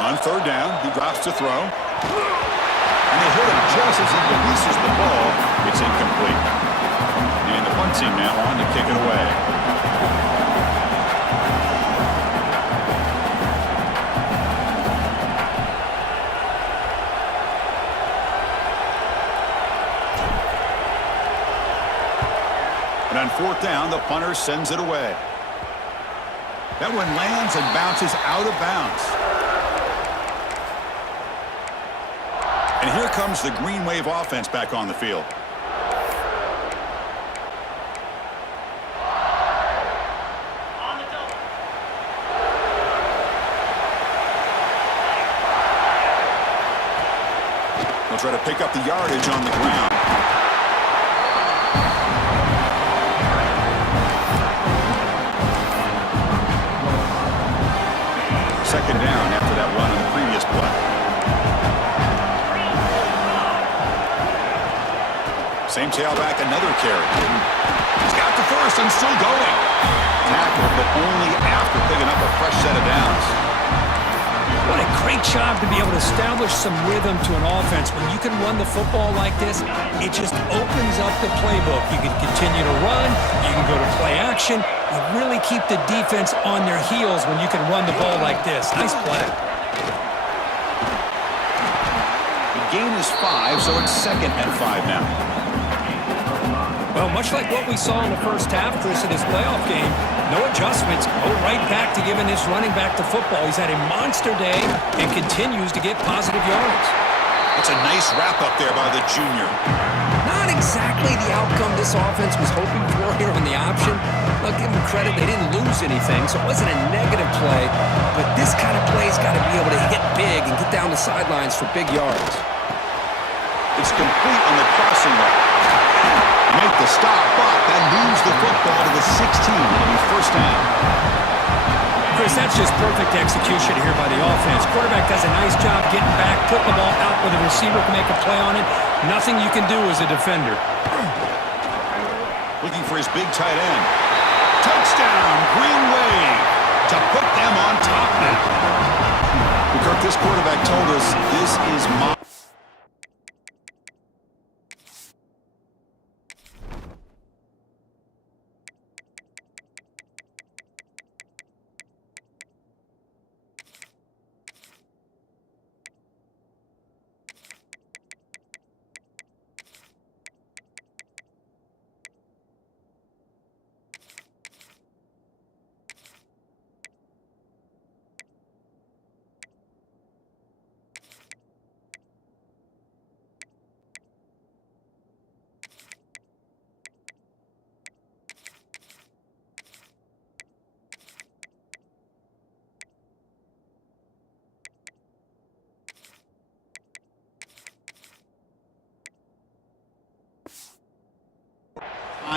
On 3rd down, he drops to throw. And they hit him just as he releases the ball. It's incomplete. And the punt team now on to kick it away. And on 4th down, the punter sends it away. That one lands and bounces out of bounds. And here comes the Green Wave offense back on the field. They'll try to pick up the yardage on the ground. Second down after that run on the previous play. Same tailback, another carry. He's got the first and still going. Tackled, but only after picking up a fresh set of downs. What a great job to be able to establish some rhythm to an offense. When you can run the football like this, it just opens up the playbook. You can continue to run. You can go to play action. You really keep the defense on their heels when you can run the ball like this. Nice play. The gain is 5, so it's 2nd and 5 now. Well, much like what we saw in the first half, Chris, in this playoff game, no adjustments, go right back to giving his running back the football. He's had a monster day and continues to get positive yards. It's a nice wrap-up there by the junior. Not exactly the outcome this offense was hoping for here on the option. I'll give them credit, they didn't lose anything, so it wasn't a negative play. But this kind of play's got to be able to hit big and get down the sidelines for big yards. It's complete on the crossing route. Make the stop, but that moves the football to the 16. It'll be first down. Chris, that's just perfect execution here by the offense. Quarterback does a nice job getting back, put the ball out where the receiver can make a play on it. Nothing you can do as a defender. Looking for his big tight end. Touchdown, Green Wave, to put them on top now. Kirk, this quarterback told us this is my...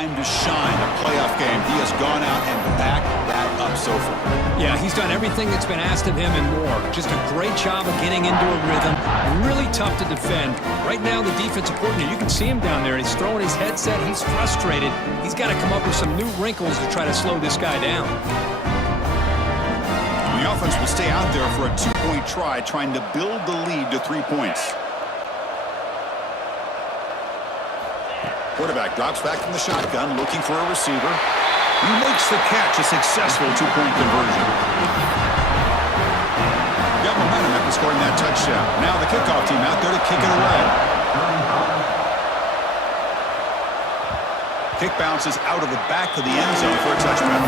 time to shine. A playoff game. He has gone out and backed that up so far. Yeah, he's done everything that's been asked of him and more. Just a great job of getting into a rhythm. Really tough to defend. Right now, the defensive coordinator, you can see him down there. He's throwing his headset. He's frustrated. He's got to come up with some new wrinkles to try to slow this guy down. The offense will stay out there for a 2-point try, trying to build the lead to 3 points. Quarterback drops back from the shotgun, looking for a receiver. He makes the catch, a successful 2-point conversion. Got momentum after scoring that touchdown. Now the kickoff team out there to kick it away. Kick bounces out of the back of the end zone for a touchdown.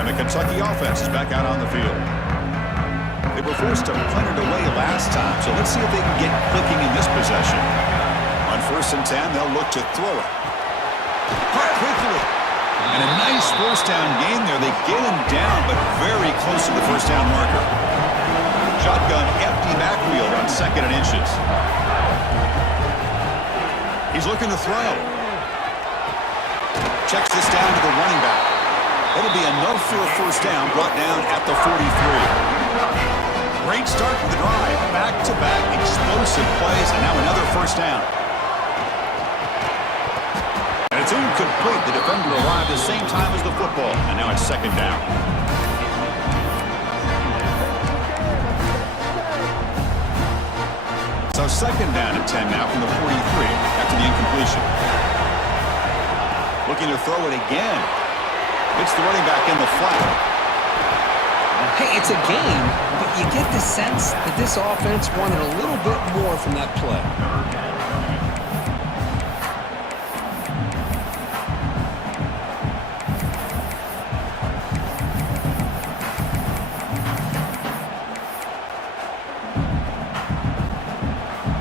And the Kentucky offense is back out on the field. They were forced to punt it away last time, so let's see if they can get clicking in this possession. On 1st and 10, they'll look to throw it. Caught quickly. And a nice first down gain there. They get him down, but very close to the first down marker. Shotgun empty backfield on 2nd and inches. He's looking to throw. Checks this down to the running back. It'll be enough for a first down, brought down at the 43. Great start to the drive. Back-to-back explosive plays, and now another first down. And it's incomplete. The defender arrived at the same time as the football, and now it's 2nd down. So 2nd down and 10 now from the 43 after the incompletion. Looking to throw it again. It's the running back in the flat. Hey, it's a game, but you get the sense that this offense wanted a little bit more from that play.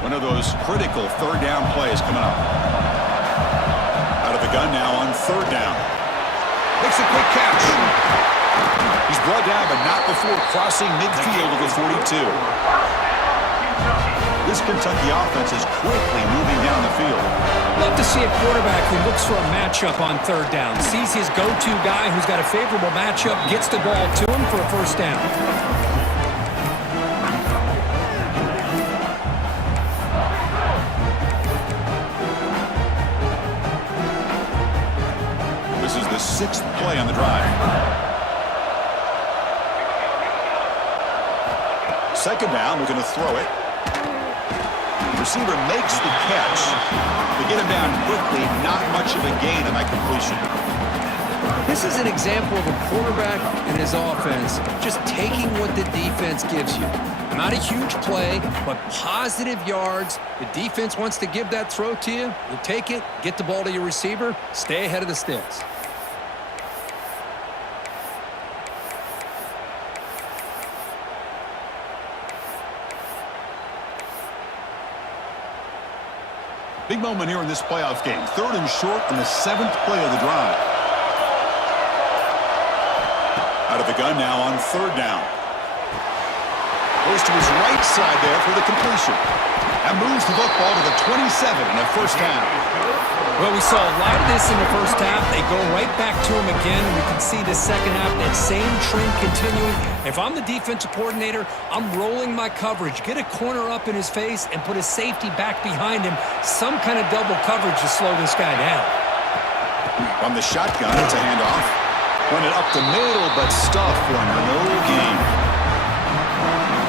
One of those critical 3rd down plays coming up. Out of the gun now on 3rd down. Makes a quick catch. He's brought down, but not before crossing midfield of the 42. This Kentucky offense is quickly moving down the field. Love to see a quarterback who looks for a matchup on 3rd down. Sees his go-to guy who's got a favorable matchup, gets the ball to him for a first down. This is the 6th play on the drive. 2nd down, we're going to throw it. Receiver makes the catch. They get him down quickly, not much of a gain on that completion. This is an example of a quarterback and his offense just taking what the defense gives you. Not a huge play, but positive yards. The defense wants to give that throw to you. You take it, get the ball to your receiver, stay ahead of the sticks. Big moment here in this playoff game. 3rd and short on the 7th play of the drive. Out of the gun now on 3rd down. Goes to his right side there for the completion. That moves the football to the 27 and a first down. Well, we saw a lot of this in the first half. They go right back to him again, and we can see the second half, that same trend continuing. If I'm the defensive coordinator, I'm rolling my coverage. Get a corner up in his face and put a safety back behind him. Some kind of double coverage to slow this guy down. From the shotgun, it's a handoff. Run it up the middle, but stuffed for no gain.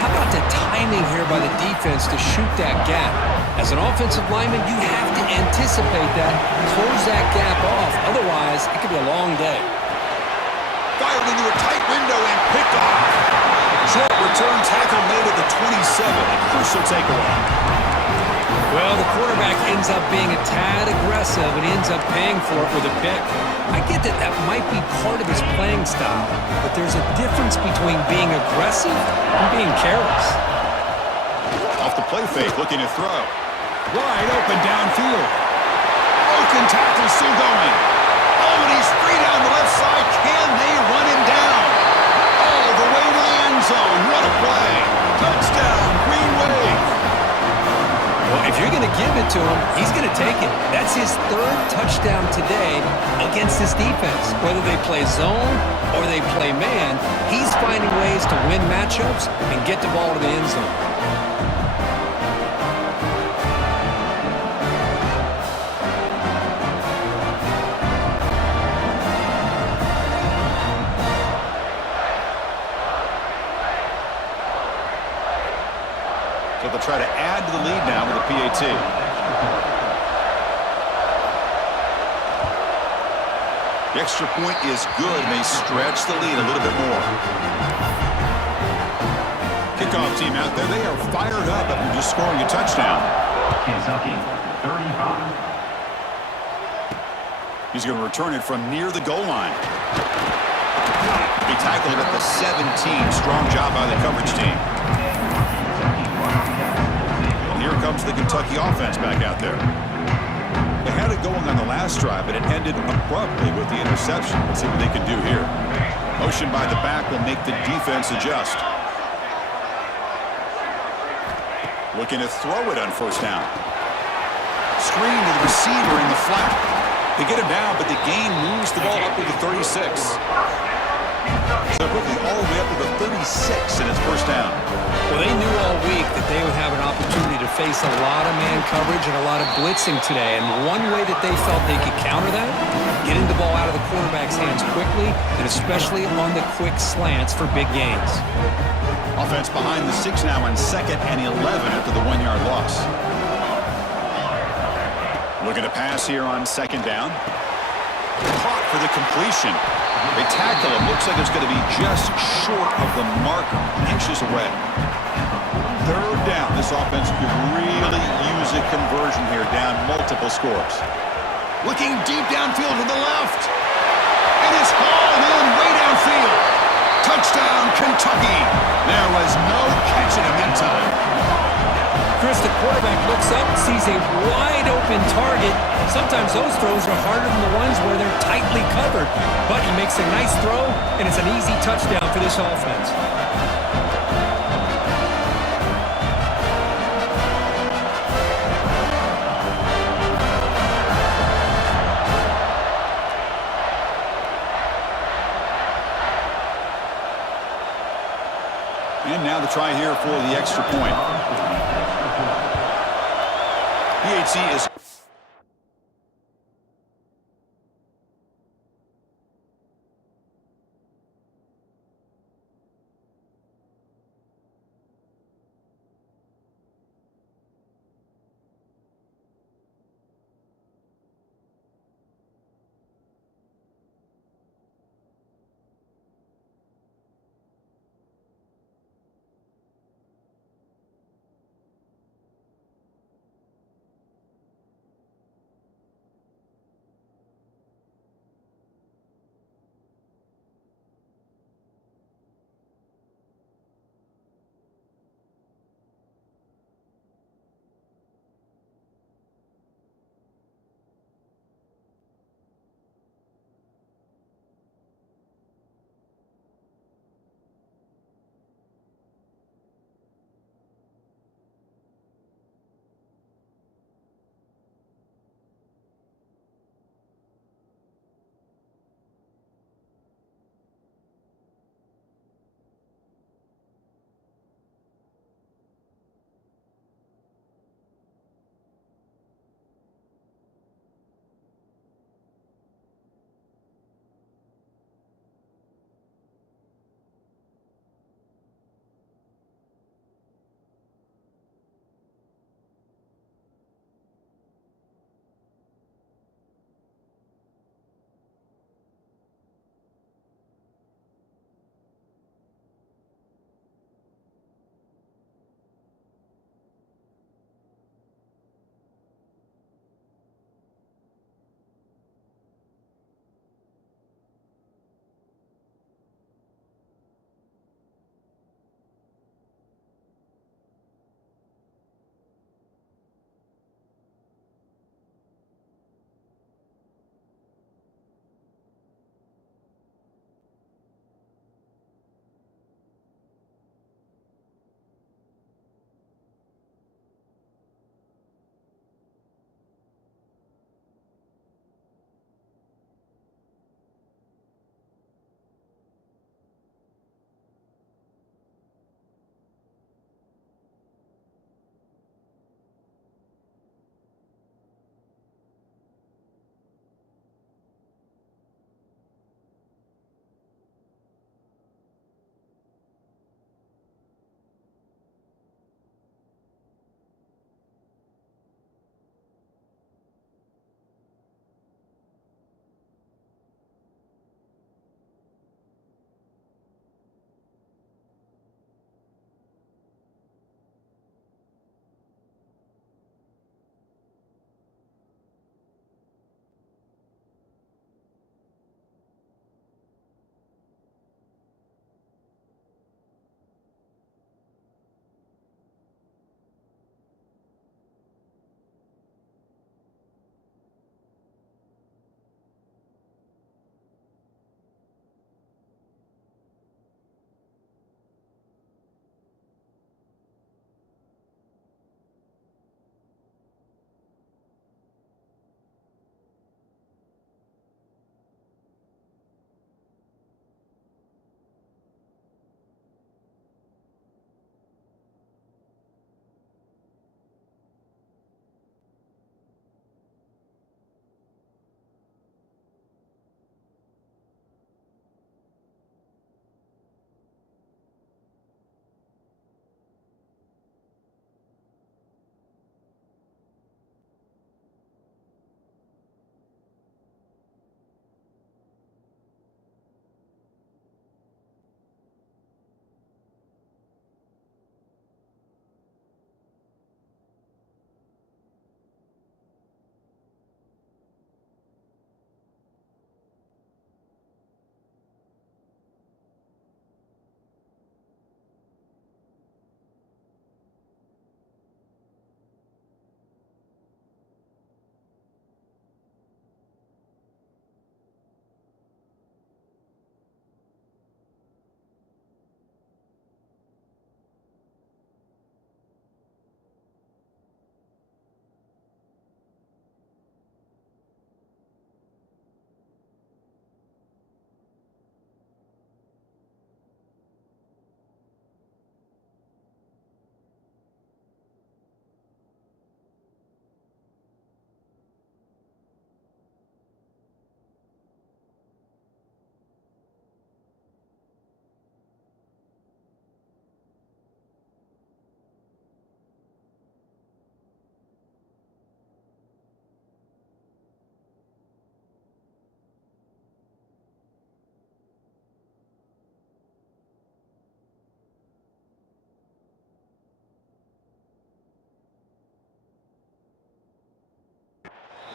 How about the timing here by the defense to shoot that gap? As an offensive lineman, you have to anticipate that, close that gap off. Otherwise, it could be a long day. Fired into a tight window and picked off. Short return tackle made at the 27. A crucial takeaway. Well, the quarterback ends up being a tad aggressive, and he ends up paying for it with a pick. I get that that might be part of his playing style, but there's a difference between being aggressive and being careless. Off the play fake, looking to throw. Wide open downfield. Broken tackle still going. Oh, and he's free down the left side. Can they run him down? All the way to the end zone. What a play. Touchdown, Green Wave. Well, if you're going to give it to him. He's going to take it. That's his third touchdown today against this defense. Whether they play zone or they play man, he's finding ways to win matchups and get the ball to the end zone. So they'll try to add to the lead now with a PAT. The extra point is good, and they stretch the lead a little bit more. Kickoff team out there, they are fired up after just scoring a touchdown. Kentucky, 35. He's going to return it from near the goal line. He tackled it at the 17. Strong job by the coverage team. Here comes the Kentucky offense back out there. They had it going on the last drive, but it ended abruptly with the interception. Let's see what they can do here. Motion by the back will make the defense adjust. Looking to throw it on first down. Screen to the receiver in the flat. They get him down, but the gain moves the ball up to the 36. So quickly all the way up to the 36, and it's first down. Well, they knew all week that they would have an opportunity to face a lot of man coverage and a lot of blitzing today. And one way that they felt they could counter that, getting the ball out of the quarterback's hands quickly, and especially on the quick slants for big gains. Offense behind the 6 now on 2nd and 11 after the 1-yard loss. Looking to pass here on 2nd down. Caught for the completion. They tackle him. Looks like it's going to be just short of the mark, inches away. 3rd down. This offense could really use a conversion here, down multiple scores. Looking deep downfield to the left. It is hauled in way downfield. Touchdown, Kentucky. There was no catching him in time. Chris, the quarterback looks up, sees a wide-open target. Sometimes those throws are harder than the ones where they're tightly covered. But he makes a nice throw, and it's an easy touchdown for this offense. And now the try here for the extra point. PAT is...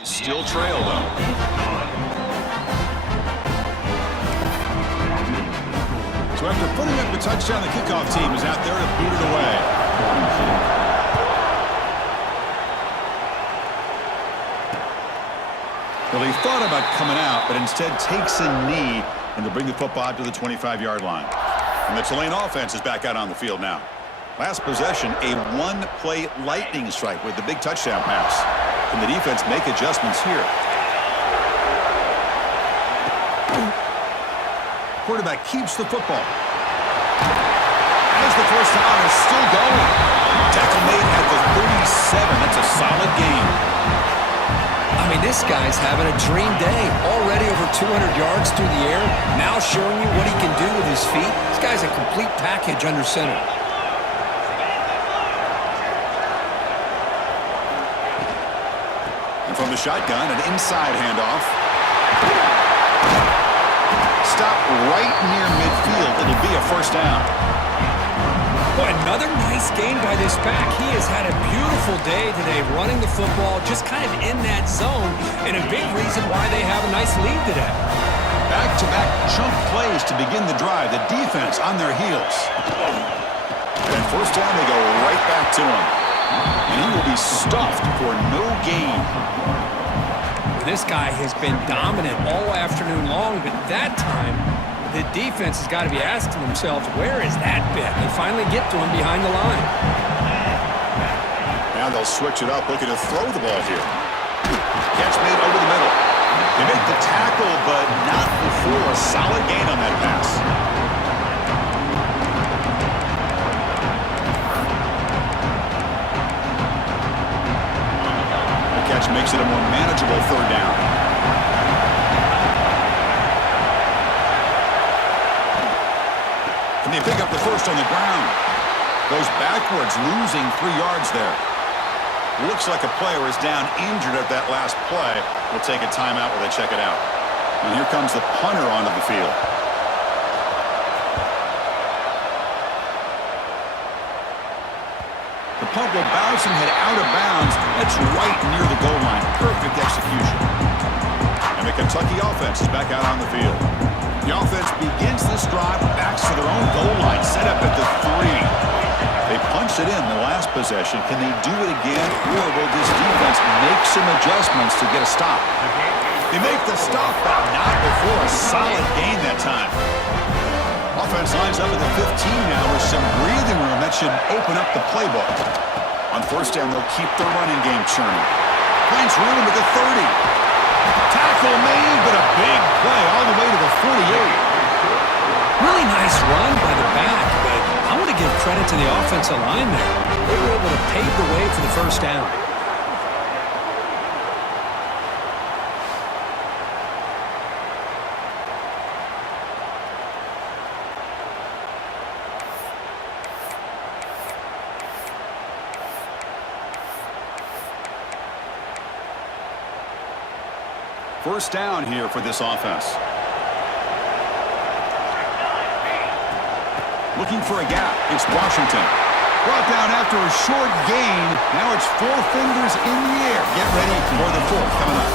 Still trail, though. So after putting up the touchdown, the kickoff team is out there to boot it away. Well, he thought about coming out, but instead takes a knee and to bring the football out to the 25-yard line. And the Tulane offense is back out on the field now. Last possession, a one-play lightning strike with the big touchdown pass. Can the defense make adjustments here? Quarterback keeps the football. As the first down is still going. Tackle made at the 37. That's a solid game. I mean, this guy's having a dream day. Already over 200 yards through the air. Now showing you what he can do with his feet. This guy's a complete package under center. And from the shotgun, an inside handoff. Stop right near midfield. It'll be a first down. Boy, another nice game by this back. He has had a beautiful day today running the football, just kind of in that zone, and a big reason why they have a nice lead today. Back-to-back chunk plays to begin the drive. The defense on their heels. And first down, they go right back to him. And he will be stuffed for no gain. This guy has been dominant all afternoon long, but that time, the defense has got to be asking themselves, where has that been? They finally get to him behind the line. Now they'll switch it up, looking to throw the ball here. Catch made over the middle. They make the tackle, but not before a solid gain on that pass. The catch makes it a more manageable third down. And they pick up the first on the ground. Goes backwards, losing 3 yards there. Looks like a player is down injured at that last play. We'll take a timeout while they check it out. And here comes the punter onto the field. The punt will bounce and head out of bounds. That's right near the goal line. Perfect execution. And the Kentucky offense is back out on the field. The offense begins this drive, backs to their own goal line, set up at the 3. They punched it in the last possession. Can they do it again, or will this defense make some adjustments to get a stop? They make the stop, but not before a solid gain that time. Offense lines up at the 15 now with some breathing room. That should open up the playbook. On first down, they'll keep the running game churning. Finds room at the 30. Tackle made, but a big play all the way to the 48. Really nice run by the back, but I want to give credit to the offensive line there. They were able to pave the way for the first down. First down here for this offense. Looking for a gap. It's Washington. Brought down after a short gain. Now it's 4 fingers in the air. Get ready for the 4th coming up.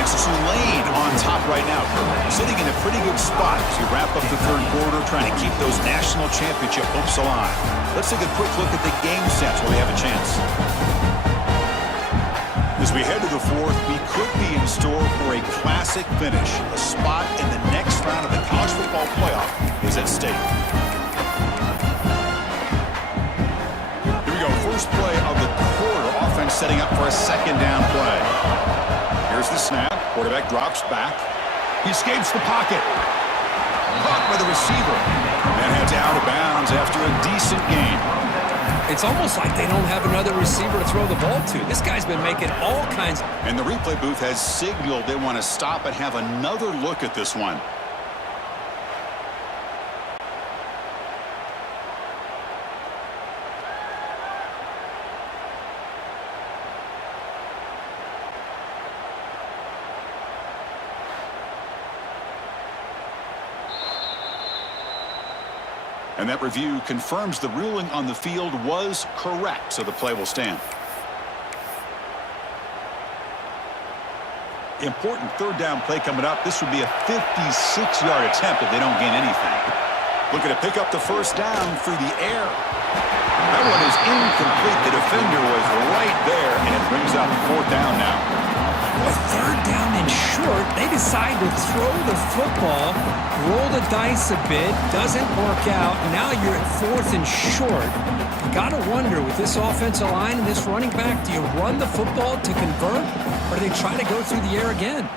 It's Tulane on top right now. Sitting in a pretty good spot as we wrap up the third quarter, trying to keep those national championship hopes alive. Let's take a quick look at the game sets where we have a chance. As we head to the 4th, we could be in store for a classic finish. A spot in the next round of the college football playoff is at stake. Here we go, first play of the quarter. Offense setting up for a second down play. Here's the snap. Quarterback drops back. He escapes the pocket. Caught by the receiver. And heads out of bounds after a decent gain. It's almost like they don't have another receiver to throw the ball to. This guy's been making all kinds. And the replay booth has signaled they want to stop and have another look at this one. And that review confirms the ruling on the field was correct, so the play will stand. Important third down play coming up. This would be a 56-yard attempt if they don't gain anything. Looking to pick up the first down through the air. That one is incomplete. The defender was right there, and it brings up fourth down now. Boy, third down and short. They decide to throw the football, roll the dice a bit, doesn't work out. Now you're at fourth and short. You got to wonder, with this offensive line and this running back, do you run the football to convert, or do they try to go through the air again?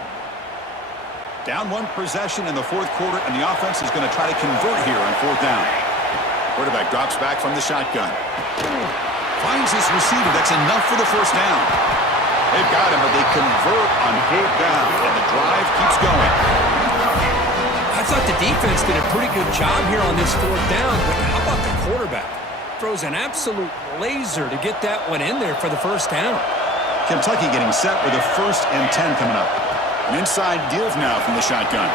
Down one possession in the fourth quarter, and the offense is going to try to convert here on fourth down. Quarterback drops back from the shotgun. Finds his receiver. That's enough for the first down. They've got him, but they convert on fourth down, and the drive keeps going. I thought the defense did a pretty good job here on this fourth down, but how about the quarterback? Throws an absolute laser to get that one in there for the first down. Kentucky getting set with a 1st and 10 coming up. An inside give now from the shotgun.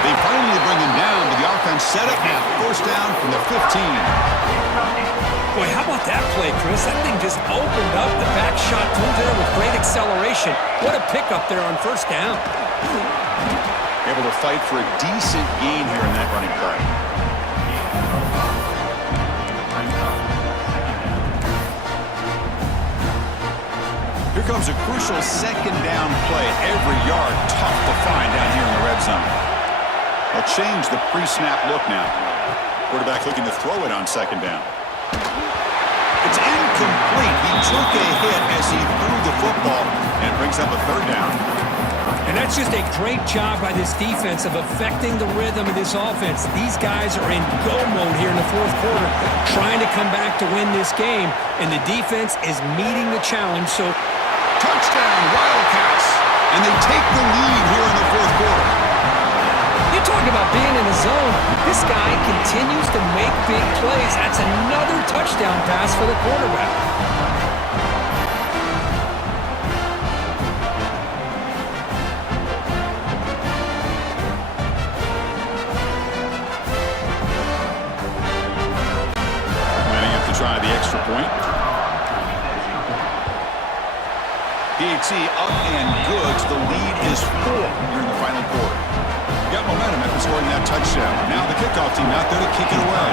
They finally bring him down, but the offense set up now. First down from the 15. Boy, how about that play, Chris? That thing just opened up the back shot through there with great acceleration. What a pickup there on first down. Able to fight for a decent gain here in that running play. Here comes a crucial second down play. Every yard tough to find down here in the red zone. They'll change the pre-snap look now. Quarterback looking to throw it on second down. It's incomplete. He took a hit as he threw the football and brings up a third down. And that's just a great job by this defense of affecting the rhythm of this offense. These guys are in go mode here in the fourth quarter, trying to come back to win this game, and the defense is meeting the challenge. So, touchdown, Wildcats! And they take the lead here in the fourth quarter. you talk about being in the zone. This guy continues to make big plays. That's another touchdown pass for the quarterback. Try the extra point. PAT up and good. The lead is 4 here in the final quarter. Got momentum after scoring that touchdown. Now the kickoff team out there to kick it away.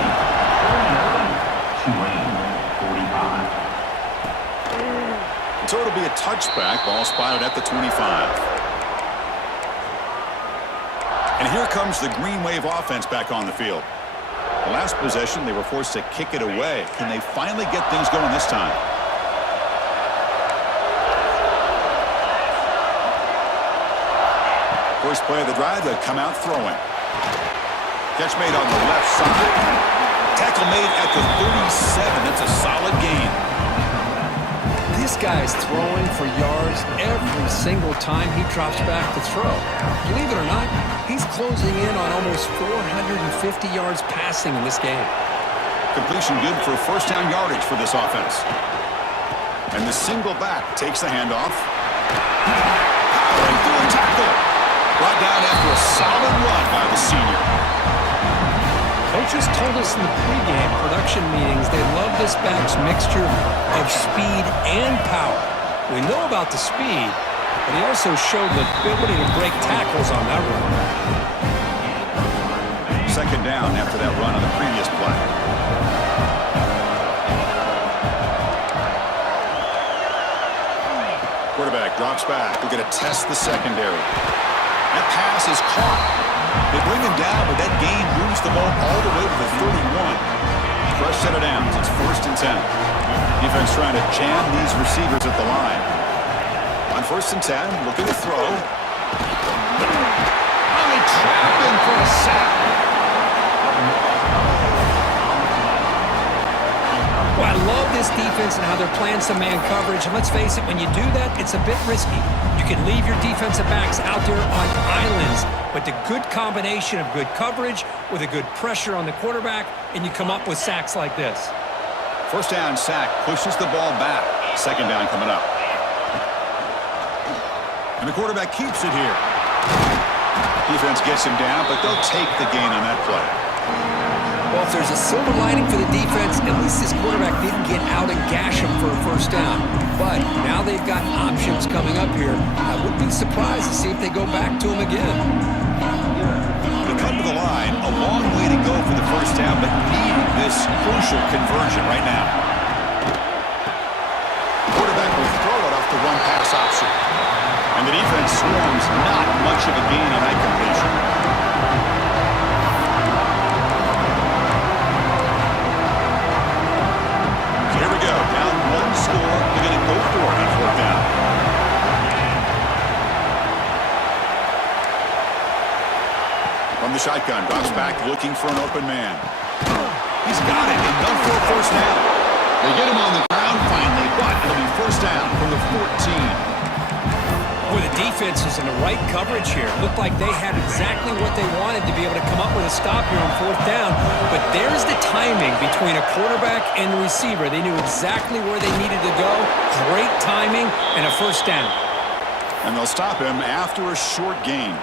So it'll be a touchback. Ball spotted at the 25. And here comes the Green Wave offense back on the field. The last possession, they were forced to kick it away. Can they finally get things going this time? First play of the drive, they come out throwing. Catch made on the left side. Tackle made at the 37. That's a solid gain. This guy's throwing for yards every single time he drops back to throw. Believe it or not, he's closing in on almost 450 yards passing in this game. Completion good for first down yardage for this offense. And the single back takes the handoff. Powering through a tackle. Brought down after a solid run by the senior. Coaches told us in the pregame production meetings they love this back's mixture of speed and power. We know about the speed, but he also showed the ability to break tackles on that run. Second down after that run on the previous play. Quarterback drops back. We're going to test the secondary. That pass is caught. They bring him down, but that gain moves the ball all the way to the 31. Fresh set of downs. It's 1st and 10. Defense trying to jam these receivers at the line. On 1st and 10, looking to throw. Oh, they trap him for a sack. Well, I love this defense and how they're playing some man coverage. And let's face it, when you do that, it's a bit risky. You can leave your defensive backs out there on islands, but the good combination of good coverage with a good pressure on the quarterback, and you come up with sacks like this. First down sack pushes the ball back. Second down coming up. And the quarterback keeps it here. Defense gets him down, but they'll take the gain on that play. Well, if there's a silver lining for the defense, at least this quarterback didn't get out and gash him for a first down. But now they've got options coming up here. I wouldn't be surprised to see if they go back to him again. To come to the line, a long way to go for the first down, but need this crucial conversion right now. Quarterback will throw it off the one-pass option. And the defense swarms, not much of a gain on that completion. So here we go, down one score. They're going to go for it on fourth down. From the shotgun, drops back looking for an open man. He's got it, enough for a first down. They get him on the ground finally, but it'll be first down from the 14. Boy, the defense is in the right coverage here. Looked like they had exactly what they wanted to be able to come up with a stop here on fourth down. But there's the timing between a quarterback and the receiver. They knew exactly where they needed to go. Great timing and a first down. And they'll stop him after a short gain.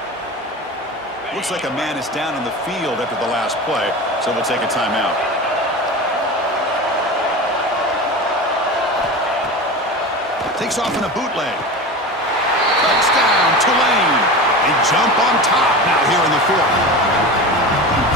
Looks like a man is down on the field after the last play, so they'll take a timeout. Takes off in a bootleg. Touchdown, Tulane. They jump on top now here in the fourth.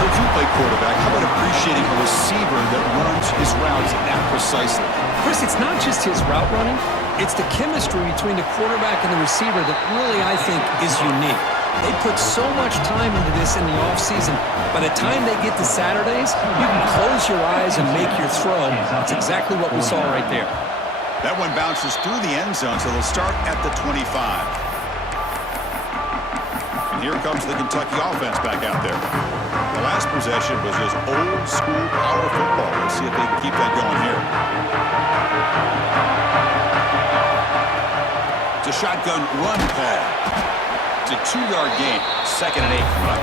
Coach, you play quarterback. How about appreciating a receiver that runs his routes that precisely? Chris, it's not just his route running. It's the chemistry between the quarterback and the receiver that really, I think, is unique. They put so much time into this in the offseason. By the time they get to Saturdays, you can close your eyes and make your throw. That's exactly what we saw right there. That one bounces through the end zone, so they'll start at the 25. And here comes the Kentucky offense back out there. The last possession was just old school power football. Let's see if they can keep that going here. It's a shotgun run call. It's a 2-yard gain. 2nd and 8 coming up.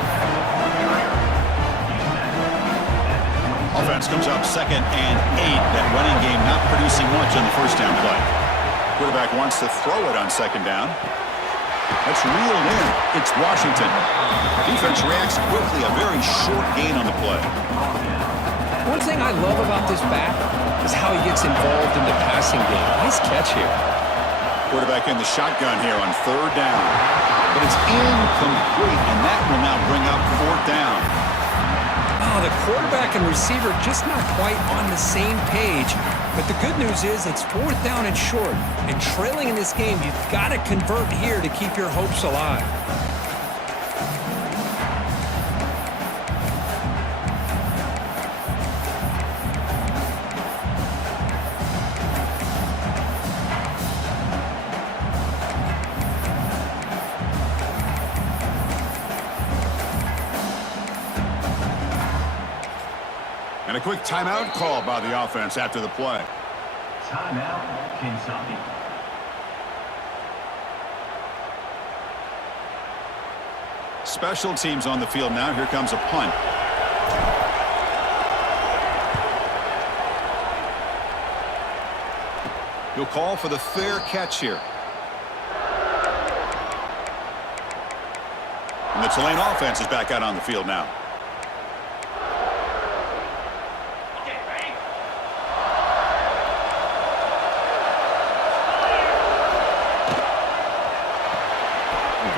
Offense comes up 2nd and 8. That running game not producing much on the first down play. Quarterback wants to throw it on 2nd down. That's reeled in. It's Washington. Defense reacts quickly. A very short gain on the play. One thing I love about this back is how he gets involved in the passing game. Nice catch here. Quarterback in the shotgun here on 3rd down. But it's incomplete, and that will now bring up 4th down. Oh, the quarterback and receiver just not quite on the same page. But the good news is it's 4th down and short. And trailing in this game, you've got to convert here to keep your hopes alive. And a quick timeout call by the offense after the play. Timeout, Kentucky. Special teams on the field now. Here comes a punt. He'll call for the fair catch here. And the Tulane offense is back out on the field now.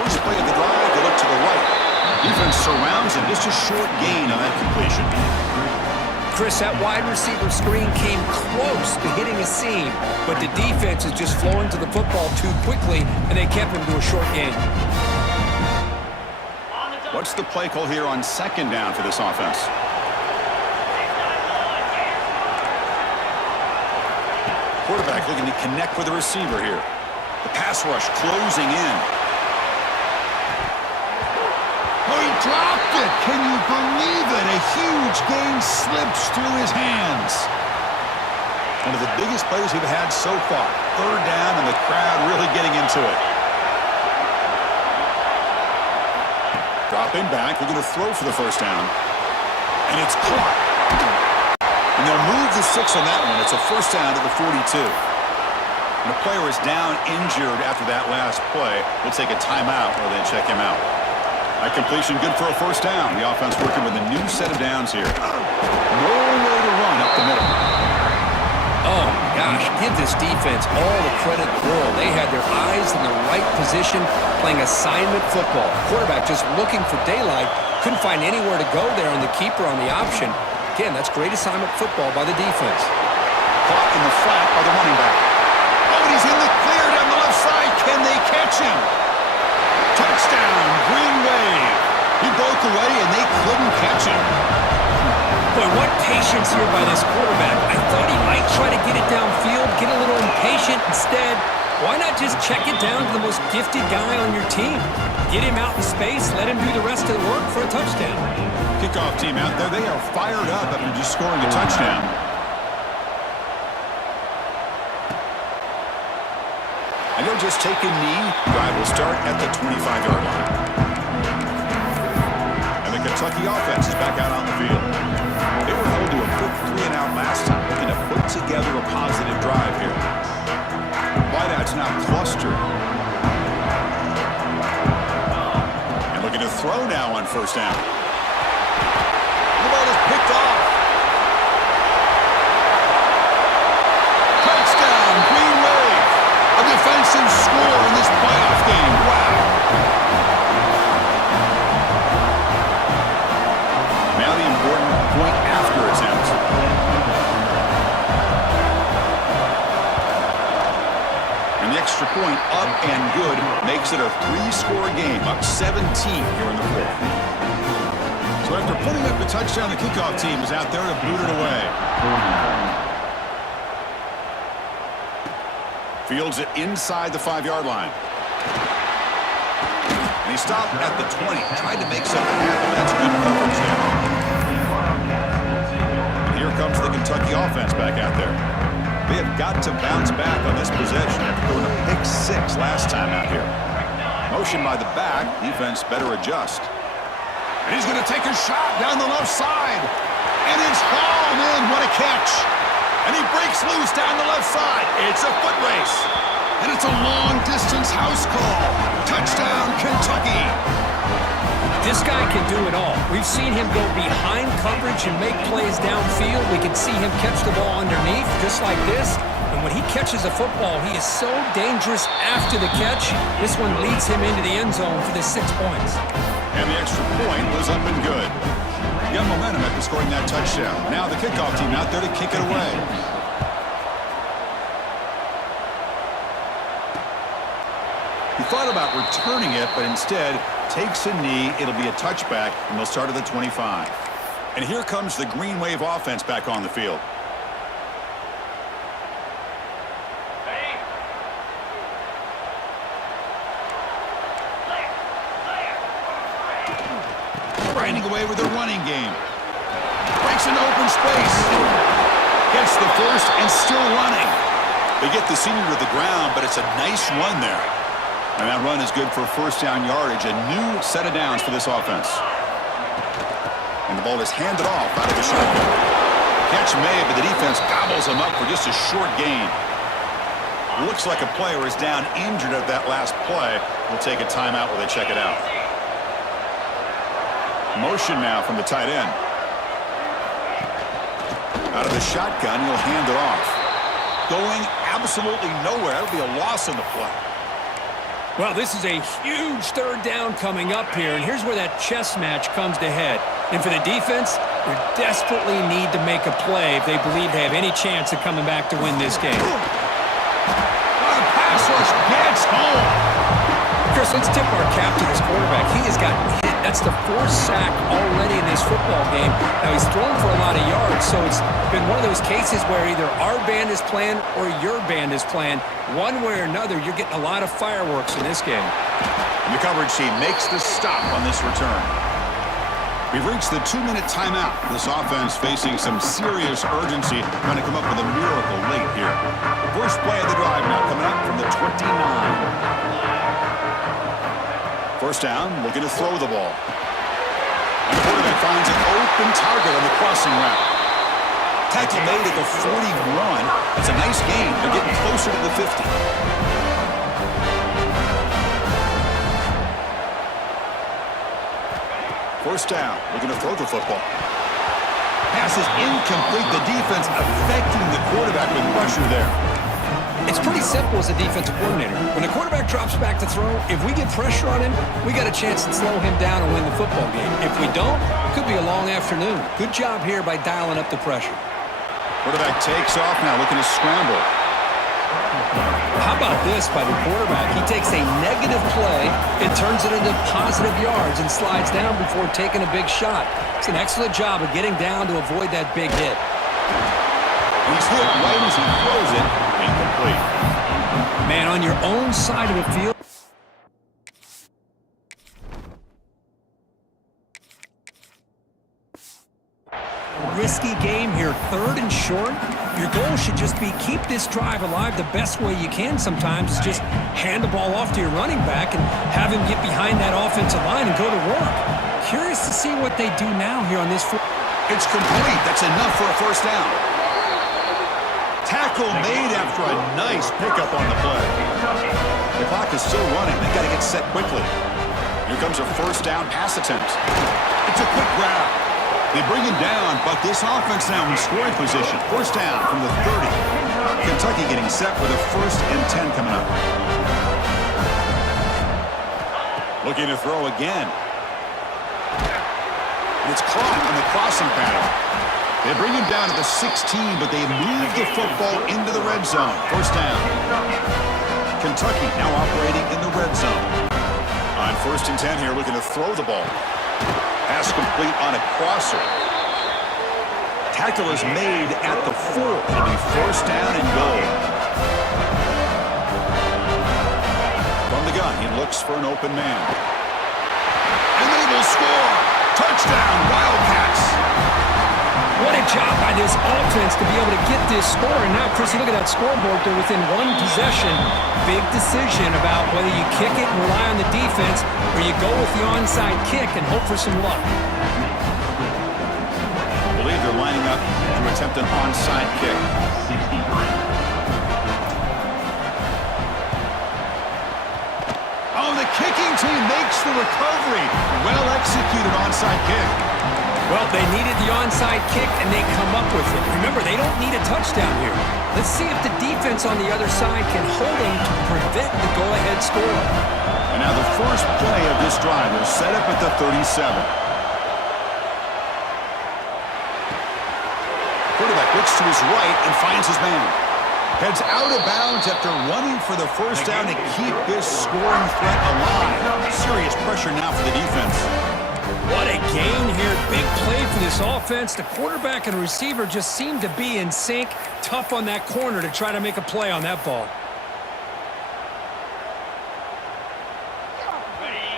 First play of the drive, they look to the right. Defense surrounds him. Just a short gain on that completion. Chris, that wide receiver screen came close to hitting a seam, but the defense is just flowing to the football too quickly, and they kept him to a short gain. What's the play call here on 2nd down for this offense? Quarterback looking to connect with the receiver here. The pass rush closing in. Oh, he dropped it. Can you believe it? A huge gain slips through his hands. One of the biggest plays we've had so far. 3rd down, and the crowd really getting into it. Dropping back, looking to throw for the first down. And it's caught. And they'll move the 6 on that one. It's a first down to the 42. And the player is down injured after that last play. We'll take a timeout or then check him out. That completion good for a first down. The offense working with a new set of downs here. No way to run up the middle. Oh, my gosh. give this defense all the credit in the world. They had their eyes in the right position, playing assignment football. Quarterback just looking for daylight, couldn't find anywhere to go there on the keeper on the option. Again, that's great assignment football by the defense. Caught in the flat by the running back. Oh, and he's in the clear down the left side. Can they catch him? Touchdown, Green Wave. He broke away, and they couldn't catch him. Boy, what patience here by this quarterback. I thought he might try to get it downfield, get a little impatient. Instead, why not just check it down to the most gifted guy on your team? Get him out in space, let him do the rest of the work for a touchdown. Kickoff team out there, they are fired up after just scoring a touchdown. And they'll just take a knee. Drive will start at the 25-yard line. And the Kentucky offense is back out on the field. They were held to a quick 3-and-out last time, looking to put together a positive drive here. Wideouts now clustered. And looking to throw now on first down. The ball is picked off. Touchdown, Green Wave. A defensive score in this playoff game. Wow. Now the important point after attempt. And the extra point up and good makes it a 3-score game, up 17 here in the fourth. So after putting up the touchdown, the kickoff team is out there to boot it away. Fields it inside the 5-yard line. And he stopped at the 20. Tried to make something happen. That's good coverage there. And here comes the Kentucky offense back out there. They have got to bounce back on this possession after going a pick 6 last time out here. Motion by the back. Defense better adjust. And he's going to take a shot down the left side. And it's hauled in. What a catch. And he breaks loose down the left side. It's a foot race. And it's a long-distance house call. Touchdown, Kentucky. This guy can do it all. We've seen him go behind coverage and make plays downfield. We can see him catch the ball underneath, just like this. And when he catches a football, he is so dangerous after the catch. This one leads him into the end zone for the 6 points. And the extra point was up and good. Got momentum after scoring that touchdown. Now the kickoff team out there to kick it away. He thought about returning it, but instead takes a knee. It'll be a touchback, and they'll start at the 25. And here comes the Green Wave offense back on the field. Grinding away with their running game. Breaks into open space. Gets the first and still running. They get the senior to the ground, but it's a nice run there. And that run is good for first down yardage. A new set of downs for this offense. And the ball is handed off out of the shotgun. Catch made, but the defense gobbles him up for just a short gain. Looks like a player is down injured at that last play. We'll take a timeout while they check it out. Motion now from the tight end. Out of the shotgun, he'll hand it off. Going absolutely nowhere. That'll be a loss in the play. Well, this is a huge third down coming up here, and here's where that chess match comes to head. And for the defense, they desperately need to make a play if they believe they have any chance of coming back to win this game. The pass rush gets home. Chris, let's tip our cap to this quarterback. He has gotten hit. That's the 4th sack already in this football game. Now, he's thrown for a lot of yards, so it's been one of those cases where either our band is playing or your band is playing. One way or another, you're getting a lot of fireworks in this game. And the coverage team makes the stop on this return. We've reached the 2-minute timeout. This offense facing some serious urgency, trying to come up with a miracle late here. First play of the drive now coming up from the 29. First down, looking to throw the ball. And the quarterback finds an open target on the crossing route. Tackle made at the 41. That's a nice gain. They're getting closer to the 50. First down, looking to throw the football. Pass is incomplete. The defense affecting the quarterback with pressure there. It's pretty simple as a defensive coordinator. When the quarterback drops back to throw, if we get pressure on him, we got a chance to slow him down and win the football game. If we don't, it could be a long afternoon. Good job here by dialing up the pressure. Quarterback takes off now, looking to scramble. How about this by the quarterback? He takes a negative play, it turns it into positive yards, and slides down before taking a big shot. It's an excellent job of getting down to avoid that big hit. He's hit right as he throws it, incomplete. Man, on your own side of the field. Risky game here, 3rd and short. Your goal should just be keep this drive alive the best way you can sometimes is just hand the ball off to your running back and have him get behind that offensive line and go to work. Curious to see what they do now here on this. It's complete. That's enough for a first down. Tackle made after a nice pickup on the play. The clock is still running. They got to get set quickly. Here comes a first down pass attempt. It's a quick grab. They bring him down, but this offense now in scoring position. First down from the 30. Kentucky getting set for the 1st and 10 coming up. Looking to throw again. It's caught on the crossing pattern. They bring him down to the 16, but they move the football into the red zone. First down. Kentucky now operating in the red zone. On 1st and 10 here, looking to throw the ball. Pass complete on a crosser. Tackle is made at the 4. It'll be first down and goal. From the gun, he looks for an open man. And they will score! Touchdown, Wildcats! What a job by this offense to be able to get this score. And now, Chris, you look at that scoreboard. They're within 1 possession. Big decision about whether you kick it and rely on the defense or you go with the onside kick and hope for some luck. I believe they're lining up to attempt an onside kick. Oh, the kicking team makes the recovery. Well executed onside kick. Well, they needed the onside kick, and they come up with it. Remember, they don't need a touchdown here. Let's see if the defense on the other side can hold them to prevent the go-ahead score. And now the first play of this drive is set up at the 37. Quarterback looks to his right and finds his man. Heads out of bounds after running for the first down to keep this scoring threat alive. Serious pressure now for the defense. What a gain here. Big play for this offense. The quarterback and receiver just seem to be in sync. Tough on that corner to try to make a play on that ball.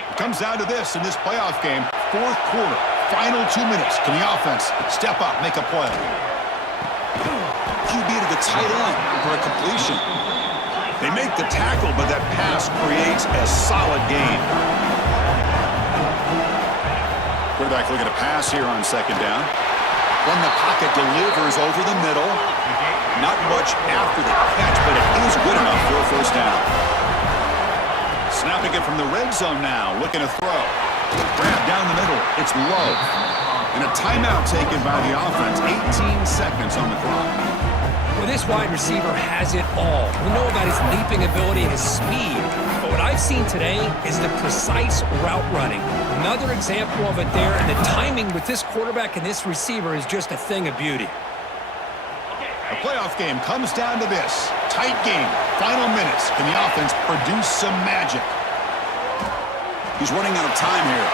It comes down to this in this playoff game. 4th quarter, final 2 minutes. Can the offense step up, make a play? QB to the tight end for a completion. They make the tackle, but that pass creates a solid gain. Quarterback looking to pass here on 2nd down. From the pocket, delivers over the middle. Not much after the catch, but it is good enough for a first down. Snapping it from the red zone now, looking to throw. Grab down the middle, it's low. And a timeout taken by the offense, 18 seconds on the clock. Well, this wide receiver has it all. We know about his leaping ability and his speed, but what I've seen today is the precise route running. Another example of it there, and the timing with this quarterback and this receiver is just a thing of beauty. The playoff game comes down to this. Tight game, final minutes. Can the offense produce some magic? He's running out of time here.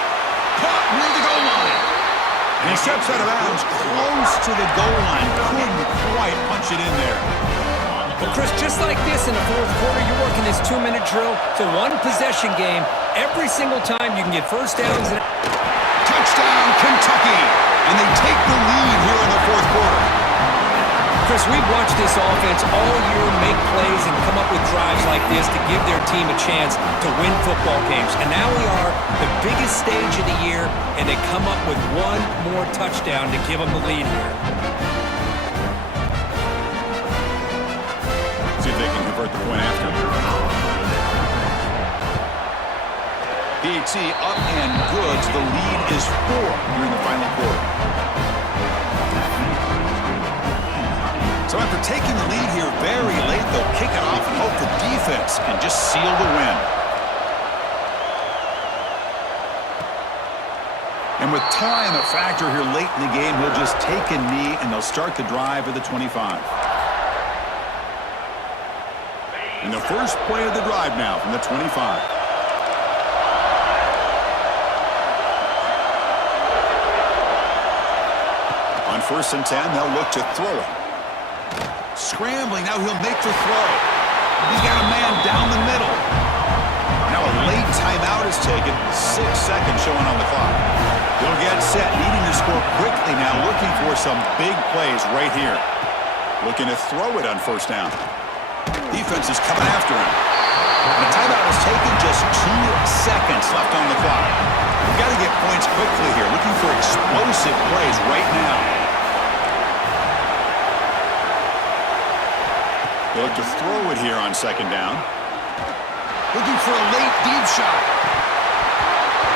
Caught near the goal line. And he steps out of bounds close to the goal line. Couldn't quite punch it in there. Well, Chris, just like this in the 4th quarter, you're working this 2-minute drill. It's a 1-possession game. Every single time you can get first downs. Touchdown, Kentucky. And they take the lead here in the 4th quarter. Chris, we've watched this offense all year make plays and come up with drives like this to give their team a chance to win football games. And now we are the biggest stage of the year, and they come up with one more touchdown to give them the lead here. See if they can convert the point after. PAT up and good. So the lead is 4 during the final quarter. So after taking the lead here very late, they'll kick it off and hope the defense can just seal the win. And with time a factor here late in the game, he'll just take a knee and they'll start the drive at the 25. And the first play of the drive now from the 25. On 1st and 10, they'll look to throw it. Scrambling, now he'll make the throw. He's got a man down the middle. Now a late timeout is taken. 6 seconds showing on the clock. He'll get set, needing to score quickly now, looking for some big plays right here. Looking to throw it on 1st down. Defense is coming after him. And the timeout is taken, just 2 seconds left on the clock. We've got to get points quickly here, looking for explosive plays right now. They look to throw it here on 2nd down. Looking for a late deep shot.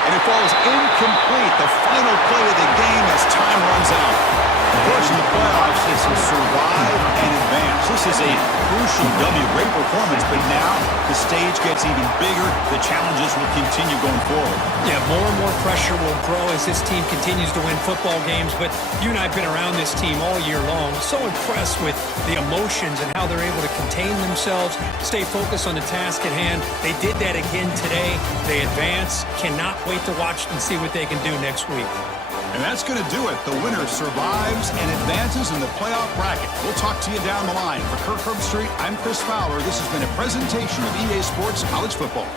And it falls incomplete. The final play of the game as time runs out. Of course, in the playoffs, it's a survive and advance. This is a crucial W. Great performance, but now the stage gets even bigger. The challenges will continue going forward. Yeah, more and more pressure will grow as this team continues to win football games, but you and I have been around this team all year long. So impressed with the emotions and how they're able to contain themselves, stay focused on the task at hand. They did that again today. They advance. Cannot wait to watch and see what they can do next week. And that's going to do it. The winner survives and advances in the playoff bracket. We'll talk to you down the line. For Kirk Herbstreit, I'm Chris Fowler. This has been a presentation of EA Sports College Football.